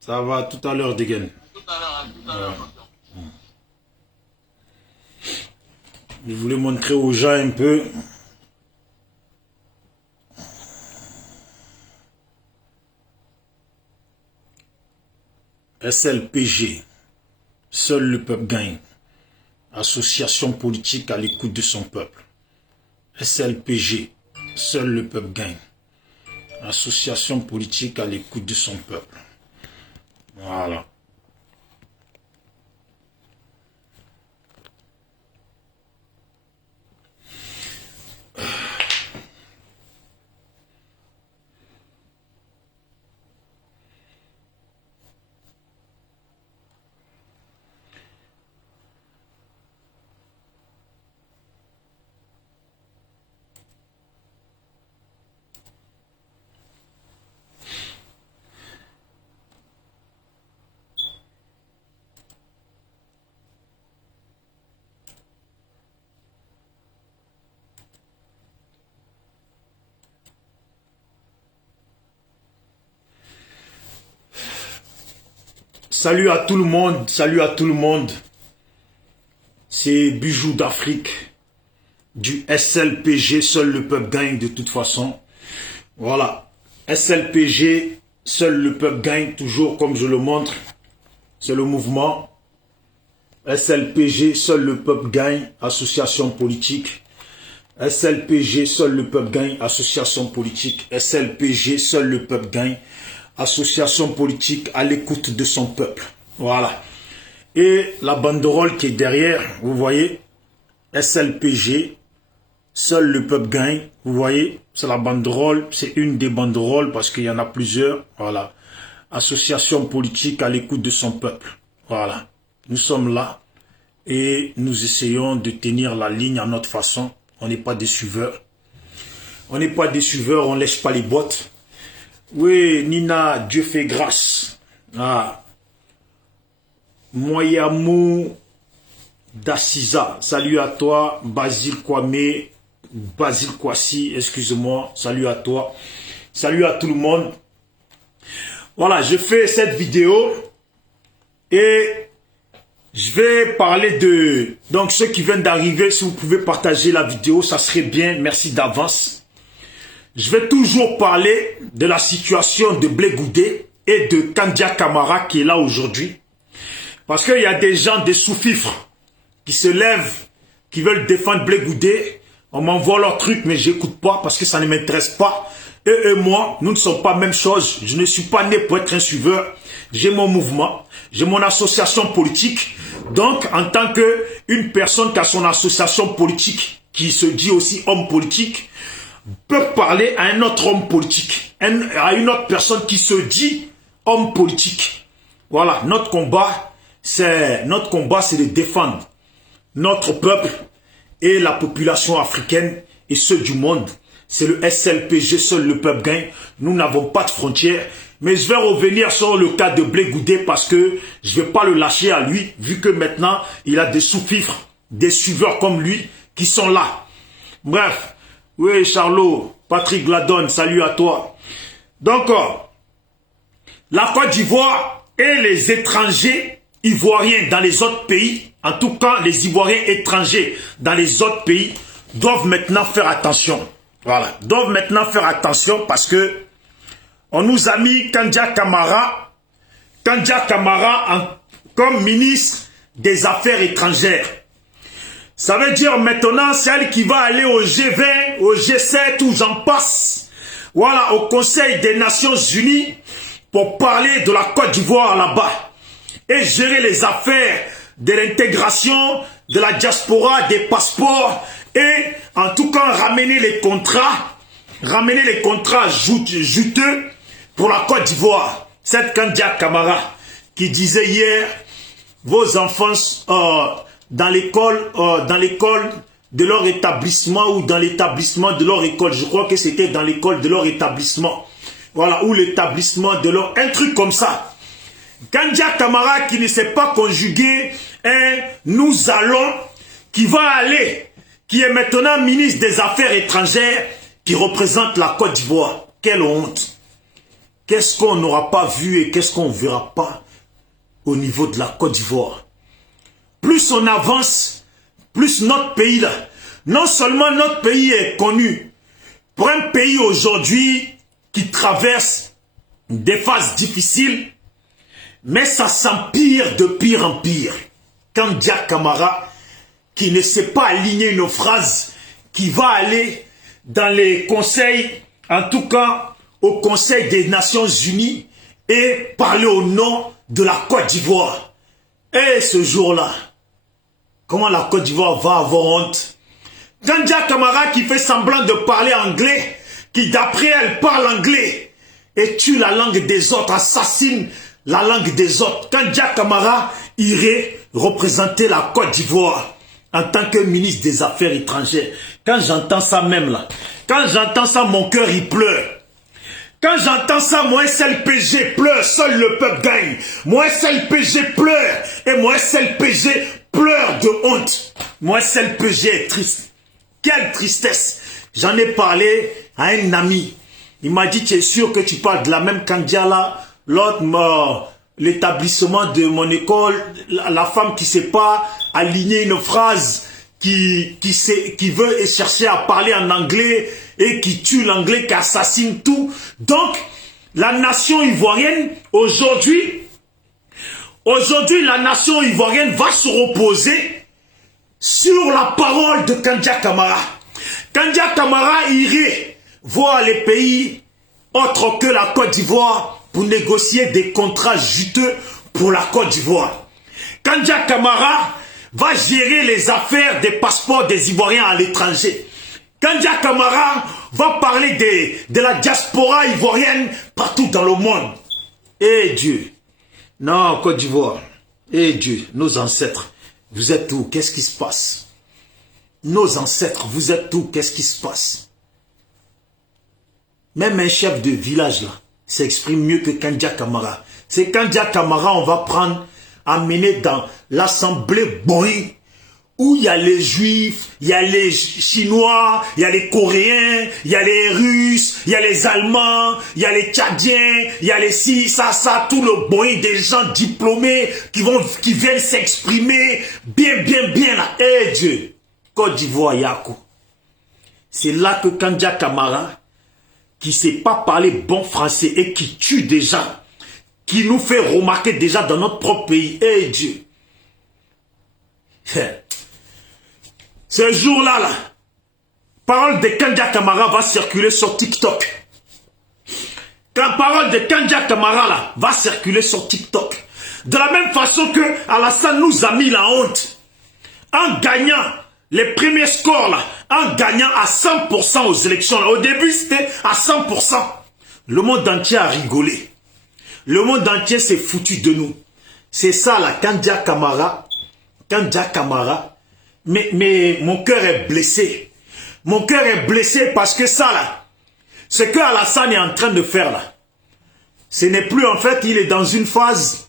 Ça va, tout à l'heure, Degen. Tout à l'heure, tout à l'heure. Je voulais montrer aux gens un peu. SLPG, seul le peuple gagne. Association politique à l'écoute de son peuple. SLPG, seul le peuple gagne. Association politique à l'écoute de son peuple. Voilà. Salut à tout le monde, salut à tout le monde. C'est Bijoux d'Afrique, du SLPG, seul le peuple gagne de toute façon. Voilà, SLPG, seul le peuple gagne, toujours comme je le montre. C'est le mouvement. SLPG, seul le peuple gagne, association politique. SLPG, seul le peuple gagne, association politique. SLPG, seul le peuple gagne, association politique à l'écoute de son peuple. Voilà. Et la banderole qui est derrière, vous voyez, SLPG, seul le peuple gagne. Vous voyez, c'est la banderole, c'est une des banderoles parce qu'il y en a plusieurs. Voilà. Association politique à l'écoute de son peuple. Voilà. Nous sommes là et nous essayons de tenir la ligne à notre façon. On n'est pas des suiveurs. On n'est pas des suiveurs, on ne lèche pas les bottes. Oui, Nina, Dieu fait grâce. Ah. Moyamou Dassiza, salut à toi. Basile Kwame, Basile Kwasi, excuse-moi, salut à toi. Salut à tout le monde. Voilà, je fais cette vidéo et je vais parler de... Donc, ceux qui viennent d'arriver, si vous pouvez partager la vidéo, ça serait bien. Merci d'avance. Je vais toujours parler de la situation de Blé Goudé et de Kandia Camara qui est là aujourd'hui. Parce qu'il y a des gens, des sous-fifres, qui se lèvent, qui veulent défendre Blé Goudé. On m'envoie leur truc, mais j'écoute pas parce que ça ne m'intéresse pas. Et moi, nous ne sommes pas la même chose. Je ne suis pas né pour être un suiveur. J'ai mon mouvement, j'ai mon association politique. Donc, en tant qu'une personne qui a son association politique, qui se dit aussi homme politique, peut parler à un autre homme politique, à une autre personne qui se dit homme politique. Voilà, notre combat, c'est de défendre notre peuple et la population africaine et ceux du monde. C'est le SLPG, seul le peuple gagne. Nous n'avons pas de frontières. Mais je vais revenir sur le cas de Blé Goudé parce que je ne vais pas le lâcher à lui, vu que maintenant, il a des sous-fifres, des suiveurs comme lui qui sont là. Bref. Oui, Charlot, Patrick Gladon, salut à toi. Donc, la Côte d'Ivoire et les étrangers ivoiriens dans les autres pays, en tout cas les Ivoiriens étrangers dans les autres pays, doivent maintenant faire attention. Voilà, doivent maintenant faire attention parce que on nous a mis Kandia Camara comme ministre des Affaires étrangères. Ça veut dire maintenant, c'est elle qui va aller au G20, au G7, où j'en passe. Voilà, au Conseil des Nations Unies, pour parler de la Côte d'Ivoire là-bas. Et gérer les affaires de l'intégration, de la diaspora, des passeports. Et en tout cas, ramener les contrats juteux pour la Côte d'Ivoire. Cette Kandia Camara qui disait hier, vos enfants... dans l'école de leur établissement ou dans l'établissement de leur école. Je crois que c'était dans l'école de leur établissement. Voilà, ou l'établissement de leur... Un truc comme ça. Kandia Camara qui ne sait pas conjuguer un nous allons, qui va aller, qui est maintenant ministre des Affaires étrangères, qui représente la Côte d'Ivoire. Quelle honte. qu'est-ce qu'on n'aura pas vu et qu'est-ce qu'on ne verra pas au niveau de la Côte d'Ivoire. Plus on avance, plus notre pays là, non seulement notre pays est connu, pour un pays aujourd'hui qui traverse des phases difficiles, mais ça s'empire de pire en pire. Kandia Camara, qui ne sait pas aligner une phrase, qui va aller dans les conseils, en tout cas au Conseil des Nations Unies, et parler au nom de la Côte d'Ivoire. Et ce jour-là, comment la Côte d'Ivoire va avoir honte? Kandia Camara qui fait semblant de parler anglais, qui d'après elle parle anglais, et tue la langue des autres, assassine la langue des autres. Kandia Camara irait représenter la Côte d'Ivoire en tant que ministre des Affaires étrangères. Quand j'entends ça même là, quand j'entends ça, mon cœur il pleure. Quand j'entends ça, moi SLPG pleure, seul le peuple gagne. Moi SLPG pleure et moi SLPG pleure de honte. Moi SLPG est triste. Quelle tristesse. J'en ai parlé à un ami. Il m'a dit, tu es sûr que tu parles de la même Kandia là? L'autre, l'établissement de mon école, la femme qui ne sait pas aligner une phrase, qui veut chercher à parler en anglais et qui tue l'anglais, qui assassine tout. Donc, la nation ivoirienne, aujourd'hui, la nation ivoirienne va se reposer sur la parole de Kandia Camara. Kandia Camara irait voir les pays autres que la Côte d'Ivoire pour négocier des contrats juteux pour la Côte d'Ivoire. Kandia Camara va gérer les affaires des passeports des Ivoiriens à l'étranger. Kandia Camara va parler de la diaspora ivoirienne partout dans le monde. Eh Dieu, non, Côte d'Ivoire, eh Dieu, nos ancêtres, vous êtes où? Qu'est-ce qui se passe? Nos ancêtres, vous êtes où? Qu'est-ce qui se passe? Même un chef de village là s'exprime mieux que Kandia Camara. C'est Kandia Camara, on va prendre, amener dans l'assemblée Boeing, où il y a les Juifs, il y a les Chinois, il y a les Coréens, il y a les Russes, il y a les Allemands, il y a les Tchadiens, il y a les ça, tout le Boeing des gens diplômés qui viennent s'exprimer bien là. Eh Dieu, Côte d'Ivoire, Yakou. C'est là que Kandia Camara, qui ne sait pas parler bon français et qui tue des gens, qui nous fait remarquer déjà dans notre propre pays. Eh Dieu. Ce jour-là, parole de Kandia Camara va circuler sur TikTok. La parole de Kandia Camara là, va circuler sur TikTok. De la même façon que Alassane nous a mis la honte. En gagnant les premiers scores là, en gagnant à 100% aux élections là. Au début c'était à 100%. Le monde entier a rigolé. Le monde entier s'est foutu de nous. C'est ça là, Kandia Camara. Kandia Camara. Mais mon cœur est blessé. Mon cœur est blessé parce que ça là, ce que Alassane est en train de faire là, ce n'est plus en fait, il est dans une phase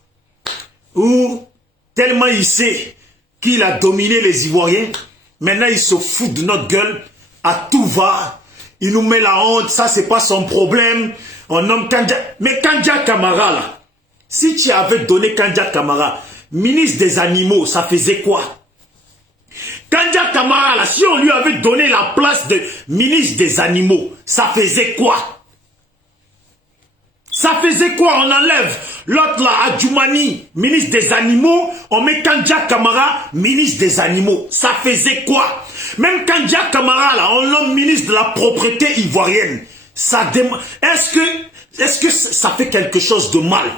où tellement il sait qu'il a dominé les Ivoiriens, maintenant il se fout de notre gueule à tout va. Il nous met la honte, ça c'est pas son problème. On nomme Kandia. Mais Kandia Camara là, si tu avais donné Kandia Camara ministre des animaux, ça faisait quoi? Kandia Camara là, si on lui avait donné la place de ministre des animaux, ça faisait quoi? Ça faisait quoi? On enlève l'autre là, Adjoumani, ministre des animaux, on met Kandia Camara, ministre des animaux. Ça faisait quoi? Même Kandia Camara là, on nomme ministre de la propriété ivoirienne. Est-ce que ça fait quelque chose de mal?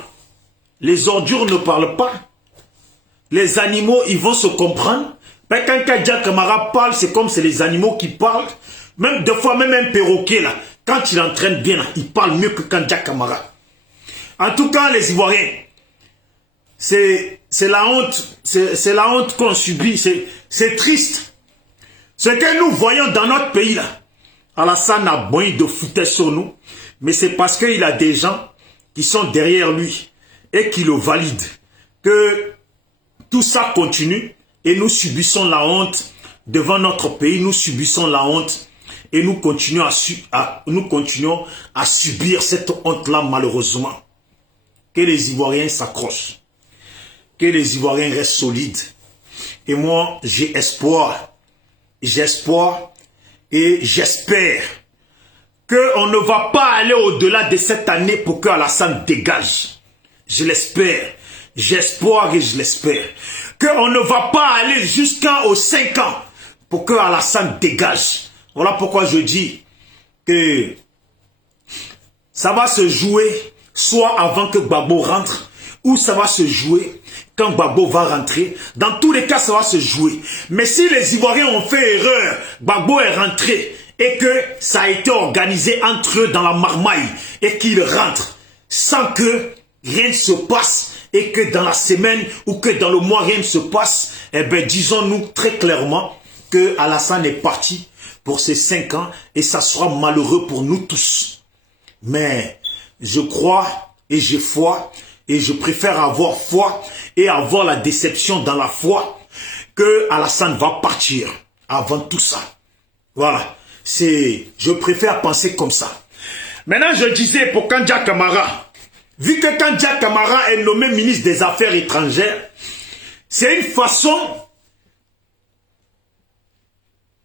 Les ordures ne parlent pas. Les animaux, ils vont se comprendre. Mais quand Kandia Camara parle, c'est comme c'est les animaux qui parlent. Même des fois, même un perroquet là, quand il entraîne bien là, il parle mieux que Kandia Camara. En tout cas, les Ivoiriens, c'est la honte, c'est la honte qu'on subit, c'est triste. Ce que nous voyons dans notre pays là, Alassane a bon de foutaise sur nous, mais c'est parce qu'il a des gens qui sont derrière lui et qui le valident, que tout ça continue et nous subissons la honte devant notre pays, nous subissons la honte Et nous continuons à subir cette honte-là, malheureusement. Que les Ivoiriens s'accrochent. Que les Ivoiriens restent solides. Et moi, j'ai espoir. J'espère et j'espère qu'on ne va pas aller au-delà de cette année pour que Alassane dégage. Je l'espère. J'espère et je l'espère. Qu'on ne va pas aller jusqu'aux 5 ans pour que Alassane dégage. Voilà pourquoi je dis que ça va se jouer soit avant que Gbagbo rentre ou ça va se jouer quand Gbagbo va rentrer. Dans tous les cas, ça va se jouer. Mais si les Ivoiriens ont fait erreur, Gbagbo est rentré et que ça a été organisé entre eux dans la marmaille et qu'ils rentrent sans que rien ne se passe et que dans la semaine ou que dans le mois rien ne se passe, eh bien disons-nous très clairement que Alassane est parti pour ces 5 ans et ça sera malheureux pour nous tous. Mais je crois et j'ai foi et je préfère avoir foi et avoir la déception dans la foi que Alassane va partir avant tout ça. Voilà, je préfère penser comme ça. Maintenant, je disais pour Kandja Camara, vu que Kandja Camara est nommé ministre des Affaires étrangères, c'est une façon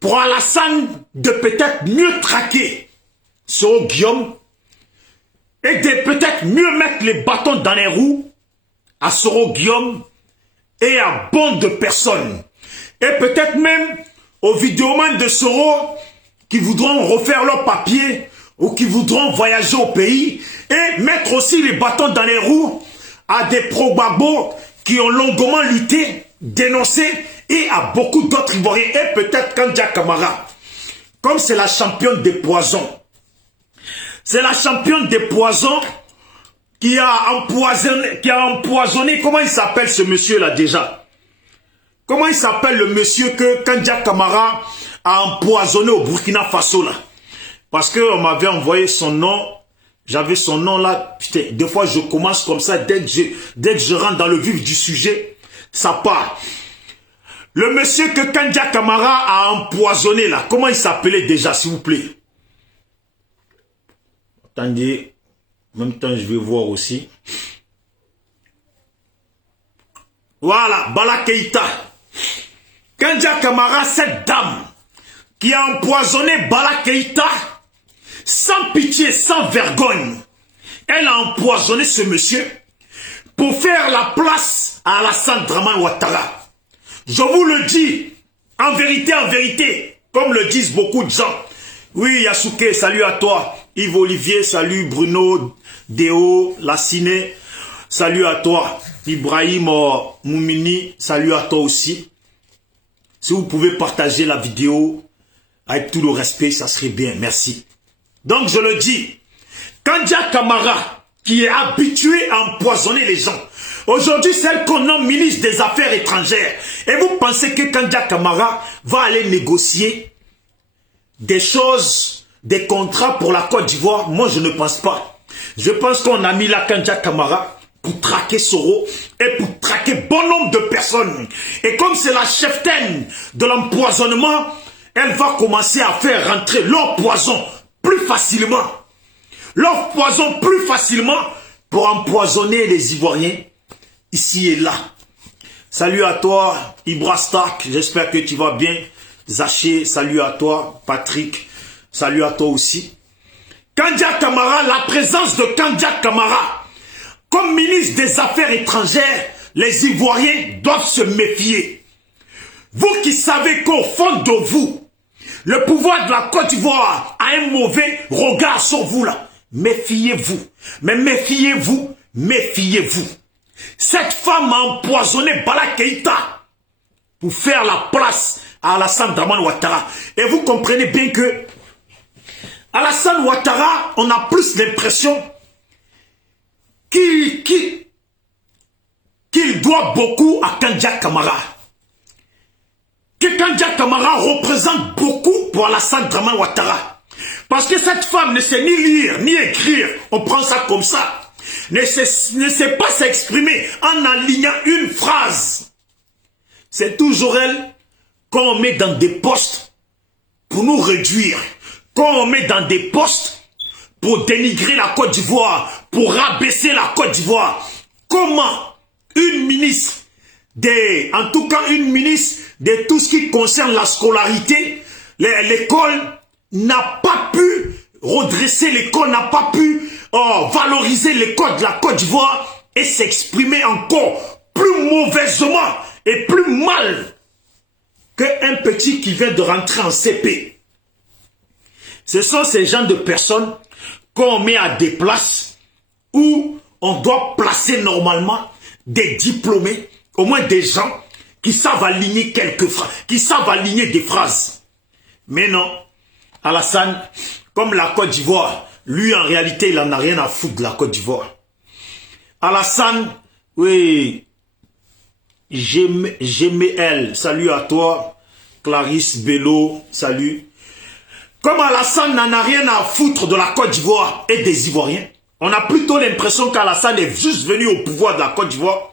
pour Alassane de peut-être mieux traquer Soro Guillaume et de peut-être mieux mettre les bâtons dans les roues à Soro Guillaume et à bon de personnes. Et peut-être même aux vidéomans de Soro qui voudront refaire leurs papiers ou qui voudront voyager au pays et mettre aussi les bâtons dans les roues à des pro-Gbagbo qui ont longuement lutté, dénoncé et à beaucoup d'autres Ivoiriens et peut-être Kandja Camara. Comme c'est la championne des poisons. C'est la championne des poisons qui a empoisonné, comment il s'appelle ce monsieur-là déjà? Comment il s'appelle le monsieur que Kandja Camara a empoisonné au Burkina Faso là? Parce qu'on m'avait envoyé son nom, j'avais son nom là, putain, des fois je commence comme ça, dès que je rentre dans le vif du sujet, ça part. Le monsieur que Kandja Camara a empoisonné là, comment il s'appelait déjà s'il vous plaît? Attendez, en même temps je vais voir aussi. Voilà, Bala Keïta. Kandja Camara, cette dame qui a empoisonné Bala Keïta, sans pitié, sans vergogne. Elle a empoisonné ce monsieur pour faire la place à Alassane Dramane Ouattara. Je vous le dis, en vérité, comme le disent beaucoup de gens. Oui, Yasuke, salut à toi. Yves Olivier, salut. Bruno, Déo, Lassiné, salut à toi. Ibrahim Moumini, salut à toi aussi. Si vous pouvez partager la vidéo avec tout le respect, ça serait bien. Merci. Donc, je le dis, Kandja Camara, qui est habitué à empoisonner les gens, aujourd'hui, celle qu'on nomme ministre des Affaires étrangères, et vous pensez que Kandja Camara va aller négocier des choses, des contrats pour la Côte d'Ivoire? Moi, je ne pense pas. Je pense qu'on a mis la Kandja Camara pour traquer Soro et pour traquer bon nombre de personnes. Et comme c'est la cheftaine de l'empoisonnement, elle va commencer à faire rentrer leur poison plus facilement. Leur poison plus facilement pour empoisonner les Ivoiriens ici et là. Salut à toi, Ibra Stark, j'espère que tu vas bien. Zaché, salut à toi. Patrick, salut à toi aussi. Kandja Camara, la présence de Kandja Camara comme ministre des Affaires étrangères, les Ivoiriens doivent se méfier. Vous qui savez qu'au fond de vous, le pouvoir de la Côte d'Ivoire a un mauvais regard sur vous là. Méfiez-vous. Mais méfiez-vous, méfiez-vous. Cette femme a empoisonné Bala Keïta pour faire la place à Alassane Dramane Ouattara. Et vous comprenez bien que Alassane Ouattara, on a plus l'impression qu'il doit beaucoup à Kandja Camara. Que Kandja Camara représente beaucoup pour Alassane Dramane Ouattara. Parce que cette femme ne sait ni lire, ni écrire. On prend ça comme ça. Ne sait pas s'exprimer en alignant une phrase. C'est toujours elle qu'on met dans des postes pour nous réduire, qu'on met dans des postes pour dénigrer la Côte d'Ivoire, pour rabaisser la Côte d'Ivoire. Comment une ministre, en tout cas une ministre de tout ce qui concerne la scolarité, l'école n'a pas pu redresser l'école, n'a pas pu valoriser l'école de la Côte d'Ivoire et s'exprimer encore plus mauvaisement et plus mal qu'un petit qui vient de rentrer en CP. Ce sont ces gens de personnes qu'on met à des places où on doit placer normalement des diplômés, au moins des gens qui savent aligner quelques phrases, qui savent aligner des phrases. Mais non, Alassane, comme la Côte d'Ivoire, lui en réalité il n'en a rien à foutre de la Côte d'Ivoire. Alassane, oui, j'aimais elle, salut à toi, Clarisse Bello, salut. Comme Alassane n'en a rien à foutre de la Côte d'Ivoire et des Ivoiriens, on a plutôt l'impression qu'Alassane est juste venu au pouvoir de la Côte d'Ivoire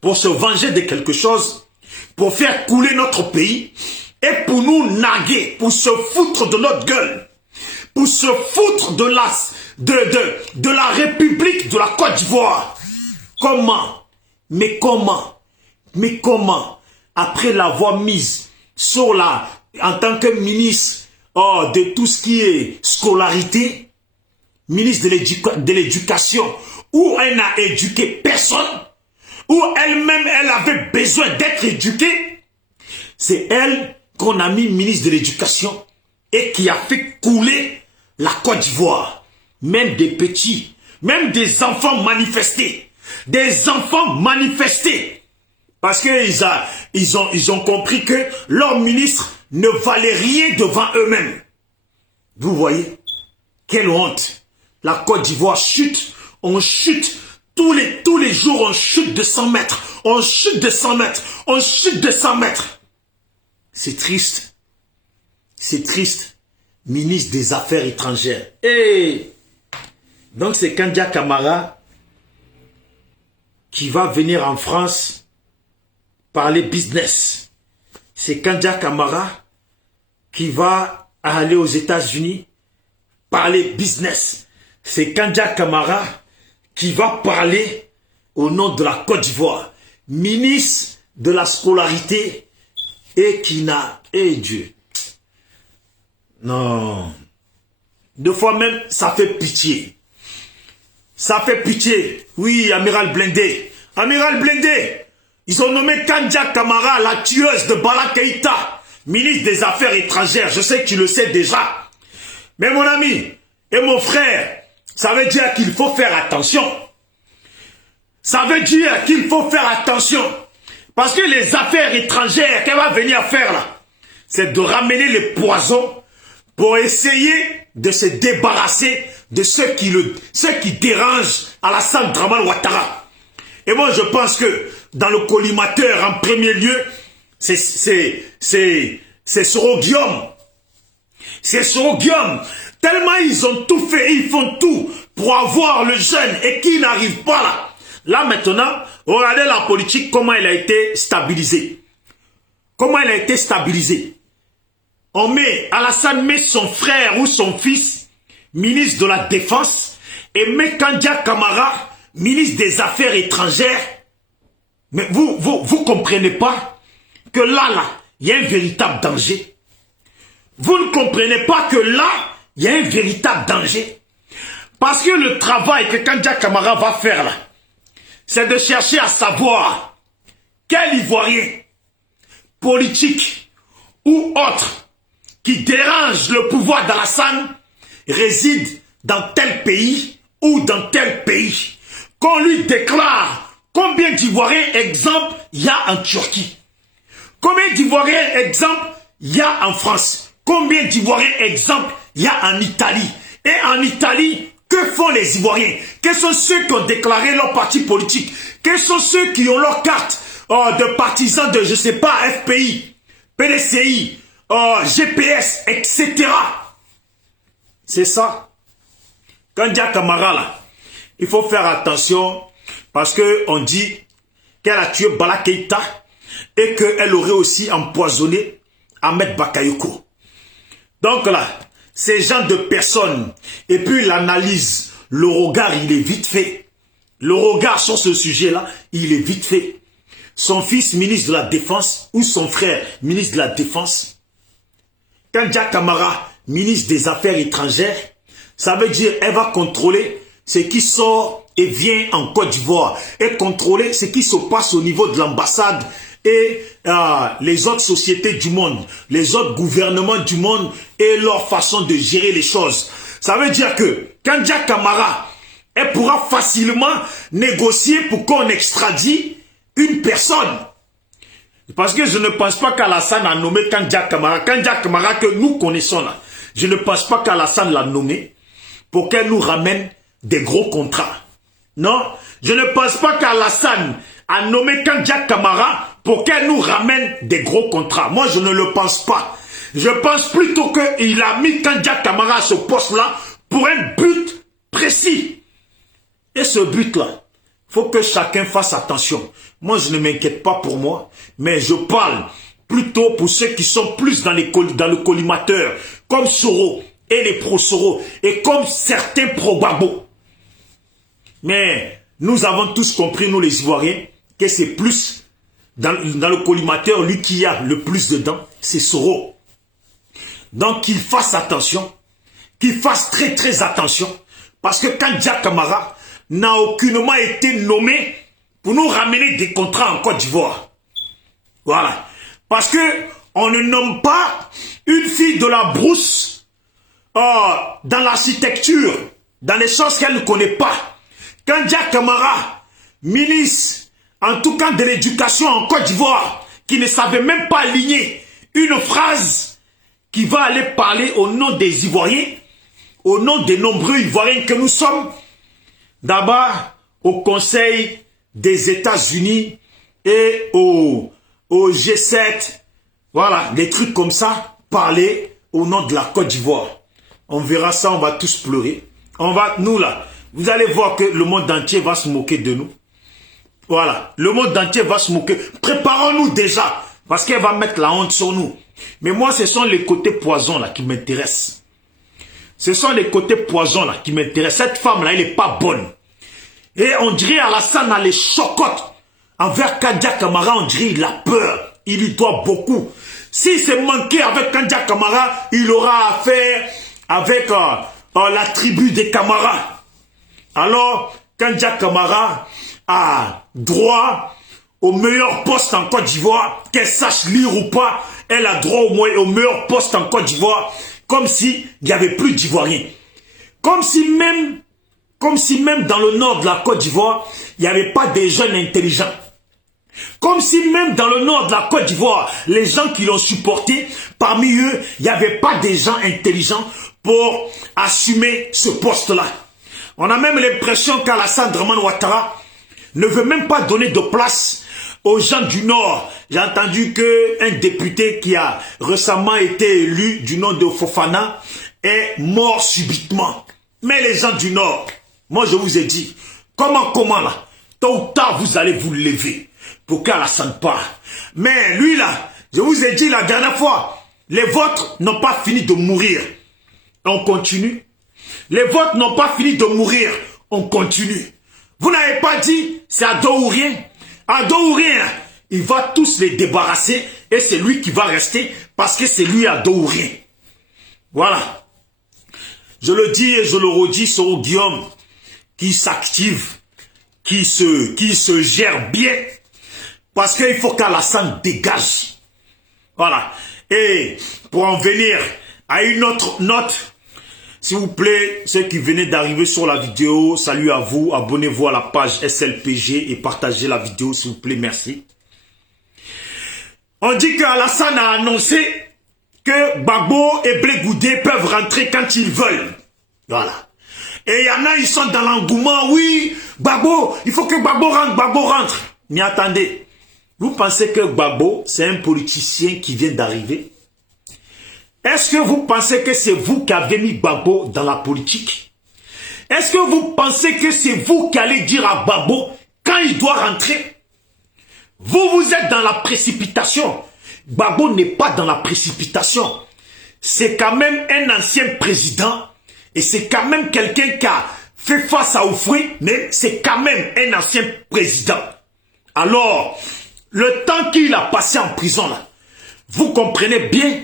pour se venger de quelque chose, pour faire couler notre pays et pour nous naguer, pour se foutre de notre gueule, pour se foutre de la République de la Côte d'Ivoire. Comment? Mais comment? Mais comment? Après l'avoir mise sur en tant que ministre de tout ce qui est scolarité, ministre de l'éducation, où elle n'a éduqué personne, où elle-même, elle avait besoin d'être éduquée, c'est elle qu'on a mis ministre de l'éducation et qui a fait couler la Côte d'Ivoire. Même des petits, même des enfants manifestés. Des enfants manifestés. Parce qu'ils ont compris que leur ministre ne valait rien devant eux-mêmes. Vous voyez? Quelle honte. La Côte d'Ivoire chute. On chute. Tous les jours, on chute de 100 mètres. On chute de 100 mètres. On chute de 100 mètres. C'est triste. C'est triste. Ministre des Affaires étrangères. Et donc c'est Kandia Camara qui va venir en France parler business. C'est Kandia Camara qui va aller aux États-Unis parler business. C'est Kandia Camara qui va parler au nom de la Côte d'Ivoire. Ministre de la scolarité et qui n'a... Eh Dieu. Non. Deux fois même, ça fait pitié. Ça fait pitié. Oui, Amiral Blindé. Amiral Blindé. Ils ont nommé Kandia Camara, la tueuse de Bala Keïta, ministre des Affaires étrangères. Je sais que tu le sais déjà. Mais mon ami et mon frère, ça veut dire qu'il faut faire attention. Ça veut dire qu'il faut faire attention. Parce que les affaires étrangères qu'elle va venir faire là, c'est de ramener les poisons pour essayer de se débarrasser de ceux qui dérangent Alassane Dramane Ouattara. Et moi je pense que dans le collimateur en premier lieu, c'est Soro Guillaume. C'est Soro Guillaume. Tellement ils ont tout fait, ils font tout pour avoir le jeune et qui n'arrive pas là. Là maintenant, regardez la politique, comment elle a été stabilisée. Comment elle a été stabilisée. Alassane met son frère ou son fils, ministre de la Défense, et met Kandia Camara, ministre des Affaires étrangères. Mais vous comprenez pas que là, il y a un véritable danger. Vous ne comprenez pas que là, il y a un véritable danger. Parce que le travail que Kandia Camara va faire là, c'est de chercher à savoir quel Ivoirien, politique ou autre, qui dérange le pouvoir d'Alassane réside dans tel pays ou dans tel pays. Qu'on lui déclare combien d'Ivoiriens, exemple, il y a en Turquie. Combien d'Ivoiriens, exemple, il y a en France. Combien d'Ivoiriens, exemple, il y a en Italie. Et en Italie, que font les Ivoiriens? Quels sont ceux qui ont déclaré leur parti politique? Quels sont ceux qui ont leur carte de partisans de, je ne sais pas, FPI, PDCI, GPS, etc. C'est ça. Kandia Camara, là, il faut faire attention parce qu'on dit qu'elle a tué Bala Keïta et qu'elle aurait aussi empoisonné Ahmed Bakayoko. Donc là, ces gens de personnes, et puis l'analyse, le regard, il est vite fait. Le regard sur ce sujet-là, il est vite fait. Son fils, ministre de la Défense, ou son frère, ministre de la Défense, Kandja Camara, ministre des Affaires étrangères, ça veut dire elle va contrôler ce qui sort et vient en Côte d'Ivoire, et contrôler ce qui se passe au niveau de l'ambassade et les autres sociétés du monde, les autres gouvernements du monde et leur façon de gérer les choses. Ça veut dire que Kandja Camara, elle pourra facilement négocier pour qu'on extradie une personne. Parce que je ne pense pas qu'Alassane a nommé Kandja Camara. Kandja Camara que nous connaissons là. Je ne pense pas qu'Alassane l'a nommé pour qu'elle nous ramène des gros contrats. Non, je ne pense pas qu'Alassane a nommé Kandja Camara pour qu'elle nous ramène des gros contrats. Moi, je ne le pense pas. Je pense plutôt qu'il a mis Kandja Camara à ce poste-là pour un but précis. Et ce but-là, il faut que chacun fasse attention. Moi, je ne m'inquiète pas pour moi, mais je parle plutôt pour ceux qui sont plus dans le collimateur, comme Soro et les pro-Soro, et comme certains pro-Gbagbo. Mais nous avons tous compris, nous les Ivoiriens, que c'est plus dans le collimateur, lui qui a le plus dedans, c'est Soro. Donc qu'il fasse attention, qu'il fasse très très attention, parce que Kandja Camara n'a aucunement été nommé pour nous ramener des contrats en Côte d'Ivoire. Voilà. Parce que on ne nomme pas une fille de la brousse dans l'architecture, dans les choses qu'elle ne connaît pas. Kandja Camara, ministre, en tout cas de l'éducation en Côte d'Ivoire, qui ne savait même pas aligner une phrase qui va aller parler au nom des Ivoiriens, au nom des nombreux Ivoiriens que nous sommes, d'abord au Conseil des États-Unis et au G7, voilà, des trucs comme ça, parler au nom de la Côte d'Ivoire. On verra ça, on va tous pleurer. Nous là, vous allez voir que le monde entier va se moquer de nous. Voilà, le monde entier va se moquer. Préparons-nous déjà, parce qu'elle va mettre la honte sur nous. Mais moi, ce sont les côtés poison là qui m'intéressent. Ce sont les côtés poison là qui m'intéressent. Cette femme là, elle n'est pas bonne. Et on dirait Alassane a les chocottes. Envers Kandja Camara, on dirait il a peur. Il lui doit beaucoup. S'il s'est manqué avec Kandja Camara, il aura affaire avec la tribu des Camara. Alors, Kandja Camara a droit au meilleur poste en Côte d'Ivoire. Qu'elle sache lire ou pas, elle a droit au meilleur poste en Côte d'Ivoire. Comme s'il n'y avait plus d'Ivoiriens. Comme si même dans le nord de la Côte d'Ivoire, il n'y avait pas des jeunes intelligents. Comme si même dans le nord de la Côte d'Ivoire, les gens qui l'ont supporté, parmi eux, il n'y avait pas des gens intelligents pour assumer ce poste-là. On a même l'impression qu'Alassane Draman Ouattara ne veut même pas donner de place aux gens du Nord. J'ai entendu qu'un député qui a récemment été élu du nom de Fofana est mort subitement. Mais les gens du Nord, moi je vous ai dit, comment là, tôt ou tard vous allez vous lever pour qu'Alassane parte. Mais lui là, je vous ai dit la dernière fois, les vôtres n'ont pas fini de mourir. On continue. Les vôtres n'ont pas fini de mourir. On continue. Vous n'avez pas dit, c'est à dos ou rien. À dos ou rien, il va tous les débarrasser et c'est lui qui va rester parce que c'est lui à dos ou rien. Voilà. Je le dis et je le redis, c'est au Guillaume qui s'active, qui se gère bien parce qu'il faut qu'Alassane dégage. Voilà. Et pour en venir à une autre note, s'il vous plaît, ceux qui venaient d'arriver sur la vidéo, salut à vous, abonnez-vous à la page SLPG et partagez la vidéo, s'il vous plaît, merci. On dit qu'Alassane a annoncé que Gbagbo et Blé Goudé peuvent rentrer quand ils veulent. Voilà. Et il y en a, ils sont dans l'engouement, oui, Gbagbo, il faut que Gbagbo rentre. Mais attendez, vous pensez que Gbagbo, c'est un politicien qui vient d'arriver? Est-ce que vous pensez que c'est vous qui avez mis Gbagbo dans la politique? Est-ce que vous pensez que c'est vous qui allez dire à Gbagbo quand il doit rentrer? Vous êtes dans la précipitation. Gbagbo n'est pas dans la précipitation. c'est quand même un ancien président et c'est quand même quelqu'un qui a fait face à Oufoué, mais c'est quand même un ancien président. Alors, le temps qu'il a passé en prison, là, vous comprenez bien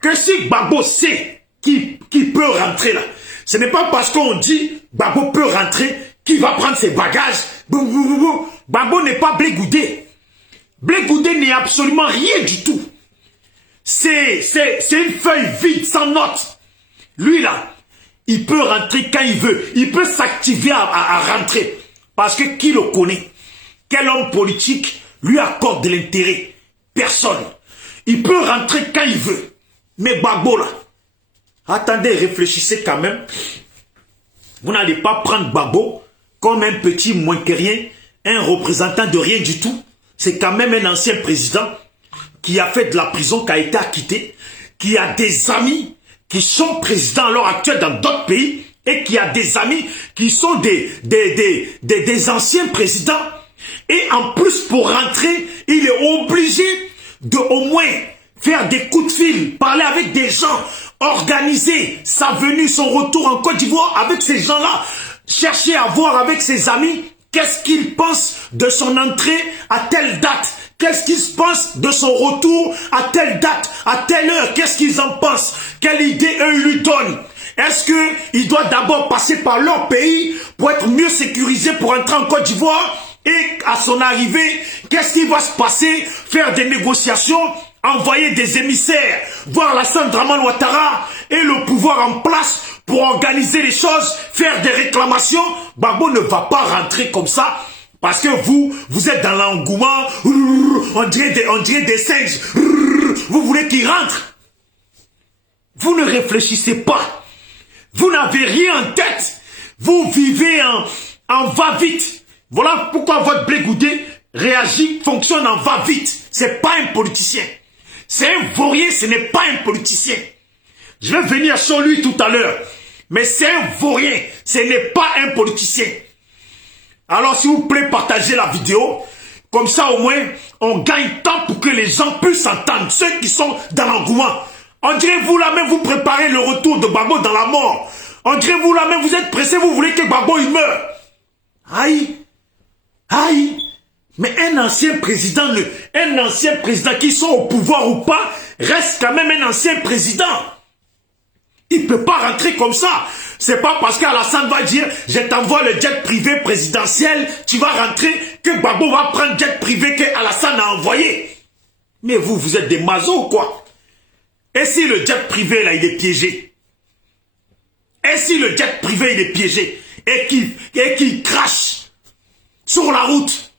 que si Gbagbo sait qu'il peut rentrer là, ce n'est pas parce qu'on dit Gbagbo peut rentrer qu'il va prendre ses bagages. Gbagbo n'est pas Blé Goudé. Blé Goudé n'est absolument rien du tout. C'est une feuille vide, sans note. Lui là, il peut rentrer quand il veut. Il peut s'activer à rentrer. Parce que qui le connaît? Quel homme politique lui accorde de l'intérêt? Personne. Il peut rentrer quand il veut. Mais Gbagbo là, attendez, réfléchissez quand même. Vous n'allez pas prendre Gbagbo comme un petit moins que rien, un représentant de rien du tout. C'est quand même un ancien président qui a fait de la prison, qui a été acquitté, qui a des amis qui sont présidents à l'heure actuelle dans d'autres pays et qui a des amis qui sont des anciens présidents. Et en plus, pour rentrer, il est obligé de au moins faire des coups de fil, parler avec des gens, organiser sa venue, son retour en Côte d'Ivoire avec ces gens-là, chercher à voir avec ses amis qu'est-ce qu'ils pensent de son entrée à telle date, qu'est-ce qu'ils pensent de son retour à telle date, à telle heure, qu'est-ce qu'ils en pensent, quelle idée eux lui donnent. Est-ce qu'il doit d'abord passer par leur pays pour être mieux sécurisé pour entrer en Côte d'Ivoire? Et à son arrivée, qu'est-ce qui va se passer? Faire des négociations, envoyer des émissaires, voir Alassane Dramane Ouattara et le pouvoir en place pour organiser les choses, faire des réclamations. Gbagbo ne va pas rentrer comme ça parce que vous êtes dans l'engouement, on dirait des singes. Vous voulez qu'il rentre? Vous ne réfléchissez pas. Vous n'avez rien en tête. Vous vivez en va-vite. Voilà pourquoi votre Blé Goudé réagit, fonctionne en va-vite. C'est pas un politicien. C'est un vaurien, ce n'est pas un politicien. Je vais venir sur lui tout à l'heure. Mais c'est un vaurien, ce n'est pas un politicien. Alors s'il vous plaît, partagez la vidéo. Comme ça au moins, on gagne temps pour que les gens puissent entendre. Ceux qui sont dans l'engouement. On dirait vous là même, vous préparez le retour de Gbagbo dans la mort. On dirait vous là même, vous êtes pressé, vous voulez que Gbagbo il meure. Aïe. Aïe, mais un ancien président qui soit au pouvoir ou pas, reste quand même un ancien président. Il ne peut pas rentrer comme ça. C'est pas parce qu'Alassane va dire, je t'envoie le jet privé présidentiel, tu vas rentrer, que Gbagbo va prendre le jet privé que Alassane a envoyé. Mais vous êtes des mazos ou quoi? Et si le jet privé là, il est piégé? Et si le jet privé il est piégé et qu'il crache sur la route,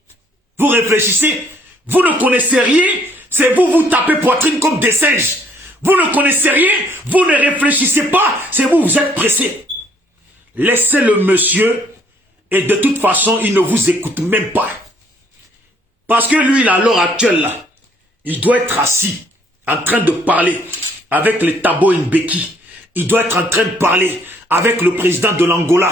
vous réfléchissez, vous ne connaissez rien, c'est vous tapez poitrine comme des singes. Vous ne connaissez rien, vous ne réfléchissez pas, c'est vous êtes pressé. Laissez le monsieur et de toute façon, il ne vous écoute même pas. Parce que lui, à l'heure actuelle, là, il doit être assis, en train de parler avec les Thabo Mbeki. Il doit être en train de parler avec le président de l'Angola.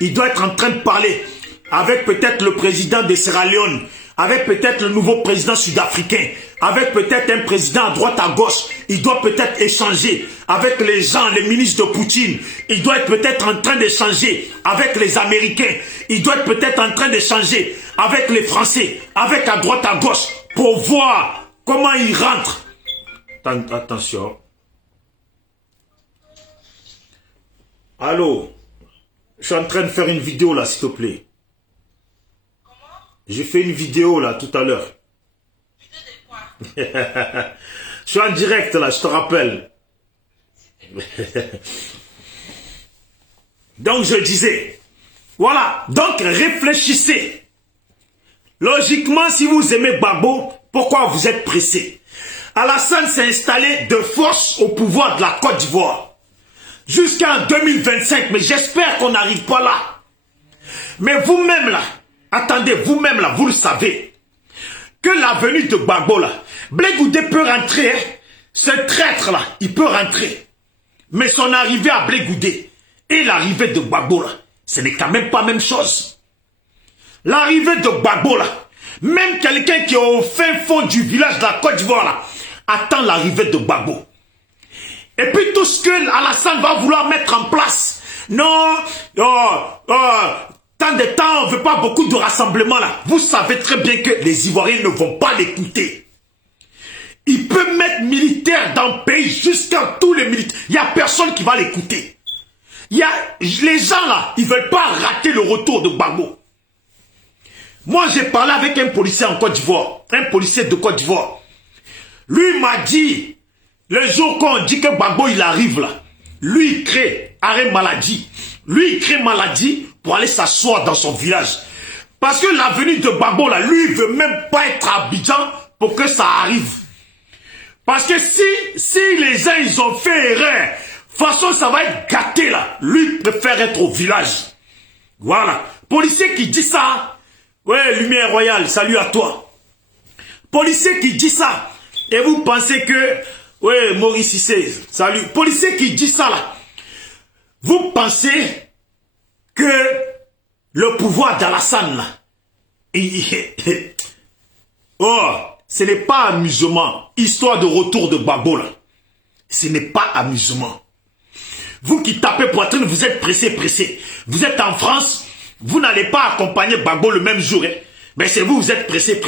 Il doit être en train de parler avec peut-être le président de Sierra Leone, avec peut-être le nouveau président sud-africain, avec peut-être un président à droite, à gauche. Il doit peut-être échanger avec les gens, les ministres de Poutine. Il doit être peut-être en train d'échanger avec les Américains. Il doit être peut-être en train d'échanger avec les Français, avec à droite, à gauche, pour voir comment il rentre. Attention. Allô? Je suis en train de faire une vidéo là, s'il te plaît. J'ai fait une vidéo là tout à l'heure. Je suis en direct là, je te rappelle. Donc je disais, voilà, donc réfléchissez. Logiquement, si vous aimez Gbagbo, pourquoi vous êtes pressé? Alassane s'est installé de force au pouvoir de la Côte d'Ivoire. Jusqu'en 2025, mais j'espère qu'on n'arrive pas là. Mais vous-même là, attendez, vous-même là, vous le savez, que la venue de Gbagbo là, Blé Goudé peut rentrer, hein? Ce traître là, il peut rentrer. Mais son arrivée à Blé Goudé et l'arrivée de Gbagbo là, ce n'est quand même pas la même chose. L'arrivée de Gbagbo là, même quelqu'un qui est au fin fond du village de la Côte d'Ivoire là, attend l'arrivée de Gbagbo. Et puis tout ce que Alassane va vouloir mettre en place. Non, tant de temps, on ne veut pas beaucoup de rassemblements là. Vous savez très bien que les Ivoiriens ne vont pas l'écouter. Il peut mettre militaire dans le pays jusqu'à tous les militaires. Il n'y a personne qui va l'écouter. Les gens là, ils ne veulent pas rater le retour de Gbagbo. Moi, j'ai parlé avec un policier en Côte d'Ivoire. Un policier de Côte d'Ivoire. Lui m'a dit, le jour qu'on dit que Gbagbo il arrive là, lui il crée arrêt maladie. Lui il crée maladie pour aller s'asseoir dans son village. Parce que l'avenue de Gbagbo là, lui il veut même pas être à Abidjan pour que ça arrive. Parce que si les gens ils ont fait erreur, de toute façon ça va être gâté là. Lui il préfère être au village. Voilà. Policier qui dit ça, ouais, Lumière Royale, salut à toi. Policier qui dit ça, et vous pensez que, ouais, Maurice Issé, salut. Policier qui dit ça là, vous pensez que le pouvoir d'Alassane là, oh, ce n'est pas amusement. Histoire de retour de Gbagbo là, ce n'est pas amusement. Vous qui tapez poitrine, vous êtes pressé. Vous êtes en France, vous n'allez pas accompagner Gbagbo le même jour. Hein? Mais c'est vous, vous êtes pressé.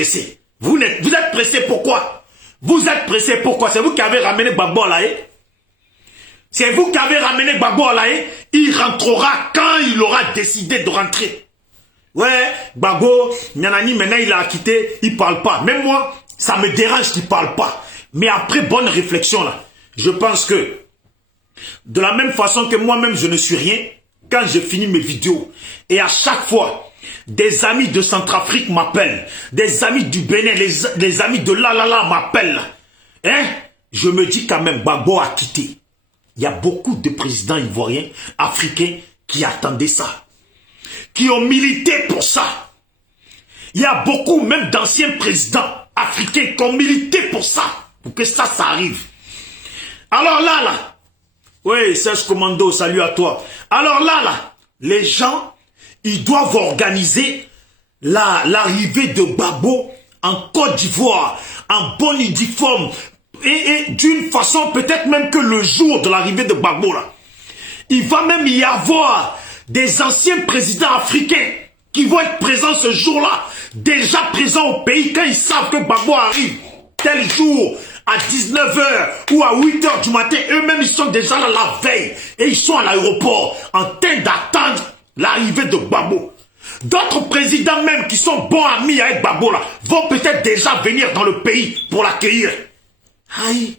Vous êtes pressé pourquoi? Vous êtes pressé pourquoi? C'est vous qui avez ramené Gbagbo à la haie. C'est vous qui avez ramené Gbagbo à la haie. Il rentrera quand il aura décidé de rentrer. Ouais, Gbagbo, Nyanani, maintenant il a quitté, il parle pas. Même moi, ça me dérange qu'il parle pas. Mais après bonne réflexion là, je pense que de la même façon que moi-même je ne suis rien, quand je finis mes vidéos, et à chaque fois, des amis de Centrafrique m'appellent, des amis du Bénin, les amis de là m'appellent, hein? Je me dis quand même, Gbagbo a quitté. Il y a beaucoup de présidents ivoiriens, africains, qui attendaient ça, qui ont milité pour ça. Il y a beaucoup même d'anciens présidents africains qui ont milité pour ça, pour que ça arrive. Alors là, oui, Serge Commando, salut à toi. Alors là, les gens, ils doivent organiser l'arrivée de Gbagbo en Côte d'Ivoire, en bon uniforme, et d'une façon peut-être même que le jour de l'arrivée de Gbagbo, là, il va même y avoir des anciens présidents africains qui vont être présents ce jour-là, déjà présents au pays quand ils savent que Gbagbo arrive tel jour, à 19 h ou à 8 h du matin, eux-mêmes ils sont déjà là la veille et ils sont à l'aéroport en train d'attendre l'arrivée de Gbagbo. D'autres présidents même qui sont bons amis avec Gbagbo là vont peut-être déjà venir dans le pays pour l'accueillir. Aïe.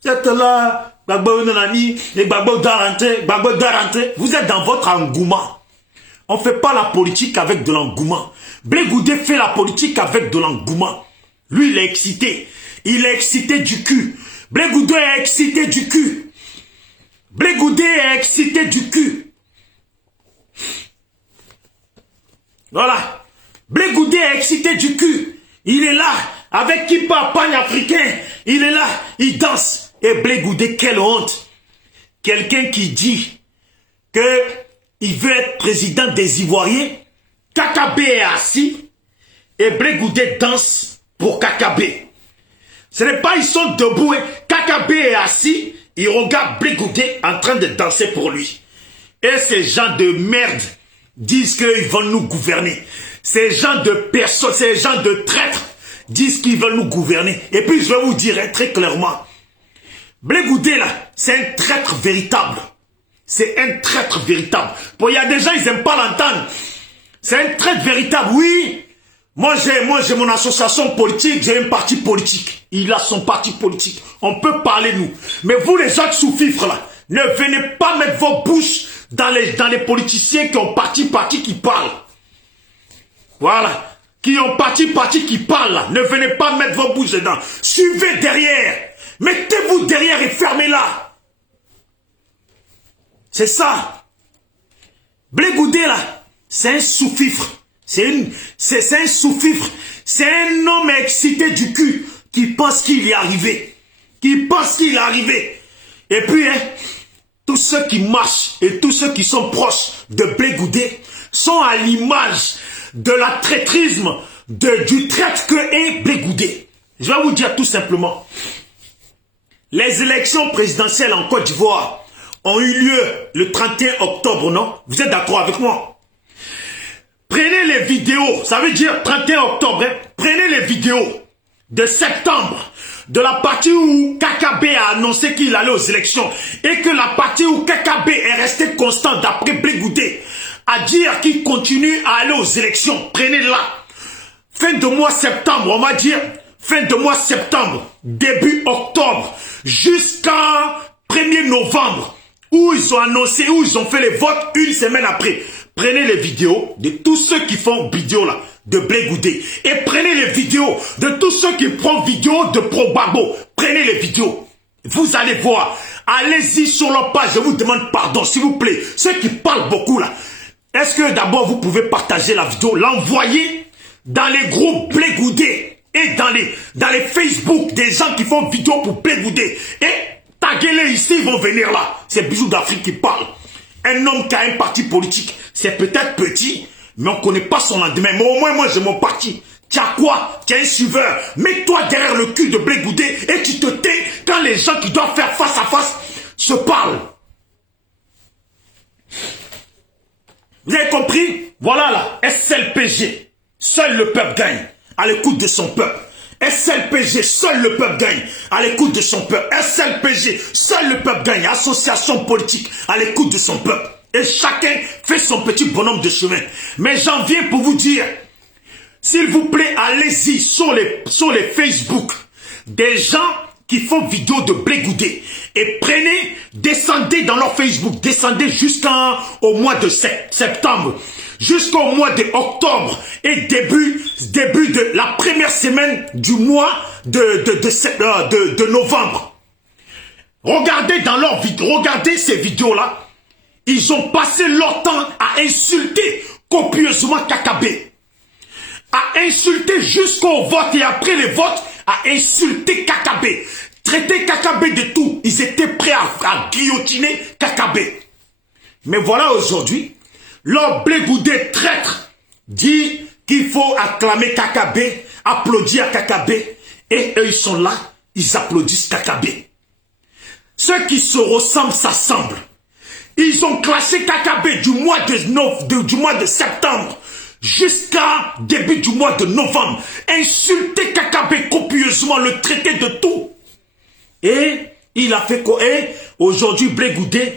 C'est là, Gbagbo nanani, et Gbagbo doit rentrer, vous êtes dans votre engouement. On ne fait pas la politique avec de l'engouement. Blé Goudé fait la politique avec de l'engouement. Lui, il est excité. Il est excité du cul. Blé Goudé est excité du cul. Blé Goudé est excité du cul. Voilà. Blé Goudé est excité du cul. Il est là, avec Kippa pan-africain. Il est là, il danse. Et Blé Goudé, quelle honte. Quelqu'un qui dit que il veut être président des Ivoiriens. Kakabe est assis. Et Blé Goudé danse pour Kakabe. Ce n'est pas ils sont debout. Kakabe est assis. Il regarde Blé Goudé en train de danser pour lui. Et ces gens de merde disent qu'ils veulent nous gouverner. Ces gens de personnes, ces gens de traîtres disent qu'ils veulent nous gouverner. Et puis je vais vous dire très clairement. Blé Goudé là, c'est un traître véritable. C'est un traître véritable. Bon, il y a des gens, ils n'aiment pas l'entendre. C'est un traître véritable, oui. Moi, j'ai mon association politique, j'ai un parti politique. Il a son parti politique. On peut parler, nous. Mais vous, les autres sous-fifres, là, ne venez pas mettre vos bouches dans les politiciens qui ont parti qui parlent. Voilà. Qui ont parti qui parlent, là. Ne venez pas mettre vos bouches dedans. Suivez derrière. Mettez-vous derrière et fermez-la. C'est ça. Blé Goudé, là, c'est un sous-fifre. C'est un sous-fifre. C'est un homme excité du cul qui pense qu'il est arrivé. Et puis, hein, tous ceux qui marchent et tous ceux qui sont proches de Blé Goudé sont à l'image de la traîtrisme, du traître que est Blé Goudé. Je vais vous dire tout simplement. Les élections présidentielles en Côte d'Ivoire ont eu lieu le 31 octobre, non? Vous êtes d'accord avec moi? Prenez les vidéos, ça veut dire 31 octobre, hein? Prenez les vidéos de septembre, de la partie où KKB a annoncé qu'il allait aux élections et que la partie où KKB est resté constant d'après Blé Goudé à dire qu'il continue à aller aux élections. Prenez-la. Fin de mois septembre, on va dire fin de mois septembre, début octobre, jusqu'à 1er novembre, où ils ont annoncé, où ils ont fait les votes une semaine après. Prenez les vidéos de tous ceux qui font vidéo là, de Blé Goudé. Et prenez les vidéos de tous ceux qui font vidéo de Pro-Gbagbo. Prenez les vidéos. Vous allez voir. Allez-y sur leur page. Je vous demande pardon, s'il vous plaît. Ceux qui parlent beaucoup là. Est-ce que d'abord vous pouvez partager la vidéo, l'envoyer dans les groupes Blé Goudé et dans les Facebook des gens qui font vidéo pour Blé Goudé. Et taguez-les ici, ils vont venir là. C'est Bijou d'Afrique qui parle. Un homme qui a un parti politique, c'est peut-être petit, mais on ne connaît pas son lendemain. Mais au moins, moi, j'ai mon parti. Tu as quoi? Tu es un suiveur. Mets-toi derrière le cul de Blé Goudé et tu te tais quand les gens qui doivent faire face à face se parlent. Vous avez compris? Voilà là, SLPG. Seul le peuple gagne à l'écoute de son peuple. SLPG, seul le peuple gagne à l'écoute de son peuple. SLPG, seul le peuple gagne. Association politique à l'écoute de son peuple. Et chacun fait son petit bonhomme de chemin. Mais j'en viens pour vous dire, s'il vous plaît, allez-y sur les Facebook des gens qui font vidéo de Blé Goudé. Et prenez, descendez dans leur Facebook, descendez jusqu'au mois de septembre. Jusqu'au mois d'octobre et début de la première semaine du mois de novembre. Regardez dans leur vidéo, regardez ces vidéos-là. Ils ont passé leur temps à insulter copieusement KKB. À insulter jusqu'au vote et après les votes, à insulter KKB. Traiter KKB de tout. Ils étaient prêts à guillotiner KKB. Mais voilà aujourd'hui, leur Blé Goudé traître dit qu'il faut acclamer KKB, applaudir KKB, et eux ils sont là, ils applaudissent KKB. Ceux qui se ressemblent s'assemblent. Ils ont clashé KKB du mois de septembre jusqu'à début du mois de novembre. Insulter KKB copieusement, le traiter de tout. Et il a fait quoi? Et aujourd'hui Blé Goudé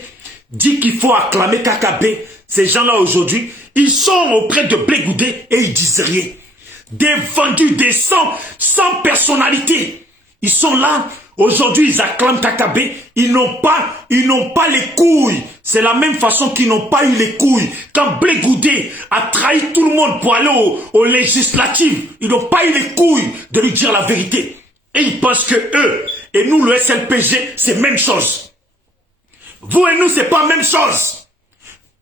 dit qu'il faut acclamer KKB. Ces gens-là aujourd'hui, ils sont auprès de Blé Goudé et ils disent rien. Des vendus, des sans personnalité. Ils sont là. Aujourd'hui, ils acclament KKB. Ils n'ont pas les couilles. C'est la même façon qu'ils n'ont pas eu les couilles. Quand Blé Goudé a trahi tout le monde pour aller aux législatives, ils n'ont pas eu les couilles de lui dire la vérité. Et ils pensent que eux et nous, le SLPG, c'est même chose. Vous et nous, c'est pas même chose.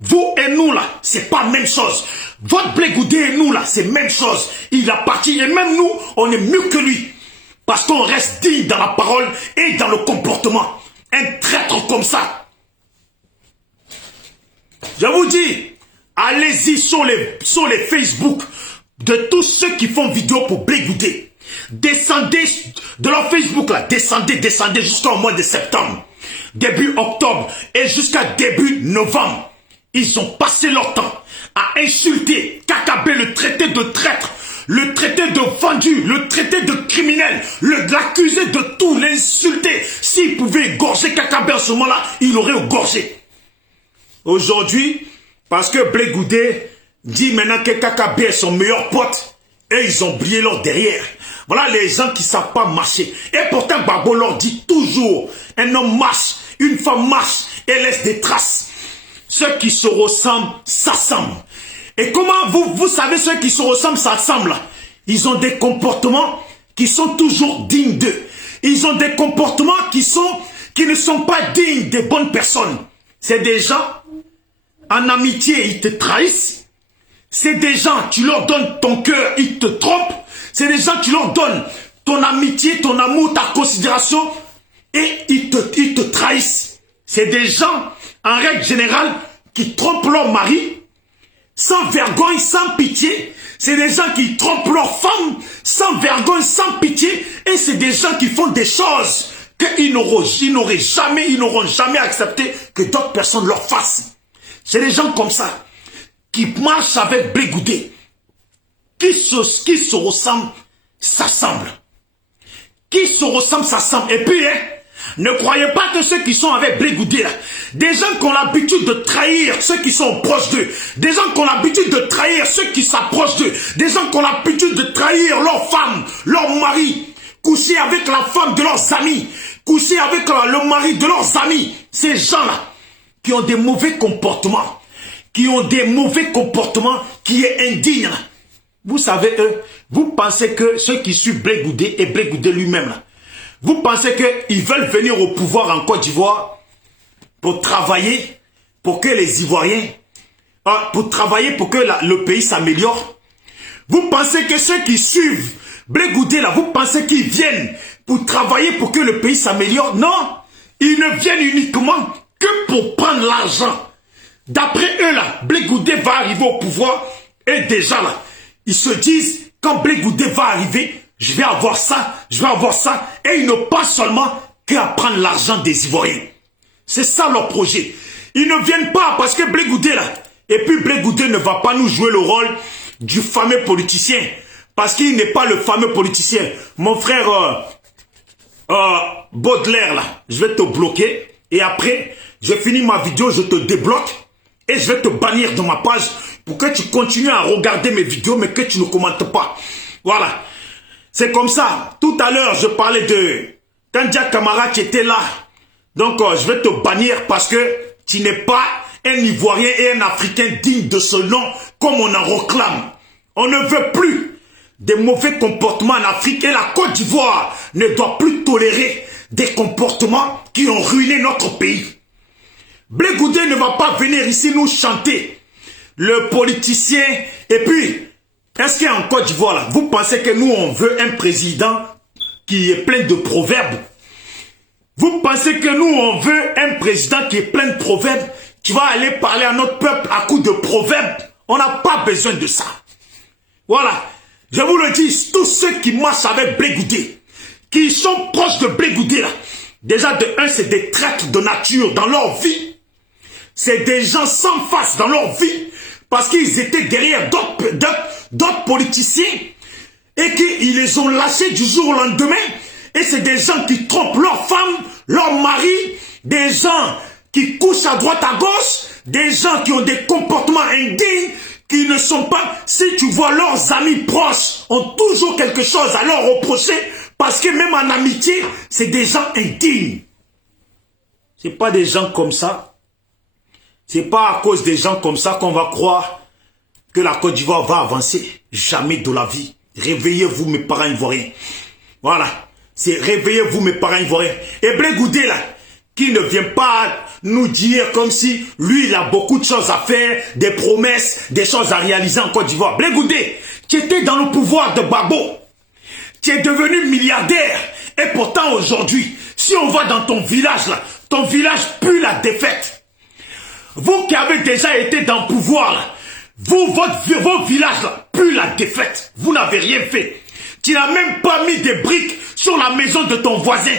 Vous et nous là, c'est pas même chose. Votre Blé Goudé et nous là, c'est même chose. Il a parti et même nous, on est mieux que lui. Parce qu'on reste digne dans la parole et dans le comportement. Un traître comme ça. Je vous dis, allez-y sur les Facebook de tous ceux qui font vidéo pour Blé Goudé. Descendez de leur Facebook là, descendez jusqu'au mois de septembre, début octobre et jusqu'à début novembre. Ils ont passé leur temps à insulter KKB, le traité de traître, le traité de vendu, le traité de criminel, l'accuser de tout, l'insulter. S'il pouvait égorger KKB en ce moment-là, il aurait égorgé. Aujourd'hui, parce que Blé Goudé dit maintenant que KKB est son meilleur pote, et ils ont brillé leur derrière. Voilà les gens qui ne savent pas marcher. Et pourtant, Gbagbo leur dit toujours, un homme marche, une femme marche et laisse des traces. Ceux qui se ressemblent s'assemblent. Et comment vous savez ceux qui se ressemblent s'assemblent? Ils ont des comportements qui sont toujours dignes d'eux. Ils ont des comportements qui ne sont pas dignes des bonnes personnes. C'est des gens, en amitié, ils te trahissent. C'est des gens, tu leur donnes ton cœur, ils te trompent. C'est des gens, tu leur donnes ton amitié, ton amour, ta considération, et ils te trahissent. C'est des gens, en règle générale, qui trompent leur mari, sans vergogne, sans pitié. C'est des gens qui trompent leur femme, sans vergogne, sans pitié. Et c'est des gens qui font des choses qu'ils n'auront jamais accepté que d'autres personnes leur fassent. C'est des gens comme ça qui marchent avec Blé Goudé, qui se ressemblent, s'assemblent. Qui se ressemblent, s'assemblent. Et puis, ne croyez pas que ceux qui sont avec Blé Goudé, là, des gens qui ont l'habitude de trahir ceux qui sont proches d'eux, des gens qui ont l'habitude de trahir ceux qui s'approchent d'eux, des gens qui ont l'habitude de trahir leurs femmes, leurs maris, coucher avec la femme de leurs amis, coucher avec le mari de leurs amis. Ces gens-là, qui ont des mauvais comportements, qui est indigne. Vous savez, vous pensez que ceux qui suivent Blé Goudé et Blé Goudé lui-même, là, vous pensez qu'ils veulent venir au pouvoir en Côte d'Ivoire pour travailler, pour que les Ivoiriens, pour travailler pour que le pays s'améliore? Vous pensez que ceux qui suivent Blé Goudé, là, vous pensez qu'ils viennent pour travailler pour que le pays s'améliore? Non, ils ne viennent uniquement que pour prendre l'argent. D'après eux, là, Blé Goudé va arriver au pouvoir et déjà, là, ils se disent, quand Blé Goudé va arriver, je vais avoir ça, et ils n'ont pas seulement qu'à prendre l'argent des Ivoiriens. C'est ça leur projet. Ils ne viennent pas parce que Blé Goudé, là, et puis Blé Goudé ne va pas nous jouer le rôle du fameux politicien, parce qu'il n'est pas le fameux politicien. Mon frère Baudelaire, là, je vais te bloquer, et après, je finis ma vidéo, je te débloque, et je vais te bannir de ma page, pour que tu continues à regarder mes vidéos, mais que tu ne commentes pas. Voilà. C'est comme ça. Tout à l'heure, je parlais de Tandia Camara qui était là. Donc, je vais te bannir parce que tu n'es pas un Ivoirien et un Africain digne de ce nom comme on en réclame. On ne veut plus des mauvais comportements en Afrique et la Côte d'Ivoire ne doit plus tolérer des comportements qui ont ruiné notre pays. Blé Goudé ne va pas venir ici nous chanter le politicien. Et puis, est-ce qu'en Côte d'Ivoire, là, vous pensez que nous, on veut un président qui est plein de proverbes? Vous pensez que nous, on veut un président qui est plein de proverbes, qui va aller parler à notre peuple à coups de proverbes? On n'a pas besoin de ça. Voilà. Je vous le dis, tous ceux qui marchent avec Blé Goudé, qui sont proches de Blé Goudé, là, déjà de un, c'est des traîtres de nature dans leur vie. C'est des gens sans face dans leur vie, parce qu'ils étaient derrière d'autres politiciens et qu'ils les ont lâchés du jour au lendemain. Et c'est des gens qui trompent leurs femmes, leurs maris, des gens qui couchent à droite à gauche, des gens qui ont des comportements indignes, qui ne sont pas... Si tu vois leurs amis proches ont toujours quelque chose à leur reprocher, parce que même en amitié, c'est des gens indignes. C'est pas des gens comme ça. C'est pas à cause des gens comme ça qu'on va croire que la Côte d'Ivoire va avancer. Jamais de la vie. Réveillez-vous, mes parents ivoiriens. Voilà. C'est réveillez-vous, mes parents ivoiriens. Et Blé Goudé, là, qui ne vient pas nous dire comme si lui, il a beaucoup de choses à faire, des promesses, des choses à réaliser en Côte d'Ivoire. Blé Goudé, tu étais dans le pouvoir de Babo. Tu es devenu milliardaire. Et pourtant, aujourd'hui, si on va dans ton village, là, ton village pue la défaite. Vous qui avez déjà été dans le pouvoir, là, vos villages là, puent la défaite. Vous n'avez rien fait. Tu n'as même pas mis des briques sur la maison de ton voisin.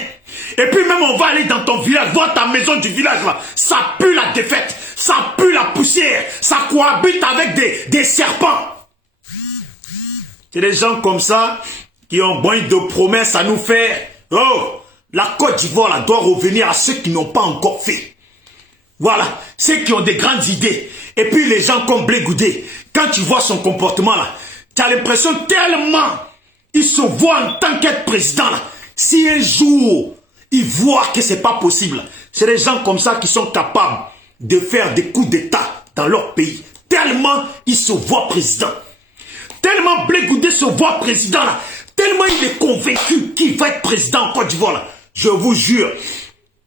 Et puis même on va aller dans ton village, voir ta maison du village là. Ça pue la défaite. Ça pue la poussière. Ça cohabite avec des serpents. C'est des gens comme ça qui ont besoin de promesses à nous faire. Oh, la Côte d'Ivoire là, doit revenir à ceux qui n'ont pas encore fait. Voilà, ceux qui ont des grandes idées. Et puis les gens comme Blé Goudé, quand tu vois son comportement là, tu as l'impression tellement, il se voit en tant qu'être président là. Si un jour, il voit que c'est pas possible, c'est des gens comme ça qui sont capables de faire des coups d'état dans leur pays. Tellement il se voit président. Tellement Blé Goudé se voit président là. Tellement il est convaincu qu'il va être président en Côte d'Ivoire là. Je vous jure,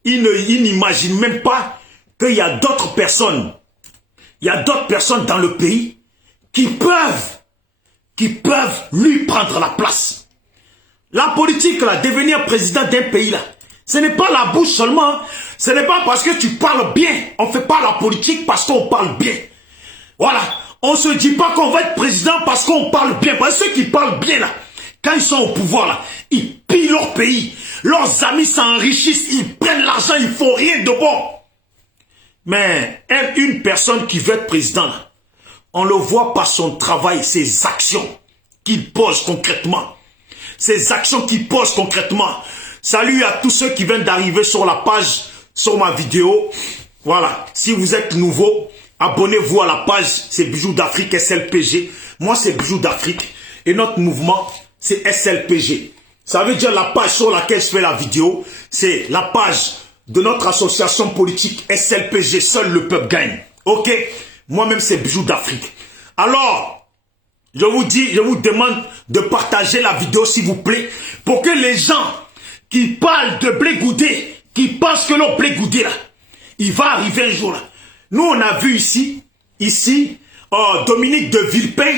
il n'imagine même pas qu'il y a d'autres personnes, dans le pays qui peuvent lui prendre la place. La politique, là, devenir président d'un pays, là, ce n'est pas la bouche seulement. Ce n'est pas parce que tu parles bien. On ne fait pas la politique parce qu'on parle bien. Voilà. On ne se dit pas qu'on va être président parce qu'on parle bien. Parce que ceux qui parlent bien, là, quand ils sont au pouvoir, là, ils pillent leur pays. Leurs amis s'enrichissent, ils prennent l'argent, ils font rien de bon. Mais une personne qui veut être président, on le voit par son travail, ses actions qu'il pose concrètement. Ses actions qu'il pose concrètement. Salut à tous ceux qui viennent d'arriver sur la page, sur ma vidéo. Voilà, si vous êtes nouveau, abonnez-vous à la page, c'est Bijoux d'Afrique SLPG. Moi, c'est Bijoux d'Afrique. Et notre mouvement, c'est SLPG. Ça veut dire la page sur laquelle je fais la vidéo, c'est la page de notre association politique SLPG, seul le peuple gagne. Ok? Moi-même, c'est Bijoux d'Afrique. Alors, je vous dis, je vous demande de partager la vidéo, s'il vous plaît, pour que les gens qui parlent de Blé Goudé, qui pensent que leur Blé Goudé, là, il va arriver un jour, là. Nous, on a vu ici, Dominique de Villepin,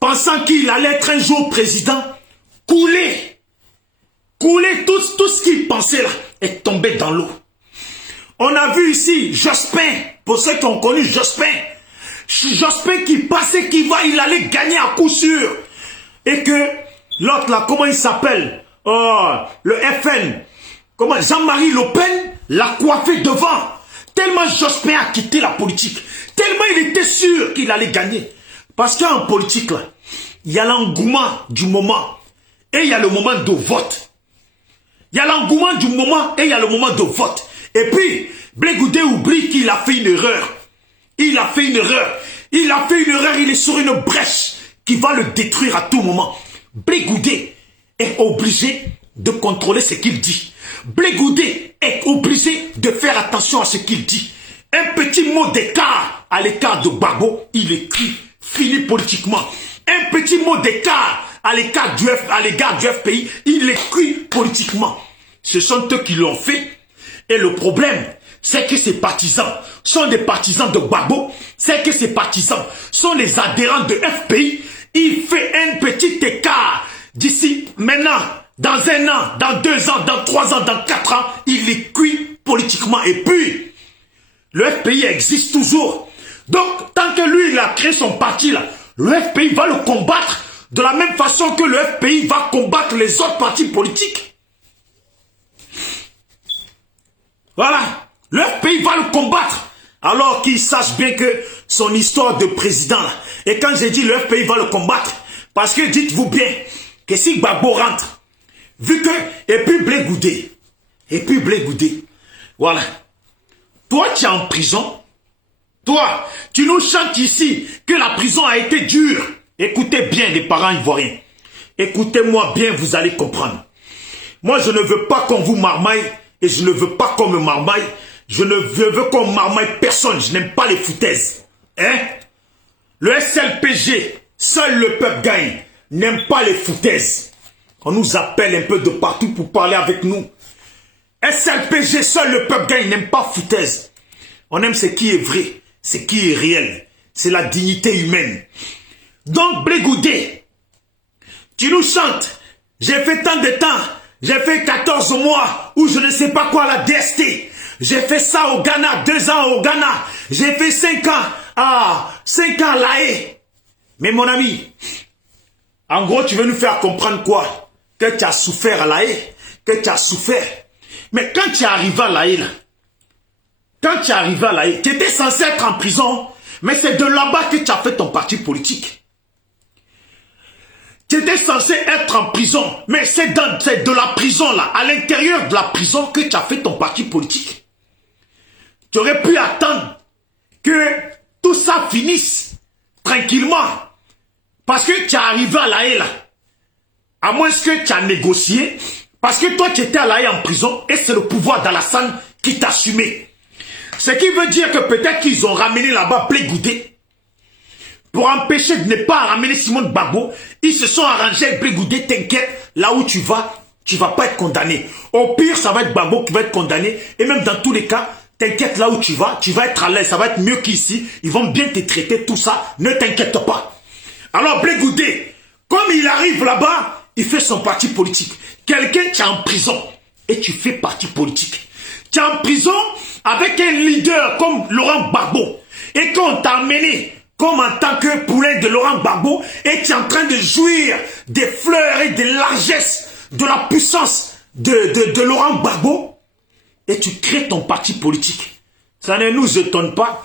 pensant qu'il allait être un jour président, couler tout ce qu'il pensait là est tombé dans l'eau. On a vu ici Jospin, pour ceux qui ont connu Jospin qui pensait il allait gagner à coup sûr. Et que l'autre là, comment il s'appelle, le FN, Jean-Marie Le Pen l'a coiffé devant. Tellement Jospin a quitté la politique, tellement il était sûr qu'il allait gagner. Parce qu'en politique là, il y a l'engouement du moment et il y a le moment de vote. Il y a l'engouement du moment et il y a le moment de vote. Et puis, Blé Goudé oublie qu'il a fait une erreur. Il a fait une erreur. Il a fait une erreur, il est sur une brèche qui va le détruire à tout moment. Blé Goudé est obligé de contrôler ce qu'il dit. Blé Goudé est obligé de faire attention à ce qu'il dit. Un petit mot d'écart à l'écart de Gbagbo, il est cuit, fini politiquement. Un petit mot d'écart à l'égard du FPI, il est cuit politiquement. Ce sont eux qui l'ont fait. Et le problème, c'est que ces partisans sont des partisans de Gbagbo, c'est que ces partisans sont les adhérents de FPI. Il fait un petit écart d'ici maintenant, dans 1 an, dans 2 ans, dans 3 ans, dans 4 ans, il est cuit politiquement. Et puis, le FPI existe toujours. Donc, tant que lui, il a créé son parti là, le FPI va le combattre de la même façon que le FPI va combattre les autres partis politiques. Voilà. Le FPI va le combattre. Alors qu'il sache bien que son histoire de président là. Et quand j'ai dit le FPI va le combattre, parce que dites-vous bien que si Gbagbo rentre, vu que, et puis Blé Goudé, voilà. Toi, tu es en prison. Toi, tu nous chantes ici que la prison a été dure. Écoutez bien les parents ivoiriens. Écoutez-moi bien, vous allez comprendre. Moi, je ne veux pas qu'on vous marmaille et je ne veux pas qu'on me marmaille. Je ne veux qu'on marmaille personne. Je n'aime pas les foutaises. Hein? Le SLPG, seul le peuple gagne, n'aime pas les foutaises. On nous appelle un peu de partout pour parler avec nous. SLPG, seul le peuple gagne, n'aime pas foutaises. On aime ce qui est vrai, ce qui est réel. C'est la dignité humaine. Donc, Blé Goudé, tu nous chantes. J'ai fait tant de temps. J'ai fait 14 mois ou je ne sais pas quoi à la DST. J'ai fait ça au Ghana, 2 ans au Ghana. J'ai fait 5 ans. 5 ans à La Haye. Mais mon ami, en gros, tu veux nous faire comprendre quoi? Que tu as souffert à La Haye. Que tu as souffert. Mais quand tu es arrivé à La Haye, tu étais censé être en prison. Mais c'est de là-bas que tu as fait ton parti politique. Tu étais censé être en prison, mais c'est de la prison là, à l'intérieur de la prison que tu as fait ton parti politique. Tu aurais pu attendre que tout ça finisse tranquillement. Parce que tu es arrivé à La Haye là. À moins que tu as négocié. Parce que toi tu étais à La Haye en prison et c'est le pouvoir d'Alassane qui t'assumait. Ce qui veut dire que peut-être qu'ils ont ramené là-bas Blé Goudé. Pour empêcher de ne pas ramener Simone Gbagbo, ils se sont arrangés avec Blé Goudé. T'inquiète, là où tu vas pas être condamné. Au pire, ça va être Gbagbo qui va être condamné. Et même dans tous les cas, t'inquiète, là où tu vas être à l'aise. Ça va être mieux qu'ici. Ils vont bien te traiter, tout ça. Ne t'inquiète pas. Alors Blé Goudé, comme il arrive là-bas, il fait son parti politique. Quelqu'un qui est en prison et tu fais parti politique. Tu es en prison avec un leader comme Laurent Gbagbo. Et qu'on t'a amené comme en tant que poulain de Laurent Gbagbo, et tu es en train de jouir des fleurs et des largesses de la puissance de Laurent Gbagbo et tu crées ton parti politique. Ça ne nous étonne pas.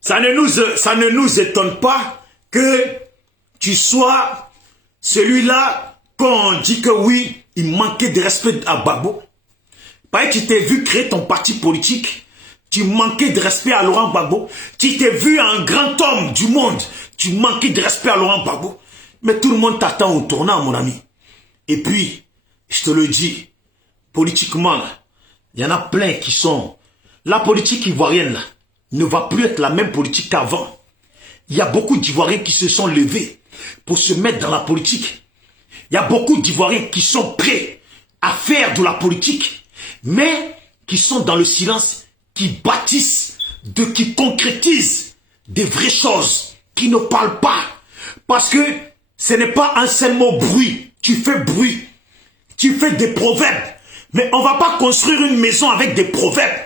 Ça ne nous étonne pas que tu sois celui-là qu'on dit que oui, il manquait de respect à Gbagbo. Parce que tu t'es vu créer ton parti politique, tu manquais de respect à Laurent Gbagbo. Tu t'es vu un grand homme du monde, tu manquais de respect à Laurent Gbagbo. Mais tout le monde t'attend au tournant, mon ami. Et puis, je te le dis, politiquement, il y en a plein qui sont... La politique ivoirienne, là, ne va plus être la même politique qu'avant. Il y a beaucoup d'Ivoiriens qui se sont levés pour se mettre dans la politique. Il y a beaucoup d'Ivoiriens qui sont prêts à faire de la politique, mais qui sont dans le silence, qui bâtissent, qui concrétisent des vraies choses, qui ne parlent pas. Parce que ce n'est pas un seul mot bruit. Tu fais bruit. Tu fais des proverbes. Mais on ne va pas construire une maison avec des proverbes.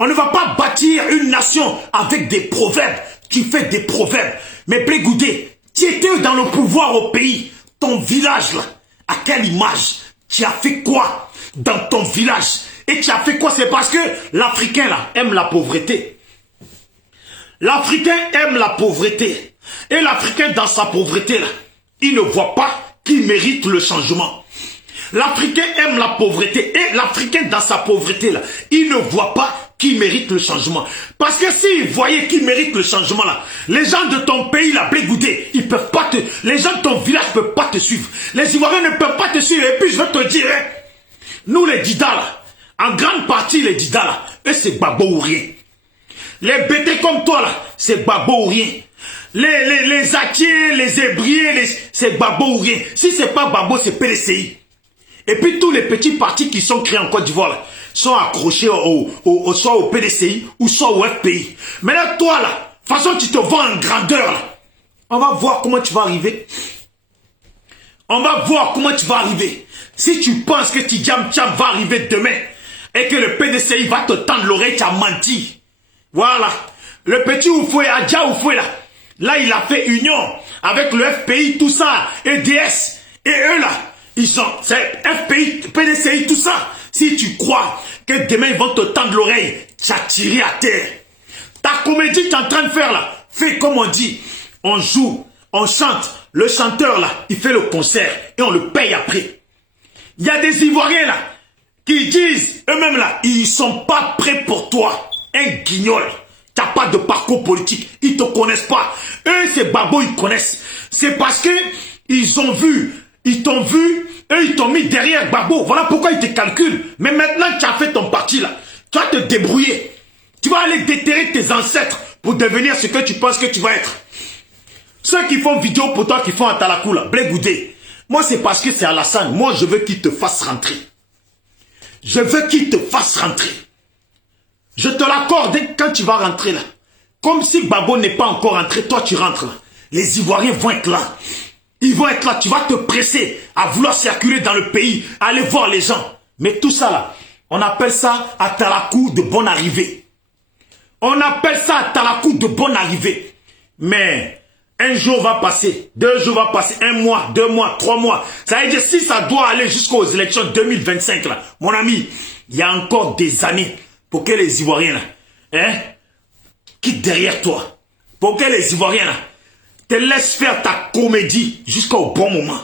On ne va pas bâtir une nation avec des proverbes. Tu fais des proverbes. Mais Blé Goudé, tu étais dans le pouvoir au pays. Ton village, là, à quelle image? Tu as fait quoi dans ton village? Et tu as fait quoi? C'est parce que l'Africain, là, aime la pauvreté. L'Africain aime la pauvreté. Et l'Africain, dans sa pauvreté, là, il ne voit pas qu'il mérite le changement. L'Africain aime la pauvreté. Et l'Africain, dans sa pauvreté, là, il ne voit pas qui mérite le changement. Parce que s'ils voyaient qui mérite le changement là, les gens de ton pays là, Blé Goudé, ils peuvent pas te, les gens de ton village ne peuvent pas te suivre. Les Ivoiriens ne peuvent pas te suivre. Et puis je vais te dire, hein, nous les Dida là, en grande partie les Dida là, eux c'est Gbagbo ou rien. Les bêtés comme toi là, c'est Gbagbo ou rien. Les Atiers, les Hébriers, c'est Gbagbo ou rien. Si c'est pas Gbagbo, c'est PDCI. Et puis tous les petits partis qui sont créés en Côte d'Ivoire là, sont accrochés soit au PDCI ou soit au FPI. Mais là, toi, là, de toute façon, tu te vois en grandeur, là. On va voir comment tu vas arriver. On va voir comment tu vas arriver. Si tu penses que Tidjam Tcham va arriver demain et que le PDCI va te tendre l'oreille, tu as menti. Voilà. Le petit Oufoué, Adja Oufoué, là, il a fait union avec le FPI, tout ça, et DS. Et eux, là, ils sont, c'est FPI, PDCI, tout ça. Si tu crois que demain ils vont te tendre l'oreille, tu as tiré à terre. Ta comédie que tu es en train de faire là, fais comme on dit. On joue, on chante. Le chanteur là, il fait le concert et on le paye après. Il y a des Ivoiriens là qui disent eux-mêmes là, ils sont pas prêts pour toi. Un guignol. Tu n'as pas de parcours politique. Ils te connaissent pas. Eux, c'est Gbagbo, ils connaissent. C'est parce que ils ont vu, ils t'ont vu. Eux, ils t'ont mis derrière Gbagbo. Voilà pourquoi ils te calculent. Mais maintenant que tu as fait ton parti là, tu vas te débrouiller. Tu vas aller déterrer tes ancêtres pour devenir ce que tu penses que tu vas être. Ceux qui font vidéo pour toi, qui font Atalakou là, Blé Goudé. Moi, c'est parce que c'est Alassane. Moi, je veux qu'il te fasse rentrer. Je veux qu'il te fasse rentrer. Je te l'accorde quand tu vas rentrer là. Comme si Gbagbo n'est pas encore rentré, toi tu rentres là. Les Ivoiriens vont être là. Ils vont être là, tu vas te presser à vouloir circuler dans le pays, aller voir les gens. Mais tout ça là, on appelle ça Atalakou de bonne arrivée. On appelle ça Atalakou de bonne arrivée. Mais un jour va passer, 2 jours va passer, 1 mois, 2 mois, 3 mois. Ça veut dire si ça doit aller jusqu'aux élections 2025 là, mon ami, il y a encore des années pour que les Ivoiriens là, hein, quittent derrière toi. Pour que les Ivoiriens là, te laisse faire ta comédie jusqu'au bon moment.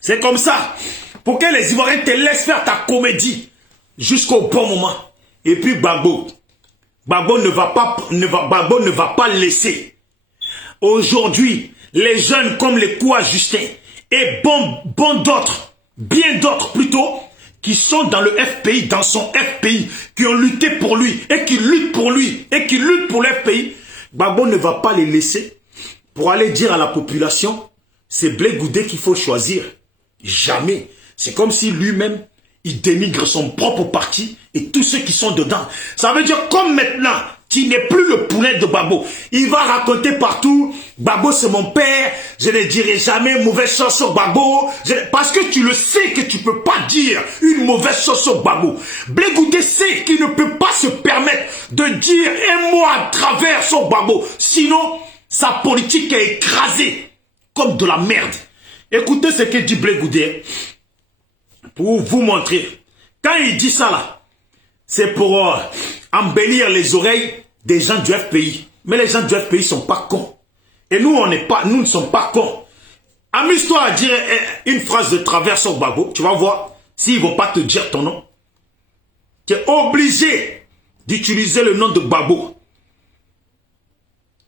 C'est comme ça. Pour que les Ivoiriens te laissent faire ta comédie jusqu'au bon moment. Et puis Gbagbo ne va pas laisser. Aujourd'hui, les jeunes comme les Koua Justin et bien d'autres plutôt, qui sont dans le FPI, dans son FPI, qui ont lutté pour lui et qui luttent pour lui et qui luttent pour le FPI, Gbagbo ne va pas les laisser. Pour aller dire à la population, c'est Blé Goudé qu'il faut choisir. Jamais. C'est comme si lui-même, il dénigre son propre parti et tous ceux qui sont dedans. Ça veut dire comme maintenant, tu n'es plus le poulet de Gbagbo. Il va raconter partout, Gbagbo c'est mon père, je ne dirai jamais mauvaise chose sur Gbagbo. Parce que tu le sais que tu ne peux pas dire une mauvaise chose sur Gbagbo. Blé Goudé sait qu'il ne peut pas se permettre de dire un mot à travers sur Gbagbo. Sinon, sa politique est écrasée comme de la merde. Écoutez ce que dit Blé Goudé. pour vous montrer. Quand il dit ça là, c'est pour embellir les oreilles des gens du FPI. Mais les gens du FPI ne sont pas cons. Et nous, nous ne sommes pas cons. Amuse-toi à dire une phrase de travers sur Gbagbo. Tu vas voir s'ils ne vont pas te dire ton nom. Tu es obligé d'utiliser le nom de Gbagbo.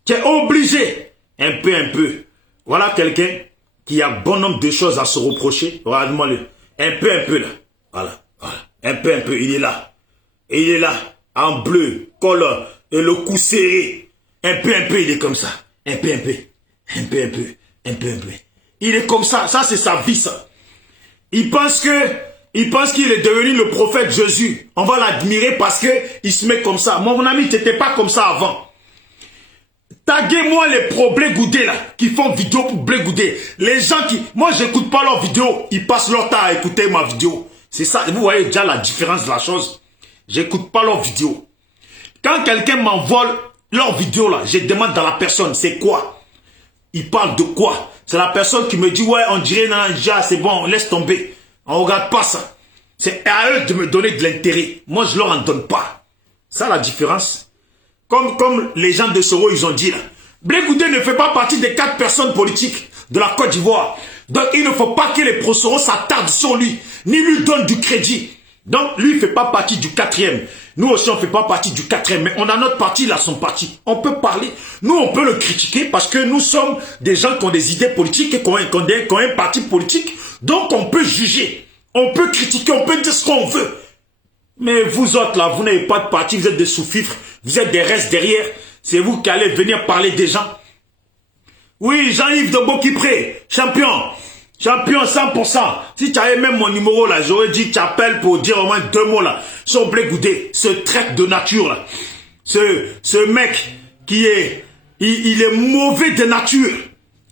Tu es obligé. Un peu. Voilà quelqu'un qui a bon nombre de choses à se reprocher. Regarde-moi le. Un peu là. Voilà. Un peu. Il est là. Et il est là. En bleu. Col. Et le cou serré. Un peu. Il est comme ça. Un peu. Il est comme ça. Ça, c'est sa vie, ça. Il pense qu'il est devenu le prophète Jésus. On va l'admirer parce qu'il se met comme ça. Mon ami, tu n'étais pas comme ça avant. Taguez-moi les pro-Blé-Goudé là, qui font vidéo pour Blé-Goudé. Les gens qui... Moi, j'écoute pas leurs vidéos. Ils passent leur temps à écouter ma vidéo. C'est ça. Vous voyez déjà la différence de la chose. J'écoute pas leurs vidéos. Quand quelqu'un m'envole leur vidéo là, je demande à la personne, c'est quoi? Il parle de quoi? C'est la personne qui me dit, ouais, on dirait, non, c'est bon, laisse tomber. On ne regarde pas ça. C'est à eux de me donner de l'intérêt. Moi, je leur en donne pas. Ça, la différence. Comme les gens de Soro, ils ont dit là. Blé-Goudé ne fait pas partie des 4 personnes politiques de la Côte d'Ivoire. Donc, il ne faut pas que les pro-Soro s'attardent sur lui, ni lui donnent du crédit. Donc, lui, il ne fait pas partie du 4e. Nous aussi, on ne fait pas partie du 4e. Mais on a notre parti, il a son parti. On peut parler. Nous, on peut le critiquer parce que nous sommes des gens qui ont des idées politiques et qui ont un parti politique. Donc, on peut juger. On peut critiquer, on peut dire ce qu'on veut. Mais vous autres, là, vous n'avez pas de parti, vous êtes des sous-fifres. Vous êtes des restes derrière. C'est vous qui allez venir parler des gens. Oui, Jean-Yves de Bokipré, champion. Champion 100%. Si tu avais même mon numéro là, j'aurais dit tu appelles pour dire au moins 2 mots là. Sur Blé-Goudé, ce traître de nature là. Ce mec qui est... Il est mauvais de nature.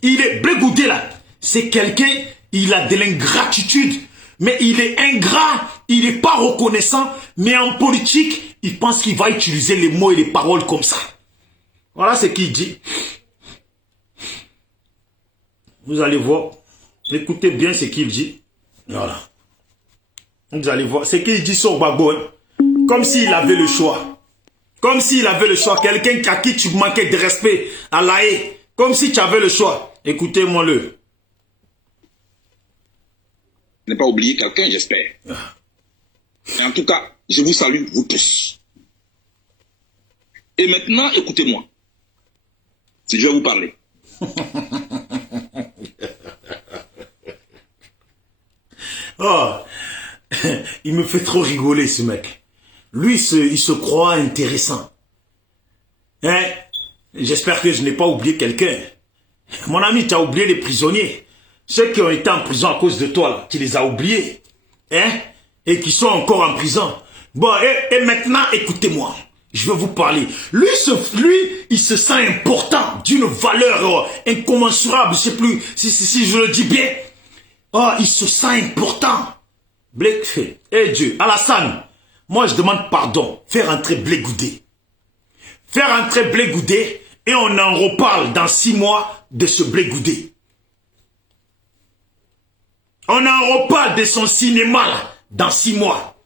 Il est Blé-Goudé là. C'est quelqu'un, il a de l'ingratitude. Mais il est ingrat, il n'est pas reconnaissant. Mais en politique, il pense qu'il va utiliser les mots et les paroles comme ça. Voilà ce qu'il dit. Vous allez voir. Écoutez bien ce qu'il dit. Voilà. Vous allez voir. Ce qu'il dit sur Gbagbo. Hein. Comme s'il avait le choix. Comme s'il avait le choix. Quelqu'un à qui tu manquais de respect. À la haie. Comme si tu avais le choix. Écoutez-moi le. Ne pas oublier quelqu'un, j'espère. Et en tout cas, je vous salue, vous tous. Et maintenant, écoutez-moi. Si je vais vous parler. Oh, il me fait trop rigoler ce mec. Lui, il se croit intéressant. Hein? J'espère que je n'ai pas oublié quelqu'un. Mon ami, tu as oublié les prisonniers. Ceux qui ont été en prison à cause de toi, là, tu les as oubliés. Hein? Et qui sont encore en prison. Bon, et maintenant, écoutez-moi. Je vais vous parler. Lui, il se sent important, d'une valeur incommensurable. Je sais plus si je le dis bien. Oh, il se sent important. Dieu, Alassane, moi je demande pardon. Faire entrer Blé-Goudé. Faire entrer Blé-Goudé et on en reparle dans 6 mois de ce Blé-Goudé. On en reparle de son cinéma là, dans 6 mois.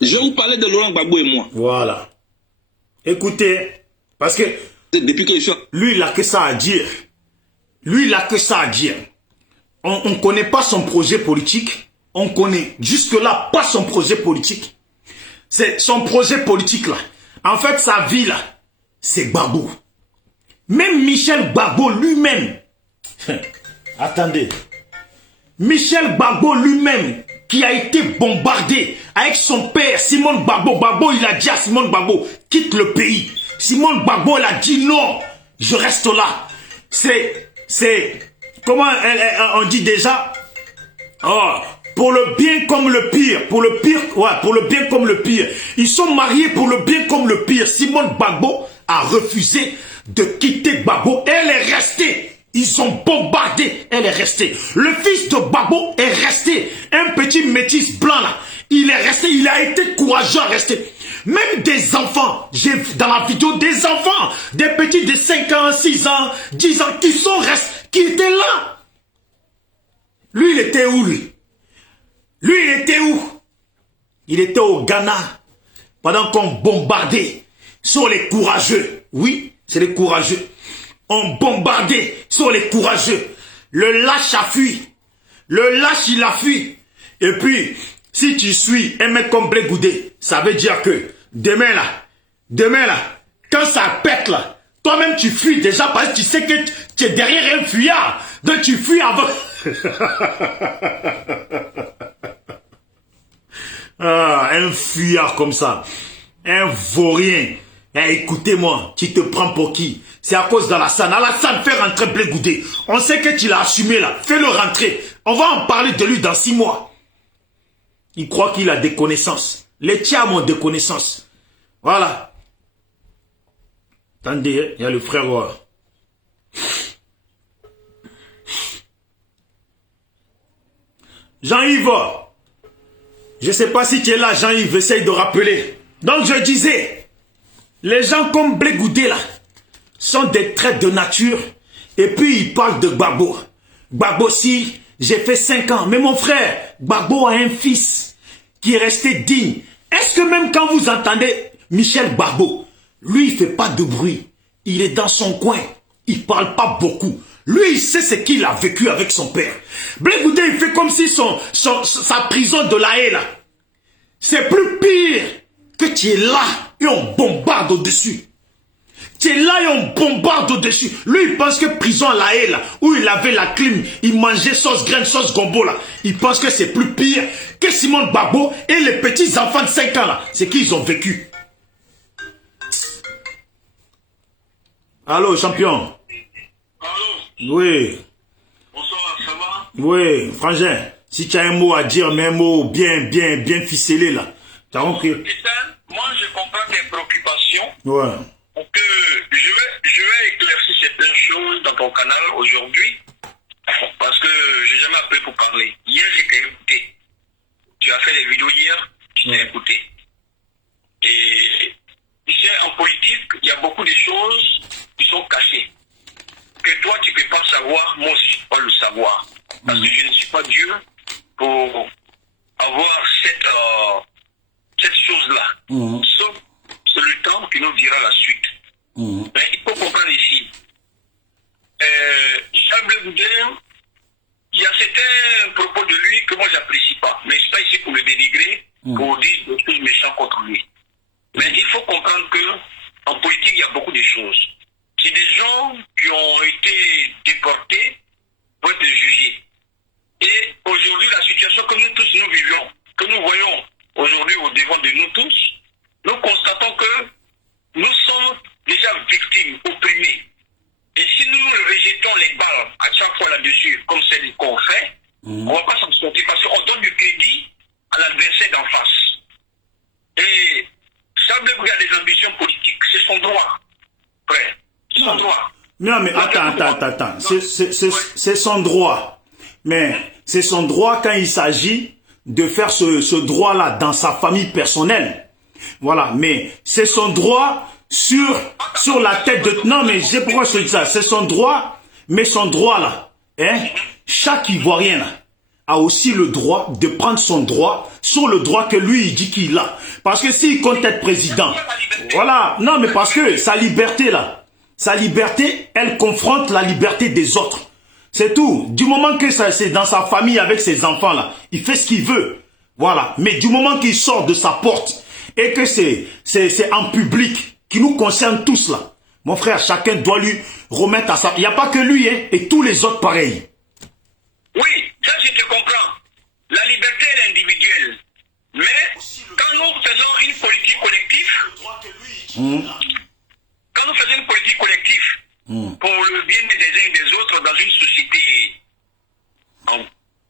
Je vais vous parler de Laurent Gbagbo et moi. Voilà. Écoutez, parce que depuis que je suis... lui, il n'a que ça à dire. Lui, il n'a que ça à dire. On ne connaît pas son projet politique. On connaît jusque-là pas son projet politique. C'est son projet politique là. En fait, sa vie là, c'est Gbagbo. Même Michel Gbagbo lui-même. Attendez. Michel Gbagbo lui-même, qui a été bombardé avec son père, Simone Gbagbo. Gbagbo, il a dit à Simone Gbagbo, quitte le pays. Simone Gbagbo, elle a dit non, je reste là. Comment on dit déjà? Oh, pour le bien comme le pire. Pour le pire, ouais, pour le bien comme le pire. Ils sont mariés pour le bien comme le pire. Simone Gbagbo a refusé de quitter Gbagbo. Elle est restée. Ils ont bombardé. Elle est restée. Le fils de Gbagbo est resté. Un petit métis blanc là. Il est resté. Il a été courageux à rester. Même des enfants, j'ai dans la vidéo des enfants, des petits de 5 ans, 6 ans, 10 ans, qui étaient là. Lui, il était où, lui? Lui, il était où? Il était au Ghana, pendant qu'on bombardait sur les courageux. Oui, c'est les courageux. On bombardait sur les courageux. Le lâche a fui. Le lâche, il a fui. Et puis, si tu suis un mec comme Blé Goudé, ça veut dire que demain là, quand ça pète là, toi-même tu fuis déjà parce que tu sais que tu es derrière un fuyard. Donc tu fuis avant. Ah, un fuyard comme ça. Un vaurien. Eh, écoutez-moi, tu te prends pour qui? C'est à cause d'Alassane. Alassane, fais rentrer Blé Goudé. On sait que tu l'as assumé là. Fais-le rentrer. On va en parler de lui dans 6 mois. Il croit qu'il a des connaissances. Les tiens ont des connaissances. Voilà. Attendez, il y a le frère. Jean-Yves. Je ne sais pas si tu es là, Jean-Yves. Essaye de rappeler. Donc je disais, les gens comme Blé Goudé là, sont des traits de nature. Et puis ils parlent de Gbagbo. Gbagbo, si j'ai fait 5 ans. Mais mon frère, Gbagbo a un fils qui est resté digne. Est-ce que même quand vous entendez Michel Gbagbo, lui, il ne fait pas de bruit. Il est dans son coin. Il ne parle pas beaucoup. Lui, il sait ce qu'il a vécu avec son père. Blé Goudé, il fait comme si sa prison de La Haye, là, c'est plus pire que tu es là et on bombarde au-dessus. Tu es là et on bombarde au-dessus. Lui, il pense que prison à La Haye, là, où il avait la clim, il mangeait sauce graine, sauce gombo, là. Il pense que c'est plus pire que Simone Gbagbo et les petits enfants de 5 ans, là. C'est qu'ils ont vécu. Allô, champion. Allô? Oui. Bonsoir, ça va? Oui, frangin. Si tu as un mot à dire, mais un mot bien ficelé, là. Tu as compris? Moi, je comprends tes préoccupations. Ouais. Donc, je vais éclaircir certaines choses dans ton canal aujourd'hui. Parce que j'ai jamais appelé pour parler. Hier, j'ai t'ai écouté. Tu as fait des vidéos hier, je t'ai écouté. Et tu sais, en politique, il y a beaucoup de choses qui sont cachées. Que toi, tu ne peux pas savoir, moi aussi, je ne peux pas le savoir. Parce que je ne suis pas Dieu pour avoir cette chose-là. Sauf c'est le temps qui nous dira la suite. Mais il faut comprendre ici. Charles Blé Goudé, il y a certains propos de lui que moi j'apprécie pas. Mais je ne suis pas ici pour le dénigrer, pour dire des choses méchantes contre lui. Mais il faut comprendre que en politique, il y a beaucoup de choses. C'est des gens qui ont été déportés pour être jugés. Et aujourd'hui, la situation que nous tous nous vivons, que nous voyons aujourd'hui au devant de nous tous, nous constatons que nous sommes déjà victimes, opprimées. Et si nous rejetons les balles à chaque fois là-dessus, comme celle qu'on fait, on ne va pas s'en sortir parce qu'on donne du crédit à l'adversaire d'en face. Et Charles Blé Goudé a des ambitions politiques, c'est son droit, frère. C'est son droit. Non, mais attends. C'est son droit. Mais c'est son droit quand il s'agit de faire ce droit-là dans sa famille personnelle. Voilà, mais c'est son droit sur la tête de... Non, mais j'ai pourquoi je dis ça. C'est son droit, mais son droit là, hein, chaque Ivoirien là, a aussi le droit de prendre son droit sur le droit que lui, il dit qu'il a. Parce que s'il compte être président, voilà, non, mais parce que sa liberté là, elle confronte la liberté des autres. C'est tout. Du moment que c'est dans sa famille avec ses enfants là, il fait ce qu'il veut. Voilà. Mais du moment qu'il sort de sa porte et que c'est en public, qui nous concerne tous là, mon frère, chacun doit lui remettre à sa... Il n'y a pas que lui, hein, et tous les autres pareils. Oui, ça je te comprends. La liberté est individuelle. Mais quand nous faisons une politique collective, quand nous faisons une politique collective pour le bien-être des uns et des autres dans une société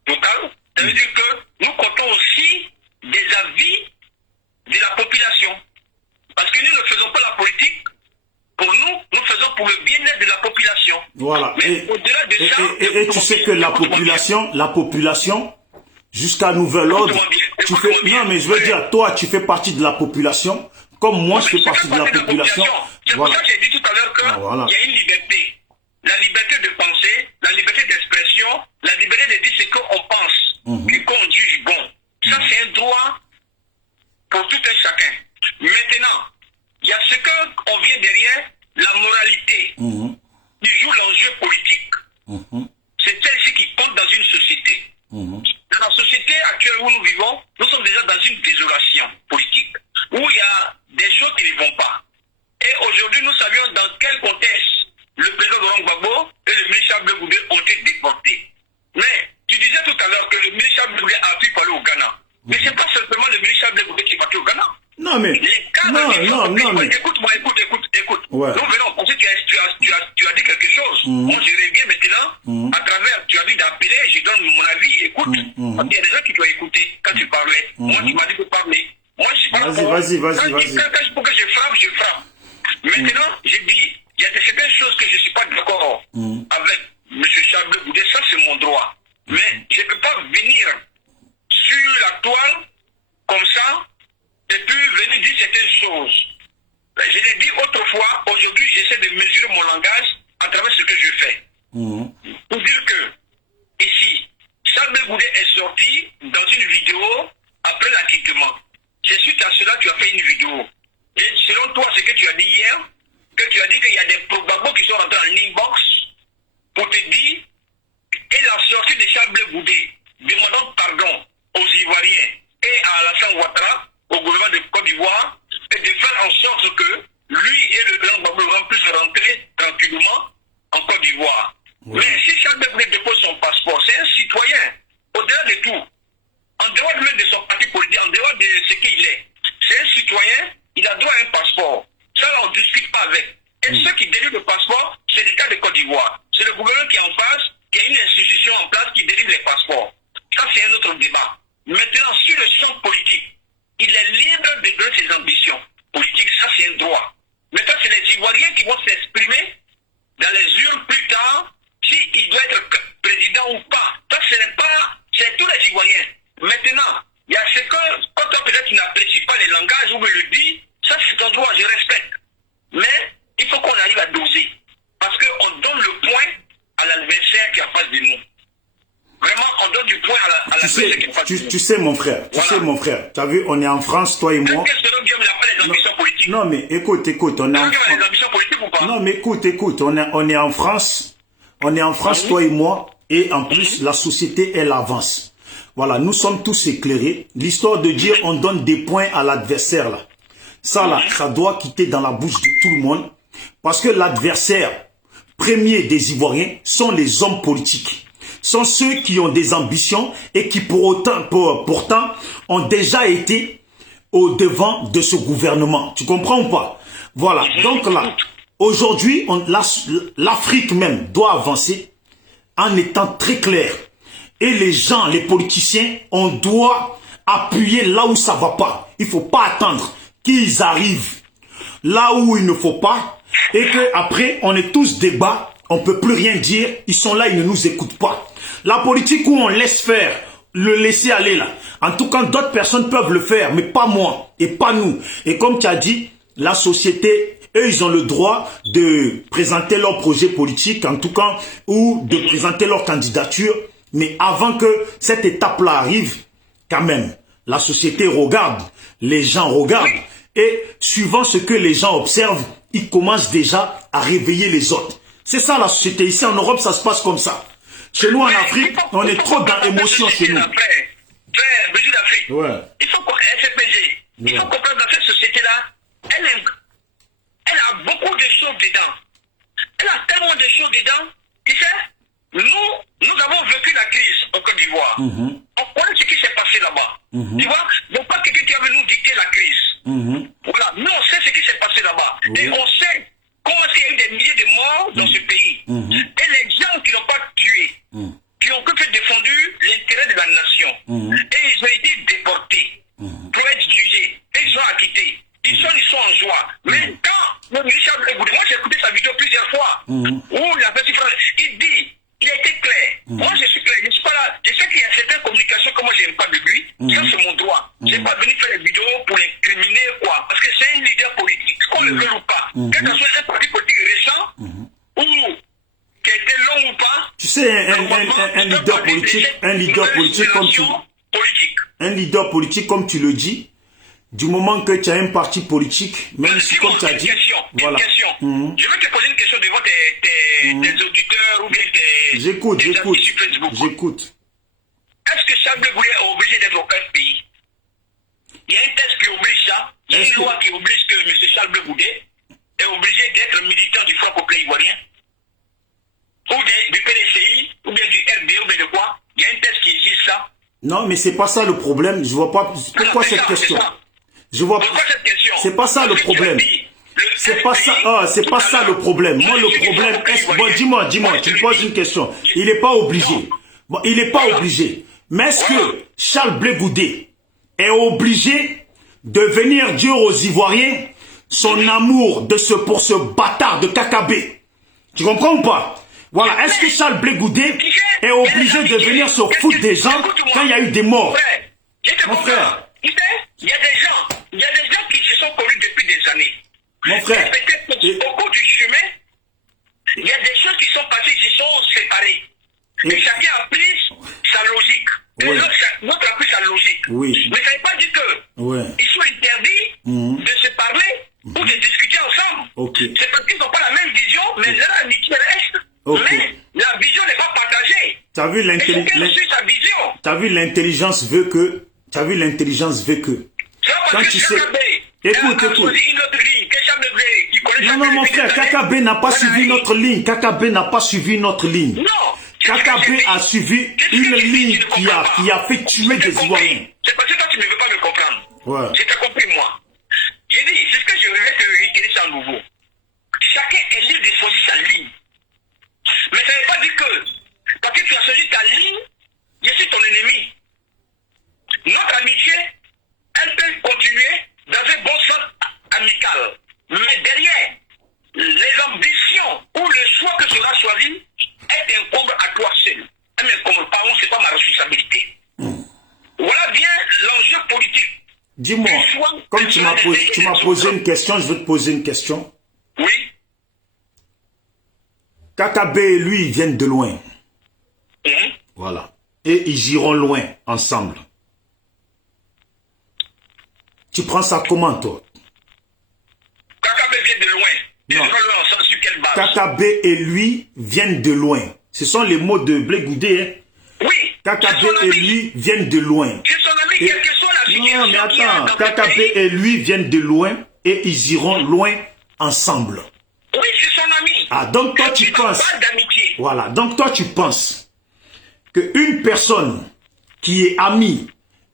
locale, ça veut dire que nous comptons aussi des avis de la population. Parce que nous ne faisons pas la politique pour nous, nous faisons pour le bien-être de la population. Voilà. Mais au-delà de ça... Et tu sais que la population, jusqu'à nouvel ordre, tu fais... Non, mais je veux dire, toi, tu fais partie de la population. comme moi, je fais partie de la population. C'est pour ça que j'ai dit tout à l'heure qu'il y a une liberté. La liberté de penser, la liberté d'expression, la liberté de dire ce qu'on pense et qu'on juge bon. Ça, c'est un droit pour tout un chacun. Maintenant, il y a ce qu'on vient derrière, la moralité, qui joue l'enjeu politique. C'est celle-ci qui compte dans une société. Dans la société actuelle où nous vivons, nous sommes déjà dans une désolation politique, où il y a des choses qui ne vont pas. Et aujourd'hui, nous savions dans quel contexte le président Laurent Gbagbo et le ministre Blaise Goudé ont été déportés. Mais tu disais tout à l'heure que le ministre Blaise Goudé a pu parler au Ghana. Mais ce n'est pas simplement le ministre Blaise Goudé qui est parti au Ghana. Non, mais... Non, mais... Écoute-moi, écoute. Ouais. Nous venons penser que tu as dit quelque chose. Moi, je reviens maintenant, à travers, tu as dit d'appeler, je donne mon avis, écoute. Parce qu'il y a des gens qui doivent écouter quand tu parlais. Moi, tu m'as dit de parler. Moi, je suis pas Vas-y. Pour que je frappe. Maintenant, je dis, il y a certaines choses que je ne suis pas d'accord avec M. Charles Goudé, ça c'est mon droit. Mais je ne peux pas venir sur la toile comme ça et puis venir dire certaines choses. Je l'ai dit autrefois, aujourd'hui j'essaie de mesurer mon langage à travers ce que je fais. Pour dire que, ici, Charles Goudé est sorti dans une vidéo après l'acquittement. C'est suite à cela que tu as fait une vidéo. Et selon toi, ce que tu as dit hier, que tu as dit qu'il y a des probabos qui sont rentrés en inbox pour te dire et la sortie de Charles Goudé demandant pardon aux Ivoiriens et à Alassane Ouattara, au gouvernement de Côte d'Ivoire, et de faire en sorte que lui et le président Gbagbo puissent rentrer tranquillement en Côte d'Ivoire. Mais si Charles Goudé dépose son passeport, c'est un citoyen, au-delà de tout, en dehors même de son parti politique, en dehors de ce qu'il est, c'est un citoyen, il a droit à un passeport. Ça, on ne discute pas avec. Et ceux qui délivrent le passeport, c'est l'État de Côte d'Ivoire. C'est le gouvernement qui est en face, qui a une institution en place qui délivre les passeports. Ça, c'est un autre débat. Maintenant, sur le champ politique, il est libre de donner ses ambitions politiques. Ça, c'est un droit. Maintenant, c'est les Ivoiriens qui vont s'exprimer dans les urnes plus tard, s'il doit être président ou pas. Ça, ce n'est pas... C'est tous les Ivoiriens. Maintenant, il y a ce que, quand peut-être tu n'apprécies pas les langages ou me le dis, ça c'est ton droit, je respecte. Mais il faut qu'on arrive à doser. Parce qu'on donne le point à l'adversaire qui est en face de nous. Vraiment, on donne du point à l'adversaire qui est en face de nous. Tu sais mon frère, tu as vu, on est en France, toi et moi. Qu'est-ce que l'homme dit, on n'a pas les ambitions politiques? Non mais écoute, on est en France. Les ambitions politiques ou pas? Non mais écoute, on est en France. On est en France, toi et moi. Et en plus, la société, elle avance. Voilà, nous sommes tous éclairés. L'histoire de dire on donne des points à l'adversaire là. Ça là, ça doit quitter dans la bouche de tout le monde. Parce que l'adversaire premier des Ivoiriens sont les hommes politiques. Sont ceux qui ont des ambitions et qui pourtant ont déjà été au devant de ce gouvernement. Tu comprends ou pas? Voilà, donc là, aujourd'hui, l'Afrique même doit avancer en étant très clair. Et les gens, les politiciens, on doit appuyer là où ça va pas. Il faut pas attendre qu'ils arrivent là où il ne faut pas et que après on est tous débat, on peut plus rien dire, ils sont là, ils ne nous écoutent pas. La politique où on laisse faire, le laisser aller là. En tout cas, d'autres personnes peuvent le faire, mais pas moi et pas nous. Et comme tu as dit, la société, eux, ils ont le droit de présenter leur projet politique, en tout cas, ou de présenter leur candidature. Mais avant que cette étape-là arrive, quand même, la société regarde, les gens regardent. Et suivant ce que les gens observent, ils commencent déjà à réveiller les autres. C'est ça la société. Ici en Europe, ça se passe comme ça. Chez nous en Afrique, on est trop dans l'émotion chez nous. Frère, Brigitte d'Afrique. Ouais. Il faut qu'on SPG. Il faut comprendre dans cette société-là, elle a beaucoup de choses dedans. Elle a tellement de choses dedans. Tu sais, nous avons vécu la crise au Côte d'Ivoire. On connaît ce qui s'est passé là-bas. Tu vois, donc pas quelqu'un qui avait nous dicté la crise. Voilà, nous on sait ce qui s'est passé là-bas. Et on sait comment il y a eu des milliers de morts dans ce pays. Et les gens qui n'ont pas tué, qui ont que défendu l'intérêt de la nation. Et ils ont été déportés pour être jugés. Et ils sont acquittés. Ils sont en joie. Mais quand le ministre Blaise Goudé, moi j'ai écouté sa vidéo plusieurs fois, où la petite phrase, il dit, il a été clair. Moi je suis clair, je ne suis pas là. Je sais qu'il y a certaines communications que moi je n'aime pas de lui. Ça c'est mon droit. Je n'ai pas venu faire des vidéos pour l'incriminer quoi. Parce que c'est un leader un parti politique récent, ou qui a été long ou pas. Tu sais, un leader politique comme tu le dis, du moment que tu as un parti politique, même si comme tu as dit, voilà. Je vais te poser une question devant tes auditeurs ou bien tes J'écoute. Est-ce que Charles Blé Goudé est obligé d'être au FPI? Il y a un texte qui oblige ça. Il y a une loi qui oblige que M. Charles Blé Goudé est obligé d'être militant du Front populaire ivoirien, ou du PDCI, ou bien du RD, ou bien de quoi. Il y a un texte qui exige ça. Non, mais c'est pas ça le problème. Je vois pas pourquoi cette question. Je vois pas. C'est pas ça le problème. C'est pas ça. C'est pas ça le problème. Moi, le problème est. Bon, dis-moi. Tu me poses une question. Il n'est pas obligé. Bon, il n'est pas obligé. Mais est-ce que Charles Blé Goudé est obligé de venir dire aux Ivoiriens son amour pour ce bâtard de KKB? Tu comprends ou pas? Voilà. Est-ce que Charles Blé Goudé est obligé de venir se foutre des gens quand il y a eu des morts? Mon frère. Il y a des gens qui se sont connus depuis des années. Mon frère. Au cours du chemin, il y a des choses qui sont passées, qui sont séparées. Et chacun a pris sa logique. Et l'autre a pris sa logique. Oui. Mais ça ne veut pas dire que ils sont interdits de se parler ou de discuter ensemble. C'est parce qu'ils n'ont pas la même vision, mais leur amitié reste. Mais la vision n'est pas partagée. T'as vu l'intelligence veut que. Quand tu sais. Écoute. Non, mon frère, KKB n'a pas suivi notre ligne. Non. KKB a suivi une ligne qui a fait tuer des Ivoiriens. C'est parce que toi, tu ne veux pas me comprendre. Ouais. J'ai compris, moi. J'ai dit, c'est ce que je vais te réitérer ça à nouveau. Chacun est libre de choisir sa ligne. Mais ça ne veut pas dire que, parce que tu as choisi ta ligne, je suis ton ennemi. Notre amitié, elle peut continuer dans un bon sens amical. Mais derrière, les ambitions ou le choix que tu as choisi est incombe à toi seul. Elle m'incombe pas, c'est pas ma responsabilité. Voilà bien l'enjeu politique. Dis-moi, comme tu m'as posé une question, je veux te poser une question. Oui. KKB, lui, ils viennent de loin. Voilà. Et ils iront loin ensemble. Tu prends ça comment, toi? KKB vient de loin. Ils iront loin ensemble sur quelle base? KKB et lui viennent de loin. Ce sont les mots de Blé Goudé. Hein? Oui. KKB et lui viennent de loin. C'est son ami, quelle que soit la situation. Non, mais attends. KKB et lui viennent de loin et ils iront loin ensemble. Oui, c'est son ami. Ah, donc toi tu penses. Voilà, donc toi tu penses qu'une personne qui est amie,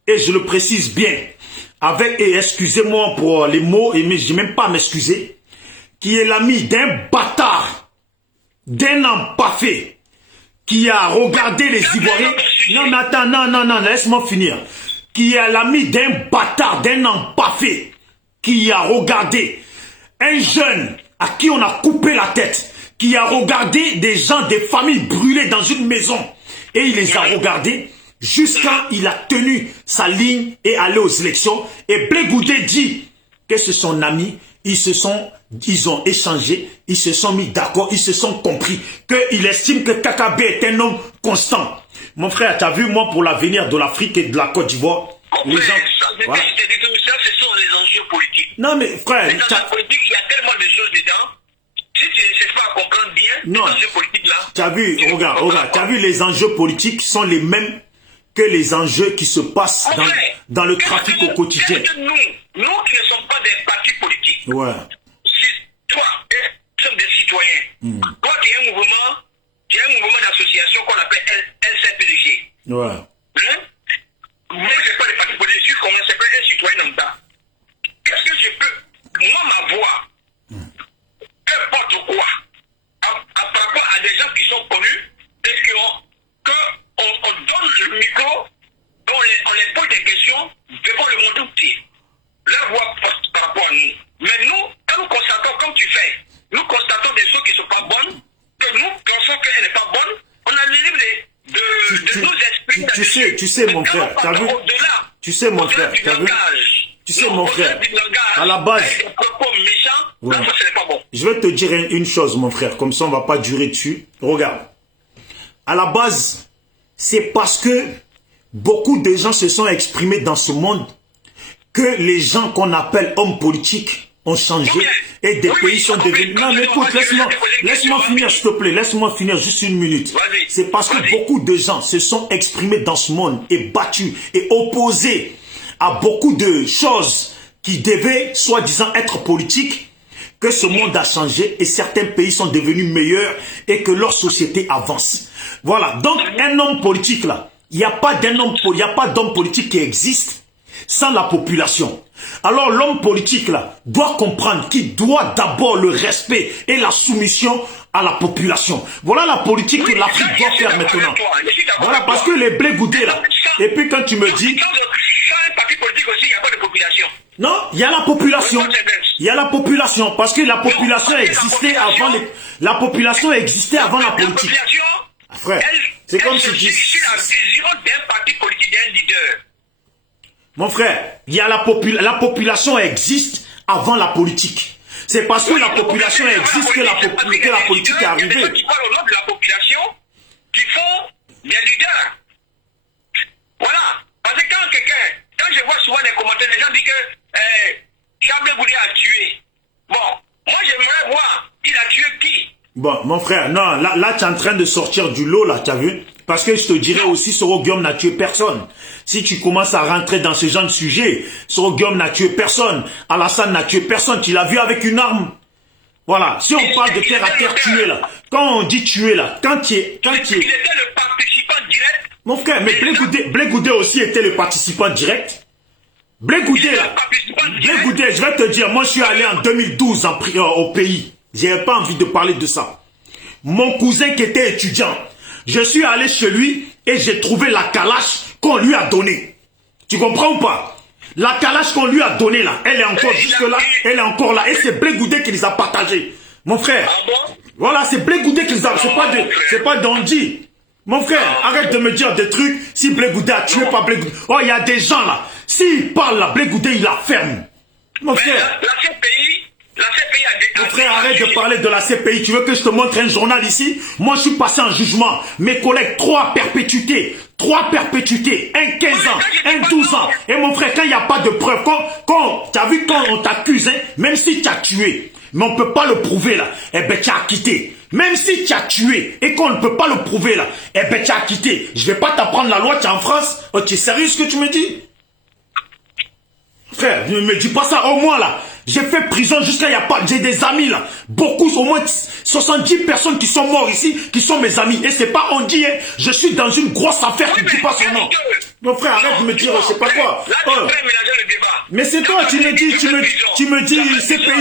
et je le précise bien, avec, et excusez-moi pour les mots, et mais je ne vais même pas m'excuser, qui est l'ami d'un bâtard, d'un empaffé, qui a regardé les Ivoiriens. Non, mais attends, non, laisse-moi finir. Qui est l'ami d'un bâtard, d'un empaffé, qui a regardé un jeune à qui on a coupé la tête, qui a regardé des gens, des familles brûlées dans une maison, et il les a regardés jusqu'à il a tenu sa ligne et allé aux élections. Et Blé Goudé dit que c'est son ami, ils ont échangé, ils se sont mis d'accord, ils se sont compris, qu'il estime que KKB est un homme constant. Mon frère, tu as vu, moi, pour l'avenir de l'Afrique et de la Côte d'Ivoire, les gens... Voilà. Ça, ce sont les enjeux politiques. Non, mais frère... Mais dans la politique, il y a tellement de choses dedans. Si tu ne sais pas comprendre bien les enjeux politiques là... Tu as vu, regarde, tu as vu, les enjeux politiques sont les mêmes que les enjeux qui se passent dans le trafic au quotidien. Nous qui ne sommes pas des partis politiques, si toi, nous sommes des citoyens, toi tu es un mouvement d'association qu'on appelle LCPDG. Moi, je ne sais pas les partis politiques, comment ça s'appelle un citoyen lambda. Qu'est-ce que je peux, moi, ma voix, n'importe quoi, par rapport à des gens qui sont connus, est-ce qu'on donne le micro, on les pose des questions devant le monde entier. Leur voix porte par rapport à nous. Mais nous, quand nous constatons, comme tu fais, nous constatons des choses qui ne sont pas bonnes, que nous pensons qu'elle n'est pas bonne, on a le libre de nous exprimer. Tu sais, mon frère, t'as vu? Tu sais, mon frère, t'as vu? Tu sais, mon frère, à la base... Ouais. Là, ça, ce n'est pas bon. Je vais te dire une chose, mon frère, comme ça on va pas durer dessus. Regarde, à la base, c'est parce que beaucoup de gens se sont exprimés dans ce monde que les gens qu'on appelle hommes politiques ont changé et des pays sont devenus... Non, mais écoute, laisse-moi finir, s'il te plaît. Laisse-moi finir juste une minute. C'est parce que beaucoup de gens se sont exprimés dans ce monde et battus et opposés à beaucoup de choses qui devaient, soi-disant, être politiques, que ce monde a changé et certains pays sont devenus meilleurs et que leur société avance. Voilà. Donc, un homme politique, là, il n'y a pas d'homme politique qui existe sans la population. Alors, l'homme politique, là, doit comprendre qu'il doit d'abord le respect et la soumission à la population. Voilà la politique que l'Afrique doit faire maintenant. Voilà, parce que les blé goudés, là, et puis quand tu me dis... Sans un parti politique aussi, il n'y a pas de population. Non, il y a la population. Il y a la population, parce que la population existait avant la population existait avant la politique. Frère, c'est comme si tu... C'est la vision d'un parti politique, d'un leader. Mon frère, il y a la population existe avant la politique. C'est parce que la population existe que la politique est arrivée. Il y a des gens qui parlent au nom de la population, qui font des leaders. Voilà. Parce que quand je vois souvent des commentaires, les gens disent que Charles Goudé a tué. Bon, moi j'aimerais voir, il a tué qui? Bon, mon frère, non, là tu es en train de sortir du lot, là, tu as vu? Parce que je te dirais aussi, Soro Guillaume n'a tué personne. Si tu commences à rentrer dans ce genre de sujet, Soro Guillaume n'a tué personne. Alassane n'a tué personne. Tu l'as vu avec une arme. Voilà. Si on parle de terre à terre tué, là, quand on dit tué, là, quand tu es... Il était le participant direct. Mon frère, mais Blé Goudé aussi était le participant direct. Blé Goudé, là, Blé Goudé, je vais te dire, moi je suis allé en 2012 au pays. J'ai pas envie de parler de ça. Mon cousin qui était étudiant, je suis allé chez lui et j'ai trouvé la calache qu'on lui a donnée. Tu comprends ou pas? La calache qu'on lui a donnée là, elle est encore jusque là, elle est encore là. Et c'est Blé Goudé qui les a partagés. Mon frère, voilà, c'est Blé Goudé qui les a, c'est pas Dondi. Mon frère, arrête de me dire des trucs, si Blé Goudé a tué pas Blé Goudé. Oh, il y a des gens là, s'ils parlent là, Blé Goudé, il la ferme. Mon frère. La CPI a déclaré... Mon frère, arrête de parler de la CPI. Tu veux que je te montre un journal ici? Moi, je suis passé en jugement. Mes collègues, 3 perpétuités. 3 perpétuités. Un 15 ans, un 12 ans. Et mon frère, quand il n'y a pas de preuve, tu as vu quand on t'accuse, hein, même si tu as tué, mais on ne peut pas le prouver là, eh ben tu as acquitté. Même si tu as tué et qu'on ne peut pas le prouver là, eh ben tu as acquitté. Je ne vais pas t'apprendre la loi, tu es en France. Oh, tu es sérieux ce que tu me dis? Frère, ne me dis pas ça. Au moins là, j'ai fait prison jusqu'à il n'y a pas. J'ai des amis là. Beaucoup, au moins 70 personnes qui sont mortes ici, qui sont mes amis. Et c'est pas on dit, hein, je suis dans une grosse affaire qui ne dit pas son nom. Mon frère, arrête de me dire, je sais pas quoi. Oh. Mais c'est toi, tu me dis,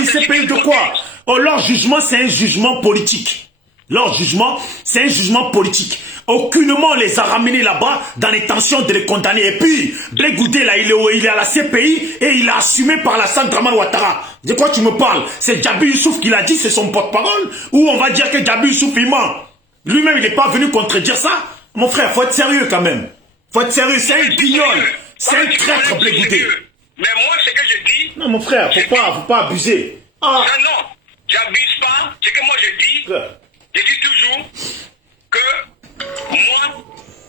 CPI de quoi? Oh, leur jugement, c'est un jugement politique. Leur jugement, c'est un jugement politique. Aucunement on les a ramenés là-bas dans l'intention de les condamner. Et puis, Blé Goudé là, il est à la CPI et il a assumé par la Draman Ouattara. De quoi tu me parles? C'est Djabi Youssouf qui l'a dit, c'est son porte-parole? Ou on va dire que Djabi Youssouf il ment? Lui-même il n'est pas venu contredire ça? Mon frère, faut être sérieux quand même. Faut être sérieux, c'est un guignol. C'est un traître, Blé Goudé. Mais moi, ce que je dis... Non mon frère, faut pas abuser. Ah. Non, j'abuse pas. Ce que moi je dis, je dis toujours que moi,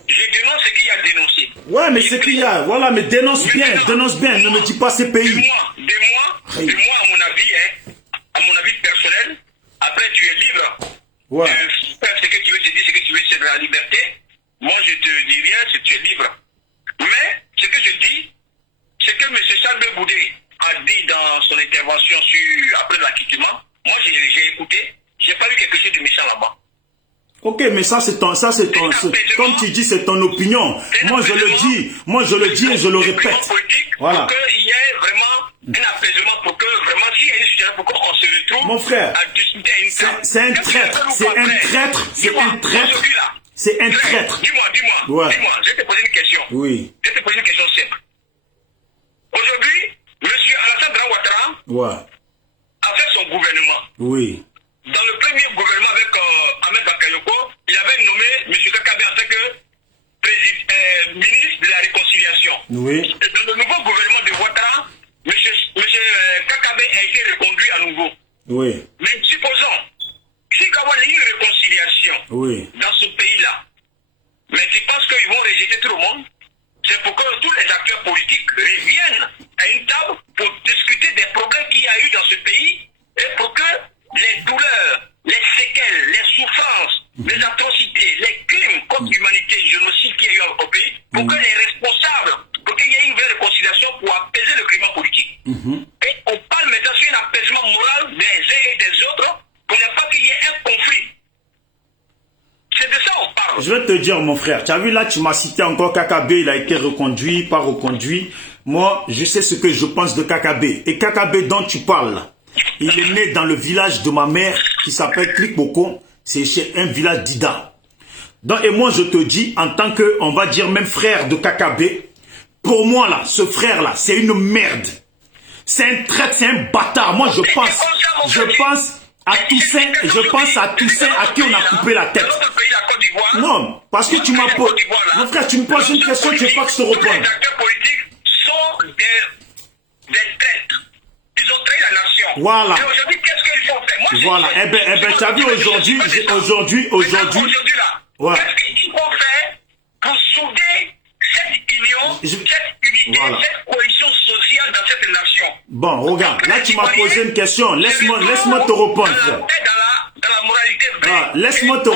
je dénonce ce qu'il y a dénoncé. Ouais, mais c'est qu'il y a, voilà, mais dénonce bien, ne me dis pas ces pays. De moi, à mon avis personnel, après tu es libre de faire ce que tu veux te dire, ce que tu veux, c'est de la liberté. Moi, je te dis rien, c'est que tu es libre. Mais, ce que je dis, c'est que M. Charles Goudé a dit dans son intervention après l'acquittement, moi j'ai écouté, j'ai pas vu quelque chose de méchant là-bas. Ok, mais ça c'est comme tu dis, c'est ton opinion. Moi je le dis et je le répète. Voilà. Pour qu'il y ait vraiment un apaisement, pour que vraiment s'il y a une situation, pour qu'on se retrouve. Mon frère, à discuter à une table. C'est un traître. Dis-moi, je vais te poser une question. Oui. Je vais te poser une question simple. Aujourd'hui, M. Alassane Draman Ouattara a fait son gouvernement. Oui. Dans le premier gouvernement avec Ahmed Bakayoko, il avait nommé M. Kakabe en tant que ministre de la Réconciliation. Oui. Et dans le nouveau gouvernement de Ouattara, M. Kakabe a été reconduit à nouveau. Oui. Mais supposons, si il y a une réconciliation dans ce pays-là, mais tu penses qu'ils vont rejeter tout le monde? C'est pour que tous les acteurs politiques reviennent à une table pour discuter des problèmes qu'il y a eu dans ce pays et pour que les douleurs, les séquelles, les souffrances, les atrocités, les crimes contre l'humanité, le génocide qu'il y a eu au pays, pour que les responsables, pour qu'il y ait une vraie réconciliation pour apaiser le climat politique. Et on parle maintenant sur un apaisement moral des uns et des autres pour ne pas qu'il y ait un conflit. C'est de ça qu'on parle. Je vais te dire, mon frère, tu as vu là, tu m'as cité encore Kakabe, il a été reconduit, pas reconduit. Moi, je sais ce que je pense de Kakabe. Et Kakabe dont tu parles, il est né dans le village de ma mère qui s'appelle Klikboko. C'est chez un village d'Ida. Donc, et moi, je te dis, en tant que, on va dire, même frère de Kakabe, pour moi, là, ce frère-là, c'est une merde. C'est un traître, c'est un bâtard. Moi, je pense à Toussaint, à qui on a coupé la tête. Non, parce que tu m'as posé... Mon frère, tu me poses une question, tu ne veux pas que je te réponde. Les acteurs politiques sont des traîtres. Ils ont trahi la nation. Voilà. Et aujourd'hui, qu'est-ce qu'ils font faire? Moi, voilà. Eh ben, tu as vu aujourd'hui, là, ouais. Qu'est-ce qu'ils vont faire pour souder cette union, cette unité, cette cohésion sociale dans cette nation? Bon, regarde, là tu m'as posé une question. Laisse-moi te répondre, frère. Dans la moralité vraie. Laisse-moi te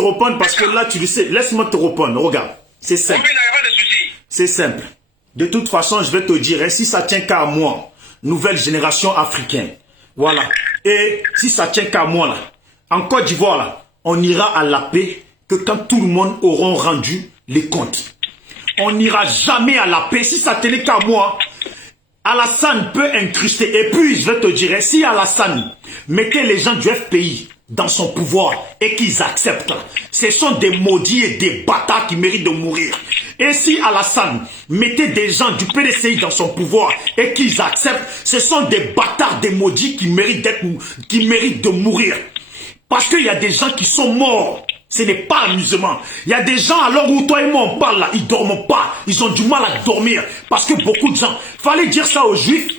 répondre parce que là tu le sais. Laisse-moi te répondre. Regarde, c'est simple. C'est simple. De toute façon, je vais te dire, si ça tient qu'à moi, nouvelle génération africaine, voilà. Et si ça tient qu'à moi là, en Côte d'Ivoire là, on ira à la paix que quand tout le monde aura rendu les comptes. On n'ira jamais à la paix si ça tenait qu'à moi. Alassane peut incruster. Et puis, je vais te dire, si Alassane mettait les gens du FPI dans son pouvoir et qu'ils acceptent, ce sont des maudits et des bâtards qui méritent de mourir. Et si Alassane mettait des gens du PDCI dans son pouvoir et qu'ils acceptent, ce sont des bâtards, des maudits qui méritent de mourir. Parce qu'il y a des gens qui sont morts. Ce n'est pas amusement. Il y a des gens, alors où toi et moi on parle là, ils ne dorment pas. Ils ont du mal à dormir. Parce que beaucoup de gens, il fallait dire ça aux Juifs.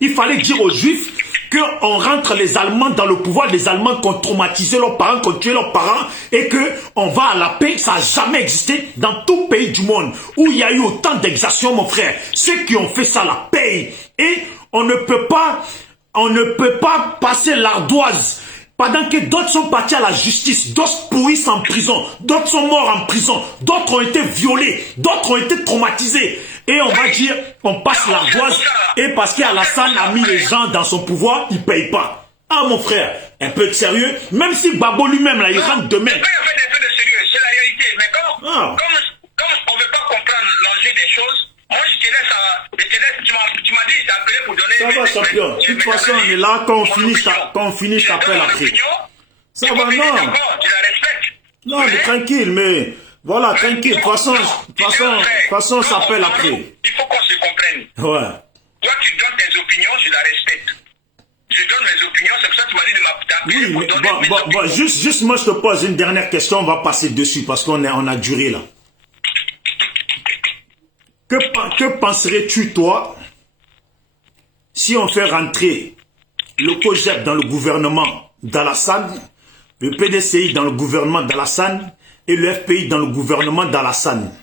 Il fallait dire aux Juifs qu'on rentre les Allemands dans le pouvoir, les Allemands qui ont traumatisé leurs parents, qui ont tué leurs parents, et qu'on va à la paix. Ça n'a jamais existé dans tout pays du monde où il y a eu autant d'exactions, mon frère. Ceux qui ont fait ça la paye. Et on ne peut pas passer l'ardoise. Pendant que d'autres sont partis à la justice, d'autres pourrissent en prison, d'autres sont morts en prison, d'autres ont été violés, d'autres ont été traumatisés. Et on va dire, on passe l'ardoise, et parce qu'Alassane a mis les gens dans son pouvoir, il ne paye pas. Ah mon frère, un peu de sérieux, même si Babo lui-même, là, il rentre demain. C'est un peu de sérieux, c'est la réalité. Mais comme on ne veut pas comprendre l'enjeu des choses, moi je te laisse, tu m'as dit, je t'ai appelé pour donner... Ça va, champion. De toute façon, on est là, quand on finit, je t'appelle après. Ça va, non. Tu la respectes. Non, mais tranquille, mais... Voilà, tranquille. De toute façon, on s'appelle après. Il faut qu'on se comprenne. Ouais. Toi, tu donnes tes opinions, je la respecte. Je donne mes opinions, c'est pour ça que tu m'as dit de m'appeler. Oui, mais bon, juste moi, je te pose une dernière question, on va passer dessus, parce qu'on a duré là. Que penserais-tu, toi, si on fait rentrer le COJEP dans le gouvernement d'Alassane, le PDCI dans le gouvernement d'Alassane et le FPI dans le gouvernement d'Alassane?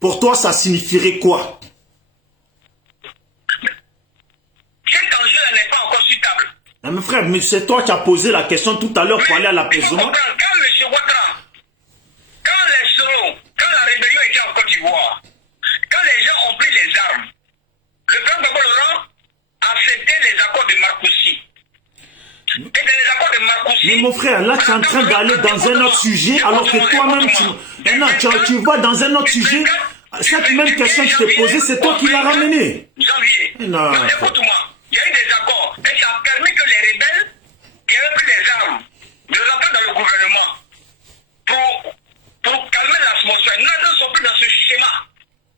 Pour toi, ça signifierait quoi? Cet enjeu n'est pas encore suitable. Ah, mais frère, mais c'est toi qui as posé la question tout à l'heure pour aller à l'apaisement. Quand M. Ouattara, quand la rébellion était en Côte d'Ivoire, quand les gens ont pris les armes, le président Gbagbo Laurent acceptait les accords de Marcoussis. Et dans les accords de Marcoussis... Mais mon frère, là tu es en train d'aller dans un autre sujet, alors que toi-même, tu vas dans un autre sujet. Cette même question que je t'ai posée, c'est toi qui l'as ramenée. Janvier, non, écoute-moi, il y a eu des accords et ça a permis que les rebelles qui avaient pris les armes de rentrer dans le gouvernement pour calmer l'atmosphère. Nous ne sommes plus dans ce schéma,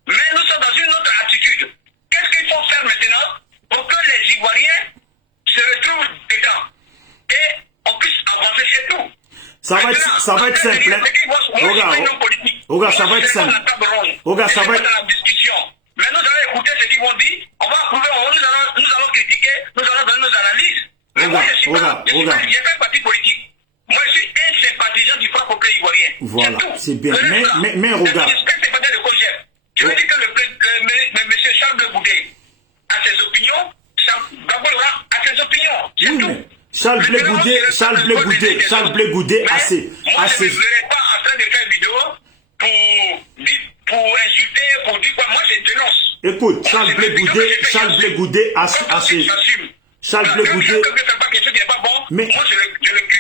mais nous sommes dans une autre attitude. Qu'est-ce qu'il faut faire maintenant pour que les Ivoiriens se retrouvent dedans et on puisse avancer chez tout? Ça va être simple. Hein? Regarde, ça va être simple. Regarde, ça va être... Mais nous allons écouter ce qu'ils vont dire, on va approuver, nous allons critiquer, nous allons donner nos analyses. suis pas un parti politique. Moi, je suis un sympathisant du Front populaire ivoirien. Voilà, c'est bien. Mais regarde. Je veux dire que M. Charles Blé Goudé a ses opinions, Baboura a ses opinions. C'est tout. Charles Blé Goudé a ses... Moi, je ne me verrai pas en train de faire une vidéo pour insulter, pour dire quoi. Moi, je dénonce. Écoute, Charles Blé Goudé a ses... Charles Blé Goudé...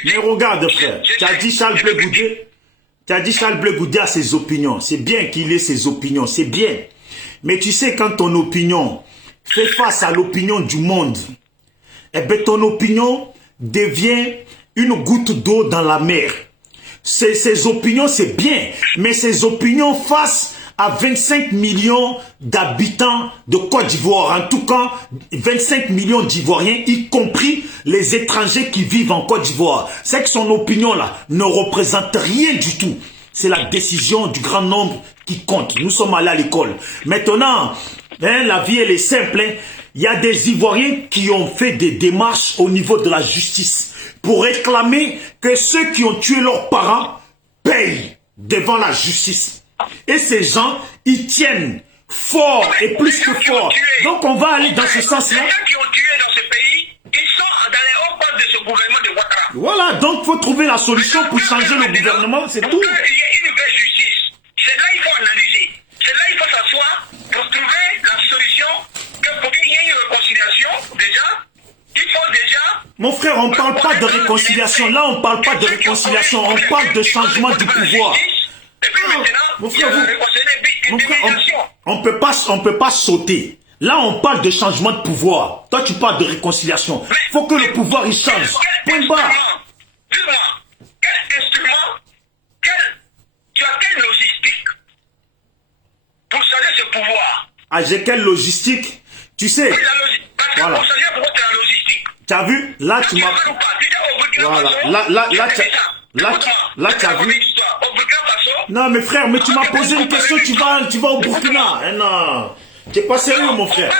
Mais regarde, frère, tu as dit Charles Blé Goudé... Tu as dit Charles Blé Goudé a ses opinions. C'est bien qu'il ait ses opinions, c'est bien. Mais tu sais, quand ton opinion fait face à l'opinion du monde, eh bien, ton opinion devient une goutte d'eau dans la mer. Ces opinions, c'est bien. Mais ces opinions face à 25 millions d'habitants de Côte d'Ivoire, en tout cas 25 millions d'Ivoiriens, y compris les étrangers qui vivent en Côte d'Ivoire. C'est que son opinion là ne représente rien du tout. C'est la décision du grand nombre qui compte. Nous sommes allés à l'école. Maintenant, la vie elle est simple. Il y a des Ivoiriens qui ont fait des démarches au niveau de la justice pour réclamer que ceux qui ont tué leurs parents payent devant la justice. Et ces gens, ils tiennent fort et plus que fort. Donc on va aller dans ce sens-là. Les gens qui ont tué dans ce pays, ils sont dans les hauts postes de ce gouvernement de Ouattara. Voilà, donc il faut trouver la solution pour changer le gouvernement, c'est tout. Pour qu'il y ait une vraie justice, c'est là qu'il faut analyser. C'est là qu'il faut s'asseoir pour trouver la solution, pour qu'il y ait une réconciliation, déjà. Il faut déjà... Mon frère, on ne parle pas de réconciliation. Là, on ne parle pas de réconciliation. On parle de changement du pouvoir. Mon frère, on peut pas sauter. Là, on parle de changement de pouvoir. Toi, tu parles de réconciliation. Il faut que le pouvoir, il change. Point barre. Dis-moi, quel instrument, tu as quelle logistique pour changer ce pouvoir? Ah, j'ai quelle logistique? Tu sais. Oui, la logistique. Voilà. Pour changer, pourquoi tu as la logistique? Tu as vu? Là, tu m'as... Voilà. Là, tu as vu? Non, mais frère, mais tu m'as posé une question, tu vas au Burkina. Eh non, tu n'es pas sérieux, mon frère.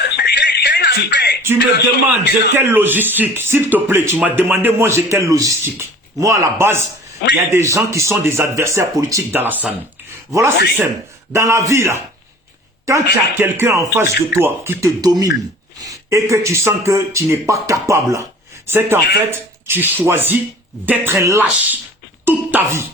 Tu me demandes, j'ai quelle logistique? S'il te plaît, tu m'as demandé, moi, j'ai quelle logistique? Moi, à la base, il y a des gens qui sont des adversaires politiques d'Alassane. Voilà, c'est simple. Dans la vie, là, quand tu as quelqu'un en face de toi qui te domine et que tu sens que tu n'es pas capable, c'est qu'en fait, tu choisis d'être un lâche toute ta vie.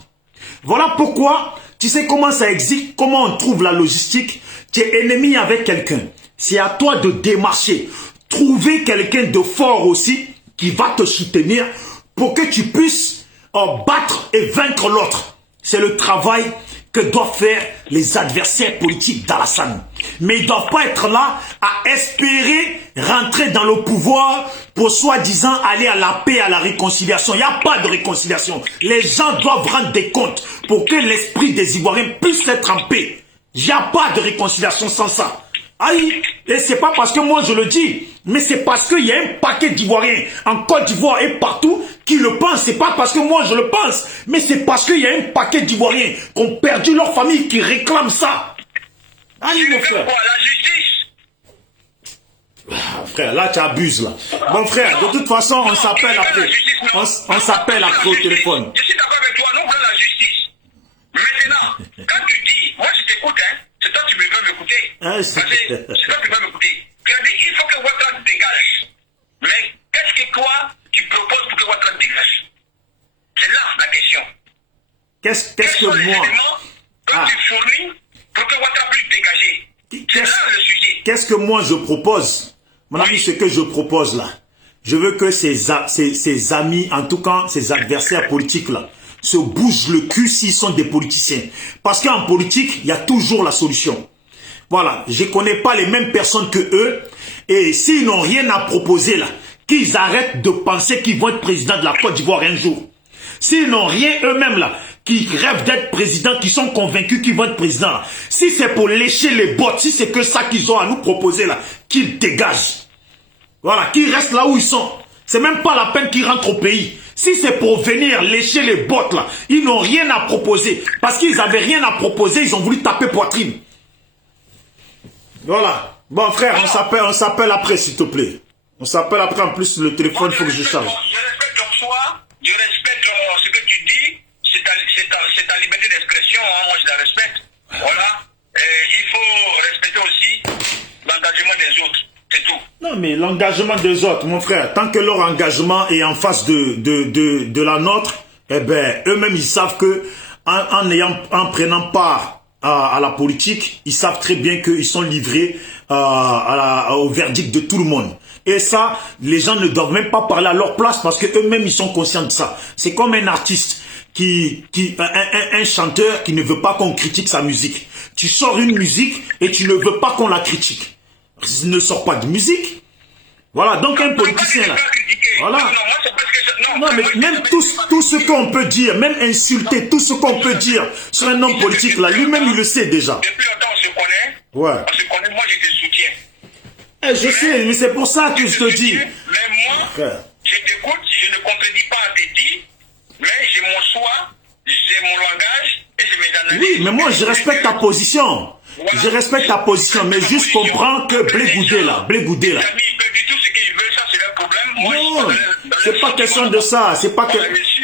Voilà pourquoi, tu sais comment ça existe, comment on trouve la logistique. Tu es ennemi avec quelqu'un. C'est à toi de démarcher. Trouver quelqu'un de fort aussi qui va te soutenir pour que tu puisses battre et vaincre l'autre. C'est le travail que doivent faire les adversaires politiques d'Alassane. Mais ils ne doivent pas être là à espérer rentrer dans le pouvoir pour soi-disant aller à la paix, à la réconciliation. Il n'y a pas de réconciliation. Les gens doivent rendre des comptes pour que l'esprit des Ivoiriens puisse être en paix. Il n'y a pas de réconciliation sans ça. Aïe, et c'est pas parce que moi je le dis, mais c'est parce qu'il y a un paquet d'Ivoiriens en Côte d'Ivoire et partout qui le pensent. C'est pas parce que moi je le pense, mais c'est parce qu'il y a un paquet d'Ivoiriens qui ont perdu leur famille qui réclament ça. Aïe, mon frère. La justice. Ah, frère, là tu abuses là. Mon frère, de toute façon on s'appelle après. On s'appelle après au téléphone. Je suis d'accord avec toi, nous voulons la justice. Maintenant, quand tu dis, moi je t'écoute, hein. C'est toi qui veux m'écouter. C'est toi qui veux m'écouter. Tu as dit il faut que Ouattara dégage. Mais qu'est-ce que toi tu proposes pour que Ouattara dégage? C'est là la question. Qu'est-ce que moi... Quels sont les éléments que tu fournis pour que Ouattara puisse dégager? C'est là le sujet. Qu'est-ce que moi je propose? Mon ami, ce que je propose là, je veux que ces amis, en tout cas ces adversaires politiques là, se bougent le cul s'ils sont des politiciens. Parce qu'en politique, il y a toujours la solution. Voilà, je ne connais pas les mêmes personnes que eux. Et s'ils n'ont rien à proposer là, qu'ils arrêtent de penser qu'ils vont être président de la Côte d'Ivoire un jour. S'ils n'ont rien eux-mêmes là, qui rêvent d'être président, qui sont convaincus qu'ils vont être président là. Si c'est pour lécher les bottes, si c'est que ça qu'ils ont à nous proposer là, qu'ils dégagent. Voilà, qu'ils restent là où ils sont. C'est même pas la peine qu'ils rentrent au pays. Si c'est pour venir lécher les bottes là, ils n'ont rien à proposer. Parce qu'ils n'avaient rien à proposer, ils ont voulu taper poitrine. Voilà. Bon frère, on s'appelle après s'il te plaît. On s'appelle après, en plus, le téléphone, il faut que je charge. Je respecte ton choix, je respecte ce que tu dis, c'est ta liberté d'expression, hein, moi je la respecte. Voilà. Et il faut respecter aussi l'engagement des autres, c'est tout. Non, mais l'engagement des autres, mon frère, tant que leur engagement est en face de la nôtre, eh ben, eux-mêmes, ils savent que en prenant part à la politique, ils savent très bien qu'ils sont livrés au verdict de tout le monde. Et ça, les gens ne doivent même pas parler à leur place parce que eux-mêmes, ils sont conscients de ça. C'est comme un artiste, un chanteur qui ne veut pas qu'on critique sa musique. Tu sors une musique et tu ne veux pas qu'on la critique. Il ne sort pas de musique. Voilà, donc un politicien là. Voilà. Non, mais même tout ce qu'on peut dire, même insulter, tout ce qu'on peut dire sur un homme politique là, lui-même il le sait déjà. Depuis longtemps on se connaît. Ouais. On se connaît, moi je te soutiens. Je sais, mais c'est pour ça que je te dis. Mais moi, je t'écoute, je ne contredis pas à tes dits, mais j'ai mon choix, j'ai mon langage et je mes analyses. Oui, mais moi je respecte ta position. Voilà. Je respecte ta position, mais juste comprends que Blé Goudé là. Les amis, ils peuvent dire tout ce qu'ils veulent, ça c'est leur problème. Moi, non, c'est pas question de ça. C'est pas que.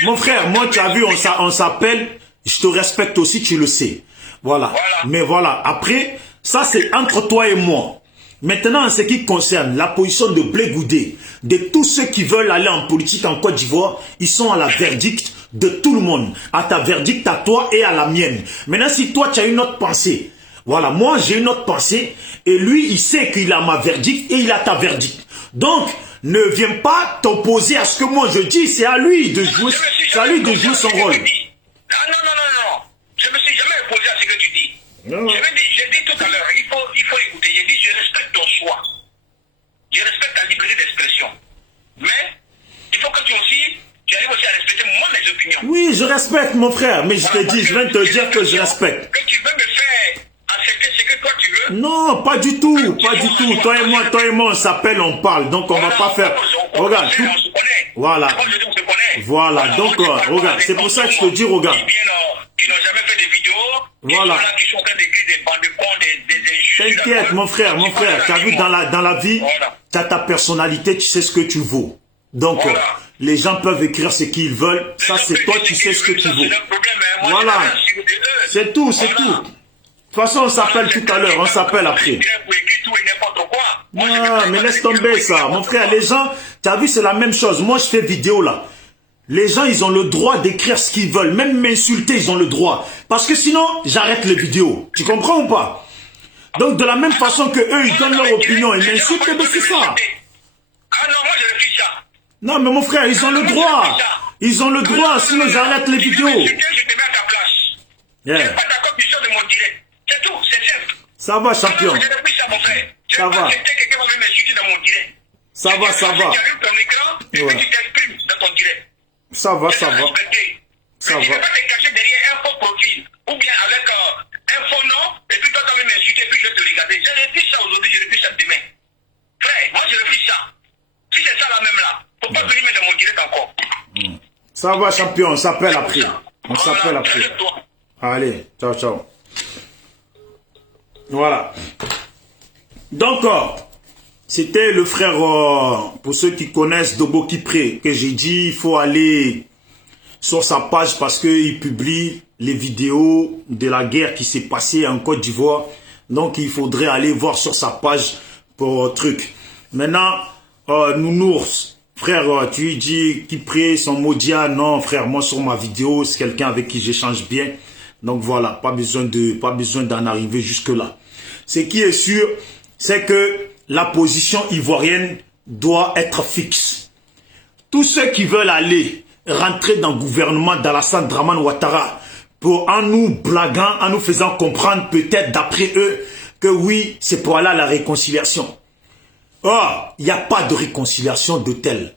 Mon frère, moi tu as vu, on s'appelle. Je te respecte aussi, tu le sais. Voilà. Mais voilà. Après, ça c'est entre toi et moi. Maintenant, en ce qui concerne la position de Blé Goudé, de tous ceux qui veulent aller en politique en Côte d'Ivoire, ils sont à la verdict de tout le monde. À ta verdict, à toi et à la mienne. Maintenant, si toi tu as une autre pensée, voilà, moi j'ai une autre pensée, et lui il sait qu'il a ma verdict et il a ta verdict. Donc, ne viens pas t'opposer à ce que moi je dis, c'est à lui de jouer, c'est à lui de jouer son rôle. Non. Je me suis jamais opposé à ce que tu dis. J'ai dit tout à l'heure, il faut écouter. J'ai dit, je respecte ton choix. Je respecte ta liberté d'expression. Mais, il faut que tu arrives aussi à respecter mes opinions. Oui, je respecte mon frère, mais je te dis, je viens de te dire que je respecte. Que tu veux me faire accepter ce que toi tu veux? Non, pas du tout, pas du tout. Toi et moi, on s'appelle, on parle, donc on va pas faire. Regarde, tout. Voilà. Voilà, donc, regarde, c'est pour ça que je te dis, regarde. Qui n'ont jamais fait de vidéos. Voilà. Qui sont en train d'écrire des bandes de comptes, des injures. T'inquiète, mon frère, tu as vu dans la vie, tu as ta personnalité, tu sais ce que tu vaux. Donc, les gens peuvent écrire ce qu'ils veulent. Ça, c'est toi, tu sais ce que tu vaux. Voilà. C'est tout, c'est tout. De toute façon, on s'appelle tout à l'heure, on s'appelle après. Non, mais laisse tomber ça. Mon frère, les gens, tu as vu, c'est la même chose. Moi, je fais vidéo là. Les gens, ils ont le droit d'écrire ce qu'ils veulent. Même m'insulter, ils ont le droit. Parce que sinon, j'arrête les vidéos. Tu comprends ou pas? Donc, de la même façon que eux, ils donnent leur opinion, ils m'insultent, mais c'est ça. Ah non, moi, je refuse ça. Non, mais mon frère, ils ont le droit. Ils ont le droit, sinon j'arrête les vidéos. Je te mets à ta place. Je n'ai pas d'accord, tu sors de mon direct. C'est tout, c'est simple. Ça va, champion. Je refuse ça, mon frère. Ça va. Je ne vais pas accepter que quelqu'un va m'insulter dans mon direct. Ça va, ça va. Tu allumes ton écran et que tu t'exprimes dans ton direct. Ça va, ça va. Ça va. Tu ne peux pas te cacher derrière un faux profil ou bien avec un faux nom et puis toi tu vas m'insulter et puis je vais te regarder. Je refuse ça aujourd'hui, je refuse ça demain. Frère, moi je refuse ça. Si c'est ça la même là, faut pas venir mettre dans mon direct encore. Ça va, champion, on s'appelle après. On s'appelle après. Allez, ciao, ciao. Voilà. Donc, c'était le frère, pour ceux qui connaissent Dobo Kipré, que j'ai dit, il faut aller sur sa page parce qu'il publie les vidéos de la guerre qui s'est passée en Côte d'Ivoire. Donc, il faudrait aller voir sur sa page pour truc. Maintenant, Nounours, frère, tu dis Kipré, son Modia, non, frère, moi sur ma vidéo, c'est quelqu'un avec qui j'échange bien. Donc voilà, pas besoin d'en arriver jusque là. Ce qui est sûr, c'est que la position ivoirienne doit être fixe. Tous ceux qui veulent aller rentrer dans le gouvernement d'Alassane Dramane Ouattara en nous blaguant, en nous faisant comprendre peut-être d'après eux que oui, c'est pour aller à la réconciliation. Or, il n'y a pas de réconciliation de telle.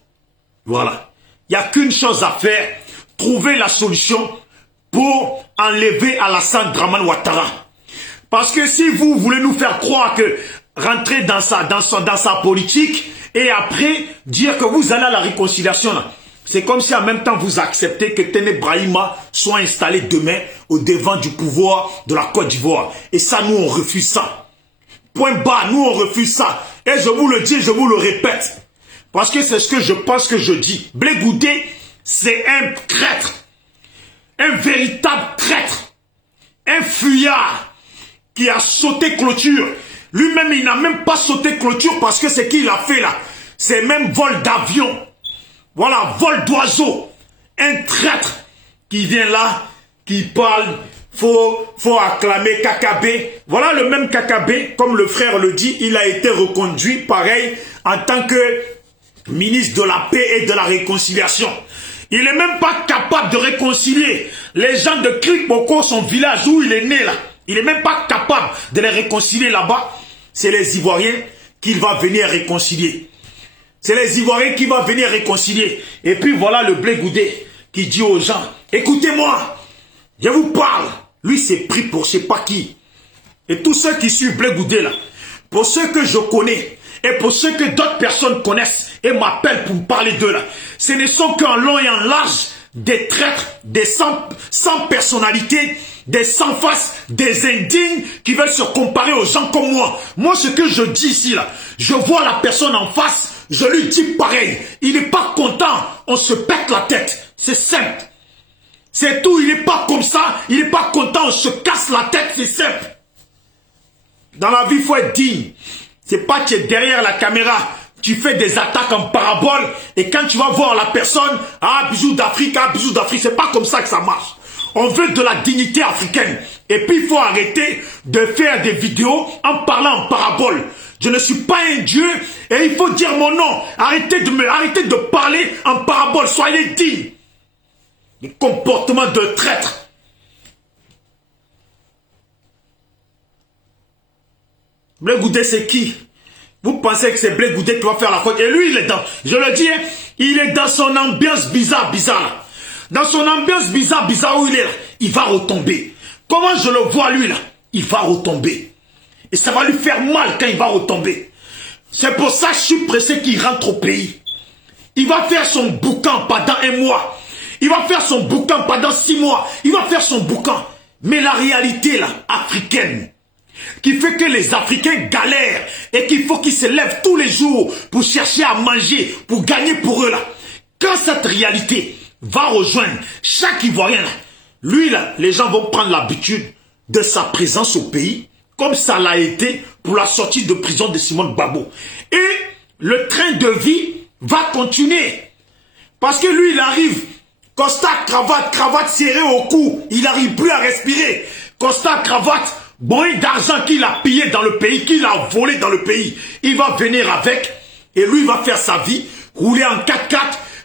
Voilà. Il n'y a qu'une chose à faire, trouver la solution pour enlever Alassane Dramane Ouattara. Parce que si vous voulez nous faire croire que rentrer dans sa politique et après dire que vous allez à la réconciliation, c'est comme si en même temps vous acceptez que Téné Brahima soit installé demain au devant du pouvoir de la Côte d'Ivoire. Et ça, nous, on refuse ça. Point bas, nous, on refuse ça. Et je vous le dis, je vous le répète. Parce que c'est ce que je pense que je dis. Blé Goudé, c'est un traître. Un véritable traître. Un fuyard qui a sauté clôture. Lui-même, il n'a même pas sauté clôture parce que ce qu'il a fait là, c'est même vol d'avion. Voilà, vol d'oiseau. Un traître qui vient là, qui parle, faut acclamer Kakabé. Voilà le même Kakabé, comme le frère le dit, il a été reconduit, pareil, en tant que ministre de la paix et de la réconciliation. Il n'est même pas capable de réconcilier les gens de Krikboko, son village où il est né là. Il n'est même pas capable de les réconcilier là-bas. C'est les Ivoiriens qu'il va venir réconcilier. C'est les Ivoiriens qui vont venir réconcilier. Et puis voilà le Blé Goudé qui dit aux gens, écoutez-moi, je vous parle. Lui c'est pris pour je ne sais pas qui. Et tous ceux qui suivent Blé Goudé là, pour ceux que je connais, et pour ceux que d'autres personnes connaissent et m'appellent pour me parler d'eux là, ce ne sont qu'en long et en large des traîtres, des sans personnalité, des sans face, des indignes qui veulent se comparer aux gens comme moi. Moi, ce que je dis ici là, je vois la personne en face, je lui dis pareil. Il n'est pas content, on se pète la tête. C'est simple. C'est tout, il n'est pas comme ça, il n'est pas content, on se casse la tête, c'est simple. Dans la vie, il faut être digne. C'est pas que tu es derrière la caméra, tu fais des attaques en parabole et quand tu vas voir la personne, ah bisous d'Afrique, c'est pas comme ça que ça marche. On veut de la dignité africaine. Et puis il faut arrêter de faire des vidéos en parlant en parabole. Je ne suis pas un dieu et il faut dire mon nom. Arrêtez de parler en parabole, soyez dignes. Les comportements de traître. Blé Goudé, c'est qui? Vous pensez que c'est Blé Goudé qui va faire la faute? Et lui, il est dans, je le dis, hein, il est dans son ambiance bizarre. Dans son ambiance bizarre où il est là, il va retomber. Comment je le vois lui là? Il va retomber. Et ça va lui faire mal quand il va retomber. C'est pour ça que je suis pressé qu'il rentre au pays. Il va faire son boucan pendant 1 mois. Il va faire son boucan pendant 6 mois. Il va faire son boucan. Mais la réalité là, africaine, qui fait que les Africains galèrent et qu'il faut qu'ils se lèvent tous les jours pour chercher à manger, pour gagner pour eux là. Quand cette réalité va rejoindre chaque Ivoirien là, lui là, les gens vont prendre l'habitude de sa présence au pays, comme ça l'a été pour la sortie de prison de Simone Gbagbo. Et le train de vie va continuer. Parce que lui, il arrive, costard, cravate serrée au cou, il n'arrive plus à respirer. Costard, cravate, bon d'argent qu'il a pillé dans le pays, qu'il a volé dans le pays. Il va venir avec, et lui, il va faire sa vie, rouler en 4x4,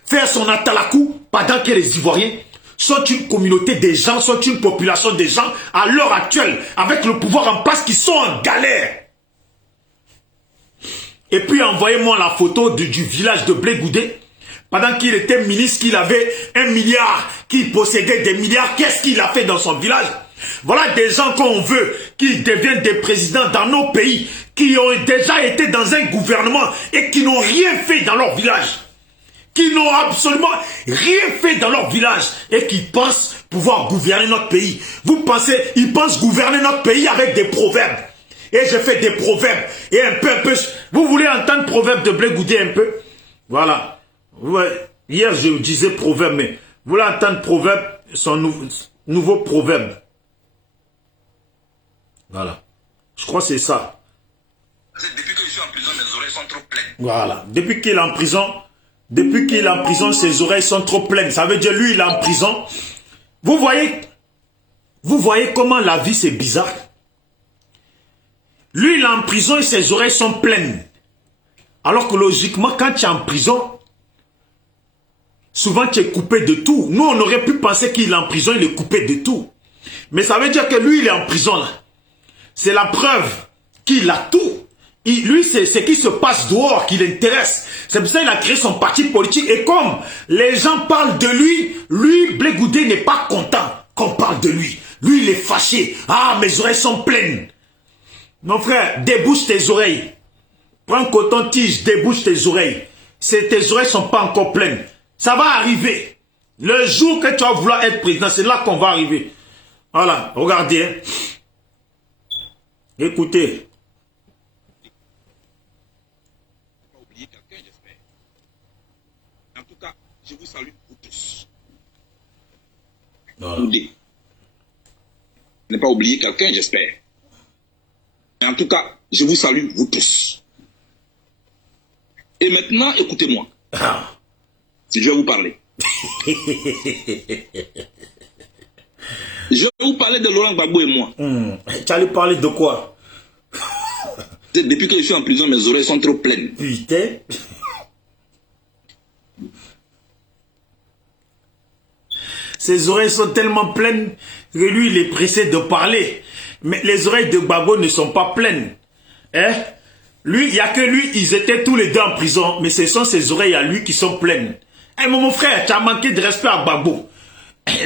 faire son atalakou, pendant que les Ivoiriens sont une communauté des gens, sont une population des gens, à l'heure actuelle, avec le pouvoir en place, qui sont en galère. Et puis, envoyez-moi la photo du village de Blé Goudé, pendant qu'il était ministre, qu'il avait 1 milliard, qu'il possédait des milliards, qu'est-ce qu'il a fait dans son village? Voilà des gens qu'on veut, qui deviennent des présidents dans nos pays, qui ont déjà été dans un gouvernement et qui n'ont rien fait dans leur village. Qui n'ont absolument rien fait dans leur village et qui pensent pouvoir gouverner notre pays. Vous pensez, ils pensent gouverner notre pays avec des proverbes. Et je fais des proverbes. Et un peu. Vous voulez entendre proverbe de Blé Goudé un peu? Voilà. Ouais. Hier, je disais proverbe, mais vous voulez entendre proverbe, son nouveau proverbe. Voilà. Je crois que c'est ça. Depuis que je suis en prison, mes oreilles sont trop pleines. Voilà. Depuis qu'il est en prison, ses oreilles sont trop pleines. Ça veut dire, lui, il est en prison. Vous voyez comment la vie, c'est bizarre. Lui, il est en prison et ses oreilles sont pleines. Alors que logiquement, quand tu es en prison, souvent tu es coupé de tout. Nous, on aurait pu penser qu'il est en prison, il est coupé de tout. Mais ça veut dire que lui, il est en prison là. C'est la preuve qu'il a tout. Lui, c'est ce qui se passe dehors qui l'intéresse. C'est pour ça qu'il a créé son parti politique. Et comme les gens parlent de lui, Blé Goudé n'est pas content qu'on parle de lui. Lui, il est fâché. Ah, mes oreilles sont pleines. Mon frère, débouche tes oreilles. Prends coton-tige, débouche tes oreilles. Tes oreilles ne sont pas encore pleines. Ça va arriver. Le jour que tu vas vouloir être président, c'est là qu'on va arriver. Voilà, regardez. Hein. Écoutez. Voilà. Oudé. Je n'ai pas oublié quelqu'un, j'espère. Mais en tout cas, je vous salue, vous tous. Et maintenant, écoutez-moi. Ah. Je vais vous parler. Je vais vous parler de Laurent Gbagbo et moi. Tu allais parler de quoi? Depuis que je suis en prison, mes oreilles sont trop pleines. Putain. Ses oreilles sont tellement pleines que lui, il est pressé de parler. Mais les oreilles de Gbagbo ne sont pas pleines. Hein? Lui, il n'y a que lui, ils étaient tous les deux en prison, mais ce sont ses oreilles à lui qui sont pleines. Eh, mon frère, tu as manqué de respect à Gbagbo.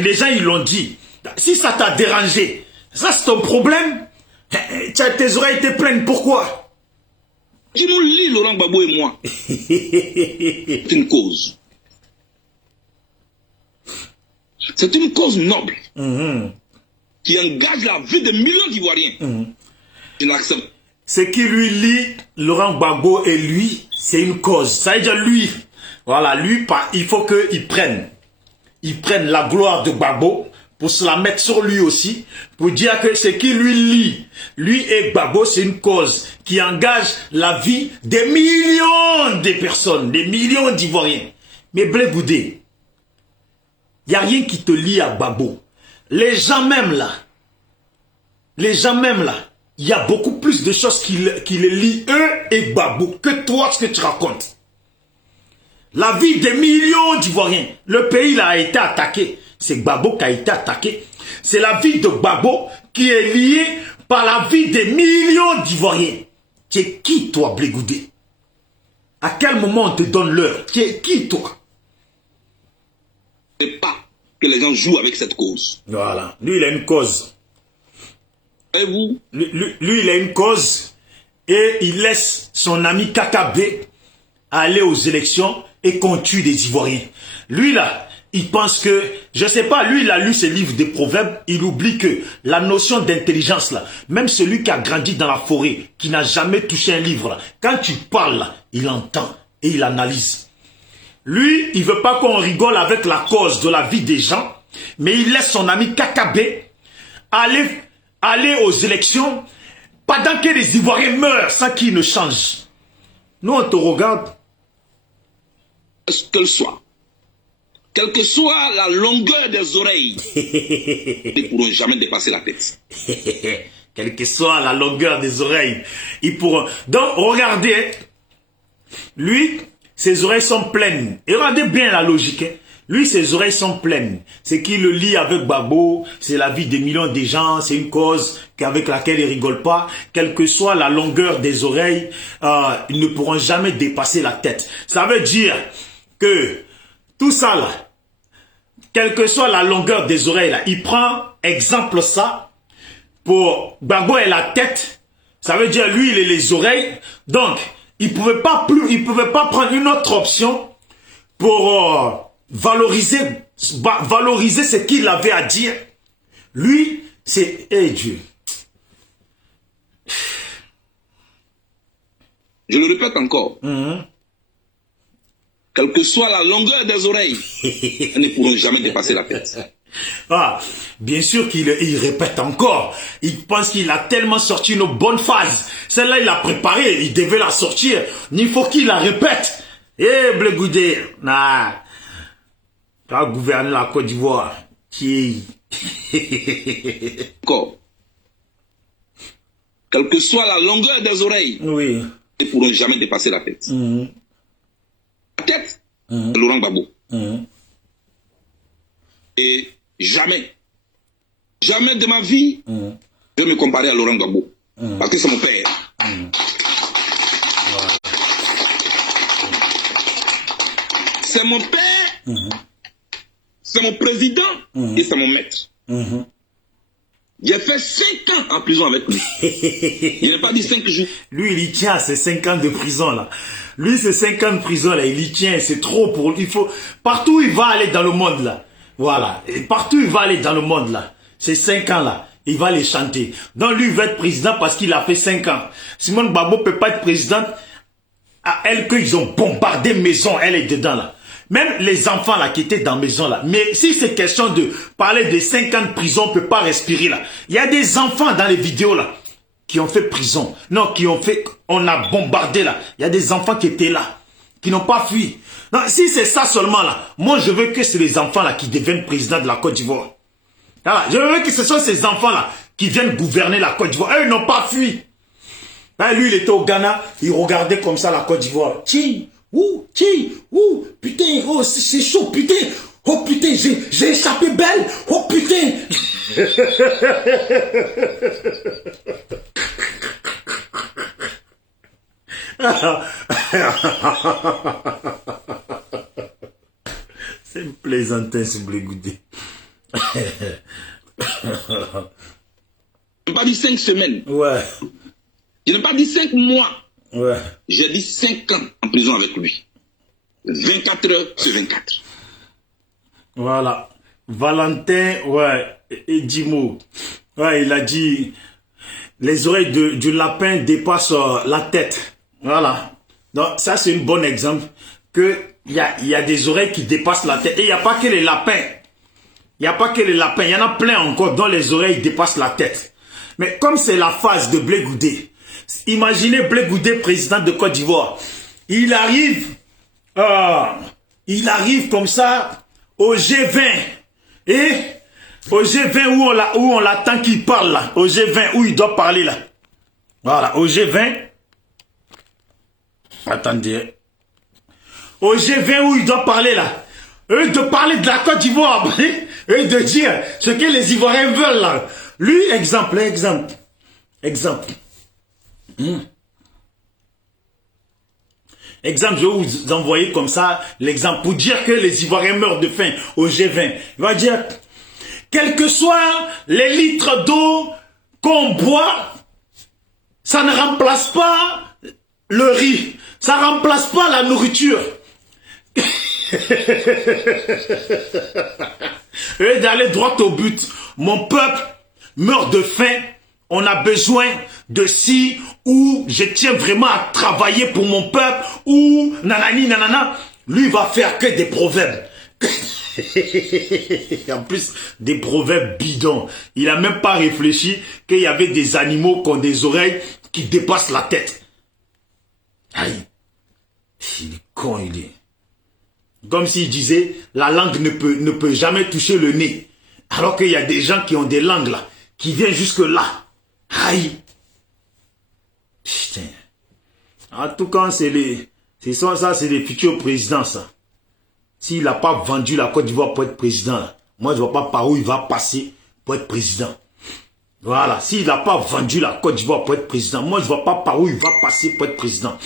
Les gens, ils l'ont dit. Si ça t'a dérangé, ça c'est ton problème. Tes oreilles étaient pleines, pourquoi? Qui nous lie, Laurent Gbagbo et moi? C'est une cause. C'est une cause noble qui engage la vie de millions d'Ivoiriens. Je n'accepte. Ce qui lui lie, Laurent Gbagbo et lui, c'est une cause. Ça veut dire lui. Voilà, lui, il faut qu'il prenne. Il prenne la gloire de Gbagbo pour se la mettre sur lui aussi, pour dire que ce qui lui lie, lui et Gbagbo, c'est une cause qui engage la vie des millions de personnes, des millions d'Ivoiriens. Mais Blé Goudé, il n'y a rien qui te lie à Gbagbo. Les gens même là, il y a beaucoup plus de choses qui les lient, eux et Gbagbo, que toi, ce que tu racontes. La vie des millions d'Ivoiriens. Le pays là a été attaqué. C'est Gbagbo qui a été attaqué. C'est la vie de Gbagbo qui est liée par la vie des millions d'Ivoiriens. Tu es qui, toi, Blé Goudé? À quel moment on te donne l'heure? Tu es qui, toi? Je ne sais pas que les gens jouent avec cette cause. Voilà. Lui, il a une cause. Et vous? Lui, il a une cause et il laisse son ami Kakabé aller aux élections et qu'on tue des Ivoiriens. Lui, là, il pense que, je sais pas, lui, il a lu ses livres de proverbes, il oublie que la notion d'intelligence, là, même celui qui a grandi dans la forêt, qui n'a jamais touché un livre, là, quand tu parles, là, il entend et il analyse. Lui, il veut pas qu'on rigole avec la cause de la vie des gens, mais il laisse son ami Kakabé aller aux élections pendant que les Ivoiriens meurent sans qu'ils ne changent. Nous, on te regarde. Qu'elle soit, quelle que soit la longueur des oreilles, ils ne pourront jamais dépasser la tête. Quelle que soit la longueur des oreilles, ils pourront. Donc, regardez, lui, ses oreilles sont pleines. Et regardez bien la logique. Hein. Lui, ses oreilles sont pleines. Ce qui le lie avec Gbagbo, c'est la vie des millions de gens, c'est une cause avec laquelle il ne rigole pas. Quelle que soit la longueur des oreilles, ils ne pourront jamais dépasser la tête. Ça veut dire que tout ça là, quelle que soit la longueur des oreilles là, il prend exemple ça pour Gbagbo et la tête. Ça veut dire lui, il est les oreilles. Donc, il pouvait pas prendre une autre option pour valoriser ce qu'il avait à dire. Lui, c'est Dieu. Je le répète encore. Quelle que soit la longueur des oreilles, elles ne pourront jamais dépasser la tête. Ah, bien sûr qu'il répète encore. Il pense qu'il a tellement sorti une bonne phase. Celle-là, il l'a préparée. Il devait la sortir. Il faut qu'il la répète. Blé Goudé, nah. Tu as gouverné la Côte d'Ivoire. Encore. Quelle que soit la longueur des oreilles, oui, ils ne pourront jamais dépasser la tête. La tête, c'est Laurent Gbagbo. Et jamais de ma vie, je vais me comparer à Laurent Gbagbo. Parce que c'est mon père. C'est mon père, c'est mon président et c'est mon maître. J'ai fait 5 ans en prison avec lui. Il n'a pas dit 5 jours. Lui, il y tient à ses 5 ans de prison là. Lui, ces 5 ans de prison là, il y tient. C'est trop pour lui. Partout où il va aller dans le monde là. Voilà. Et partout où il va aller dans le monde là. Ces 5 ans là, il va les chanter. Donc lui, il veut être président parce qu'il a fait 5 ans. Simone Gbagbo peut pas être présidente à elle qu'ils ont bombardé maison. Elle est dedans là. Même les enfants là qui étaient dans la maison là. Mais si c'est question de parler de 5 ans de prison, on ne peut pas respirer là. Il y a des enfants dans les vidéos là qui ont fait prison. Non, on a bombardé là. Il y a des enfants qui étaient là, qui n'ont pas fui. Non, si c'est ça seulement là, moi je veux que c'est les enfants là qui deviennent président de la Côte d'Ivoire. Voilà, je veux que ce soit ces enfants là qui viennent gouverner la Côte d'Ivoire. Eux, ils n'ont pas fui. Là, lui, il était au Ghana, il regardait comme ça la Côte d'Ivoire. Putain, oh, c'est chaud, putain. Oh putain, j'ai échappé belle. Oh putain. C'est une plaisantin, ce Blé Goudé. Je n'ai pas dit 5 semaines. Ouais. Je n'ai pas dit 5 mois. Ouais. J'ai dit 5 ans en prison avec lui. 24 heures sur 24. Voilà. Valentin, ouais, Edimo. Ouais, il a dit, les oreilles du lapin dépassent la tête. Voilà. Donc, ça, c'est un bon exemple que il y a des oreilles qui dépassent la tête. Et il n'y a pas que les lapins. Il n'y a pas que les lapins. Il y en a plein encore dont les oreilles dépassent la tête. Mais comme c'est la phase de Blé Goudé, imaginez Blé Goudé, président de Côte d'Ivoire. Il arrive comme ça au G20. Et au G20 où on l'attend qu'il parle là. Au G20 où il doit parler là. Voilà, au G20. Attendez. Au G20 où il doit parler là. Eux de parler de la Côte d'Ivoire. Eux de dire ce que les Ivoiriens veulent là. Lui, exemple. Exemple, je vais vous envoyer comme ça l'exemple pour dire que les Ivoiriens meurent de faim au G20. Il va dire, quels que soient les litres d'eau qu'on boit, ça ne remplace pas le riz. Ça ne remplace pas la nourriture. Et d'aller droit au but. Mon peuple meurt de faim. On a besoin de si, ou je tiens vraiment à travailler pour mon peuple, ou nanani nanana. Lui, il va faire que des proverbes. En plus, des proverbes bidons. Il n'a même pas réfléchi qu'il y avait des animaux qui ont des oreilles qui dépassent la tête. Aïe. Il est con, il est. Comme s'il disait, la langue ne peut jamais toucher le nez. Alors qu'il y a des gens qui ont des langues là, qui viennent jusque là. Aïe. Putain. En tout cas, c'est les futurs présidents, ça. S'il n'a pas vendu la Côte d'Ivoire pour être président, là, moi je ne vois pas par où il va passer pour être président. Voilà. S'il n'a pas vendu la Côte d'Ivoire pour être président, moi je ne vois pas par où il va passer pour être président.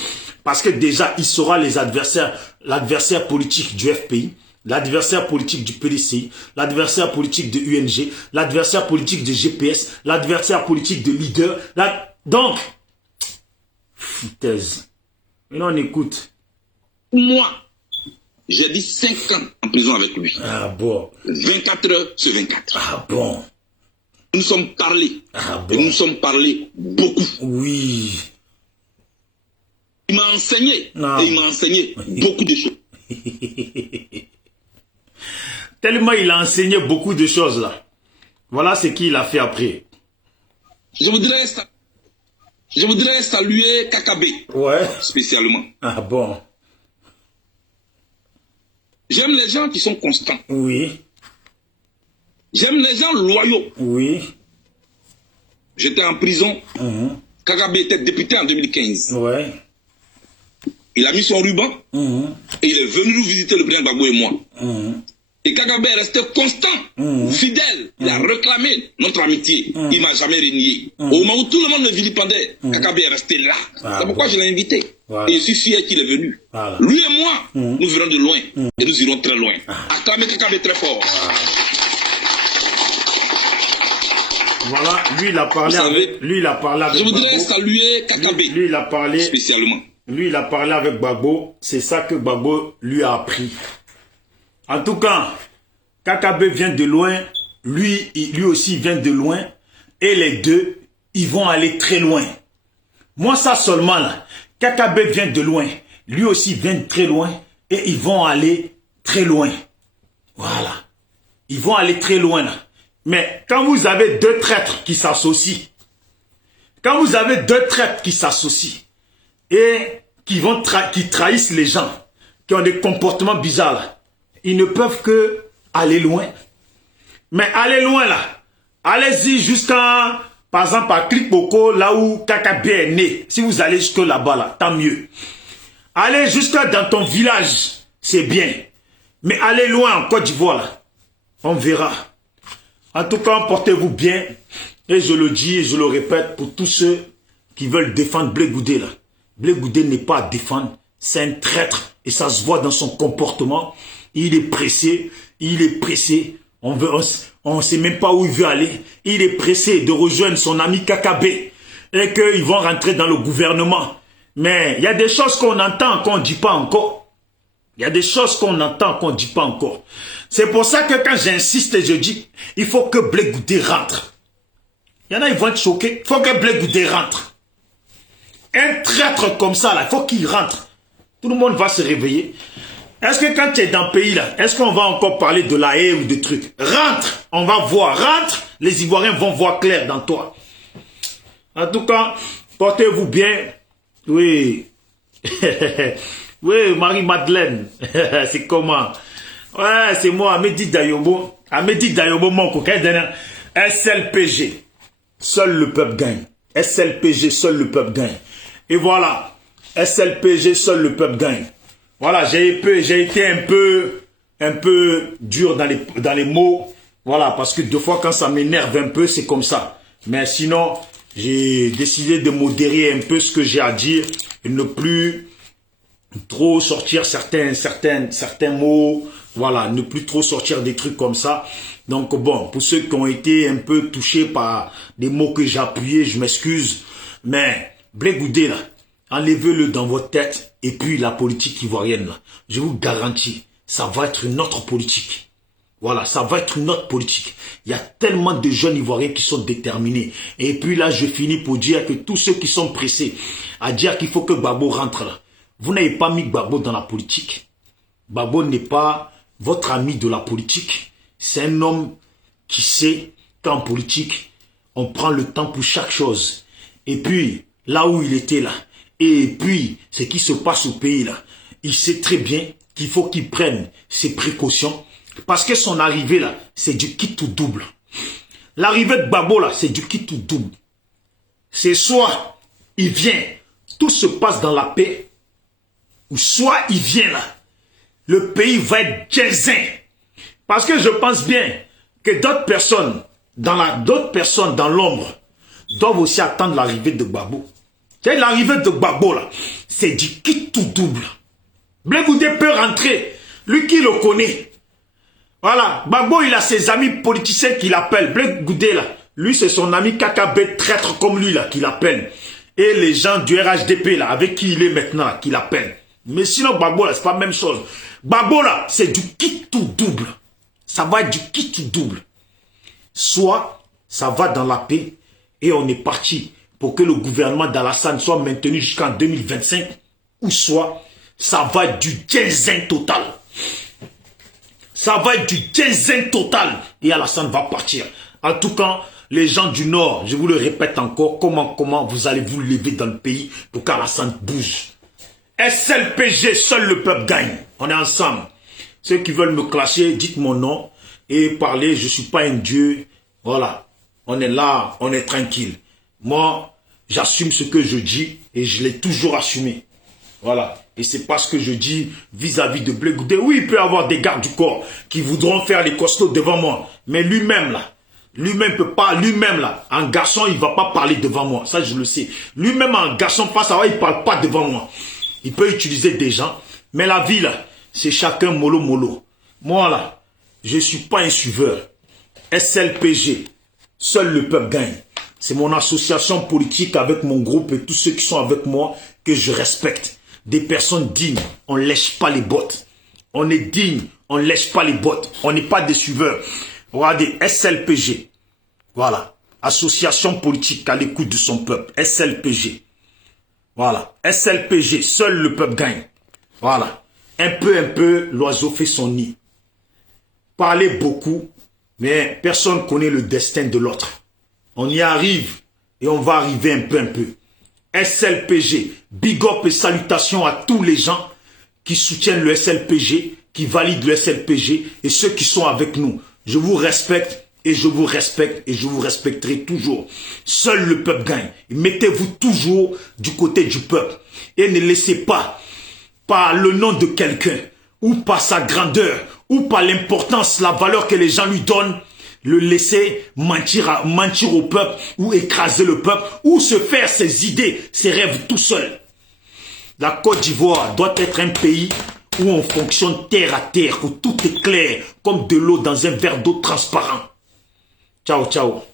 Parce que déjà, il sera les adversaires, l'adversaire politique du FPI, l'adversaire politique du PDCI, l'adversaire politique de UNG, l'adversaire politique de GPS, l'adversaire politique de Leader. Donc, foutaise. Et on écoute. Moi, j'ai dit 5 ans en prison avec lui. Ah bon. 24 heures sur 24. Ah bon. Nous nous sommes parlé. Ah bon. Et nous nous sommes parlé beaucoup. Oui. Il m'a enseigné. Non. Et il m'a enseigné beaucoup de choses. Tellement il a enseigné beaucoup de choses là. Voilà ce qu'il a fait après. Je voudrais saluer Kakabe. Ouais. Spécialement. Ah bon. J'aime les gens qui sont constants. Oui. J'aime les gens loyaux. Oui. J'étais en prison. Kakabe était député en 2015. Ouais. Il a mis son ruban. Et il est venu nous visiter, le président Gbagbo et moi. Et Kakabe est resté constant, fidèle. Il a réclamé notre amitié. Il ne m'a jamais renié. Au moment où tout le monde me vilipendait, Kakabe est resté là. C'est pourquoi je l'ai invité. Voilà. Et je suis fier qu'il est venu. Voilà. Lui et moi, nous verrons de loin. Et nous irons très loin. Acclamez Kakabe très fort. Voilà, lui il a parlé avec Je voudrais saluer Kakabe. Lui il a parlé spécialement. Lui il a parlé avec Gbagbo, c'est ça que Gbagbo lui a appris. En tout cas, Kakabe vient de loin, lui aussi vient de loin, et les deux, ils vont aller très loin. Moi ça seulement là, Kakabe vient de loin, lui aussi vient de très loin, et ils vont aller très loin. Voilà. Ils vont aller très loin là. Mais quand vous avez deux traîtres qui s'associent, quand vous avez deux traîtres qui s'associent et qui trahissent les gens, qui ont des comportements bizarres là, ils ne peuvent que aller loin. Mais aller loin là, allez-y jusqu'à, par exemple, à Clipoko, là où Kakabé est né. Si vous allez jusque là-bas, là, tant mieux. Allez jusqu'à dans ton village, c'est bien. Mais allez loin en Côte d'Ivoire, là, on verra. En tout cas, portez-vous bien. Et je le dis et je le répète pour tous ceux qui veulent défendre Blé Goudé, là. Blé Goudé n'est pas à défendre. C'est un traître. Et ça se voit dans son comportement. Il est pressé. Il est pressé. On ne sait même pas où il veut aller. Il est pressé de rejoindre son ami Kakabé et qu'ils vont rentrer dans le gouvernement. Mais il y a des choses qu'on entend qu'on ne dit pas encore. Il y a des choses qu'on entend qu'on ne dit pas encore. C'est pour ça que quand j'insiste et je dis, il faut que Blé Goudé rentre. Il y en a, ils vont être choqués. Il faut que Blé Goudé rentre. Un traître comme ça, là, il faut qu'il rentre. Tout le monde va se réveiller. Est-ce que quand tu es dans le pays là, est-ce qu'on va encore parler de la haie ou de trucs? Rentre, on va voir, rentre, les Ivoiriens vont voir clair dans toi. En tout cas, portez-vous bien. Oui. Oui, Marie-Madeleine. C'est comment? Ouais, c'est moi, Amédi Dayobo. Amédi Dayobo, mon coquin. SLPG. Seul le peuple gagne. SLPG, seul le peuple gagne. Et voilà. SLPG, seul le peuple gagne. Voilà, j'ai été un peu dur dans les mots. Voilà, parce que des fois, quand ça m'énerve un peu, c'est comme ça. Mais sinon, j'ai décidé de modérer un peu ce que j'ai à dire et ne plus trop sortir certains mots. Voilà, ne plus trop sortir des trucs comme ça. Donc bon, pour ceux qui ont été un peu touchés par des mots que j'ai appuyés, je m'excuse. Mais Blé Goudé, là, enlevez-le dans votre tête. Et puis la politique ivoirienne, là, je vous garantis, ça va être une autre politique. Voilà, ça va être une autre politique. Il y a tellement de jeunes Ivoiriens qui sont déterminés. Et puis là, je finis pour dire que tous ceux qui sont pressés à dire qu'il faut que Gbagbo rentre là, vous n'avez pas mis Gbagbo dans la politique. Gbagbo n'est pas votre ami de la politique. C'est un homme qui sait qu'en politique, on prend le temps pour chaque chose. Et puis, là où il était là, et puis, ce qui se passe au pays là, il sait très bien qu'il faut qu'il prenne ses précautions. Parce que son arrivée là, c'est du kit ou double. L'arrivée de Gbagbo là, c'est du kit ou double. C'est soit il vient, tout se passe dans la paix, ou soit il vient là, le pays va être jazzin. Parce que je pense bien que d'autres personnes dans l'ombre doivent aussi attendre l'arrivée de Gbagbo. L'arrivée de Gbagbo là, c'est du kit tout double. Blé Goudé peut rentrer, lui qui le connaît. Voilà, Gbagbo il a ses amis politiciens qui l'appellent. Blé Goudé là, lui c'est son ami Kakabé traître comme lui là qui l'appelle. Et les gens du RHDP là, avec qui il est maintenant là, qui l'appellent. Mais sinon Gbagbo là, c'est pas la même chose. Gbagbo là, c'est du kit tout double. Ça va être du kit tout double. Soit ça va dans la paix et on est parti pour que le gouvernement d'Alassane soit maintenu jusqu'en 2025, ou soit ça va être du jazzin total. Ça va être du jazzin total et Alassane va partir. En tout cas, les gens du Nord, je vous le répète encore, comment vous allez vous lever dans le pays pour qu'Alassane bouge. SLPG, seul le peuple gagne. On est ensemble. Ceux qui veulent me clasher, dites mon nom et parlez, je ne suis pas un dieu. Voilà, on est là, on est tranquille. Moi, j'assume ce que je dis et je l'ai toujours assumé. Voilà. Et c'est pas ce que je dis vis-à-vis de Blé Goudé. Oui, il peut y avoir des gardes du corps qui voudront faire les costauds devant moi. Mais lui-même là, lui-même peut pas, lui-même là, en garçon, il va pas parler devant moi. Ça, je le sais. Lui-même en garçon, il parle pas devant moi. Il peut utiliser des gens. Mais la vie là, c'est chacun mollo mollo. Moi là, je suis pas un suiveur. SLPG, seul le peuple gagne. C'est mon association politique avec mon groupe et tous ceux qui sont avec moi que je respecte. Des personnes dignes, on ne lèche pas les bottes. On est digne, on ne lèche pas les bottes. On n'est pas des suiveurs. Regardez, SLPG. Voilà. Association politique à l'écoute de son peuple. SLPG. Voilà. SLPG, seul le peuple gagne. Voilà. un peu, l'oiseau fait son nid. Parler beaucoup, mais personne ne connaît le destin de l'autre. On y arrive et on va arriver un peu. SLPG, big up et salutations à tous les gens qui soutiennent le SLPG, qui valident le SLPG et ceux qui sont avec nous. Je vous respecte et je vous respecte et je vous respecterai toujours. Seul le peuple gagne. Mettez-vous toujours du côté du peuple et ne laissez pas, par le nom de quelqu'un ou par sa grandeur ou par l'importance, la valeur que les gens lui donnent, le laisser mentir au peuple ou écraser le peuple ou se faire ses idées, ses rêves tout seul. La Côte d'Ivoire doit être un pays où on fonctionne terre à terre, où tout est clair, comme de l'eau dans un verre d'eau transparent. Ciao, ciao.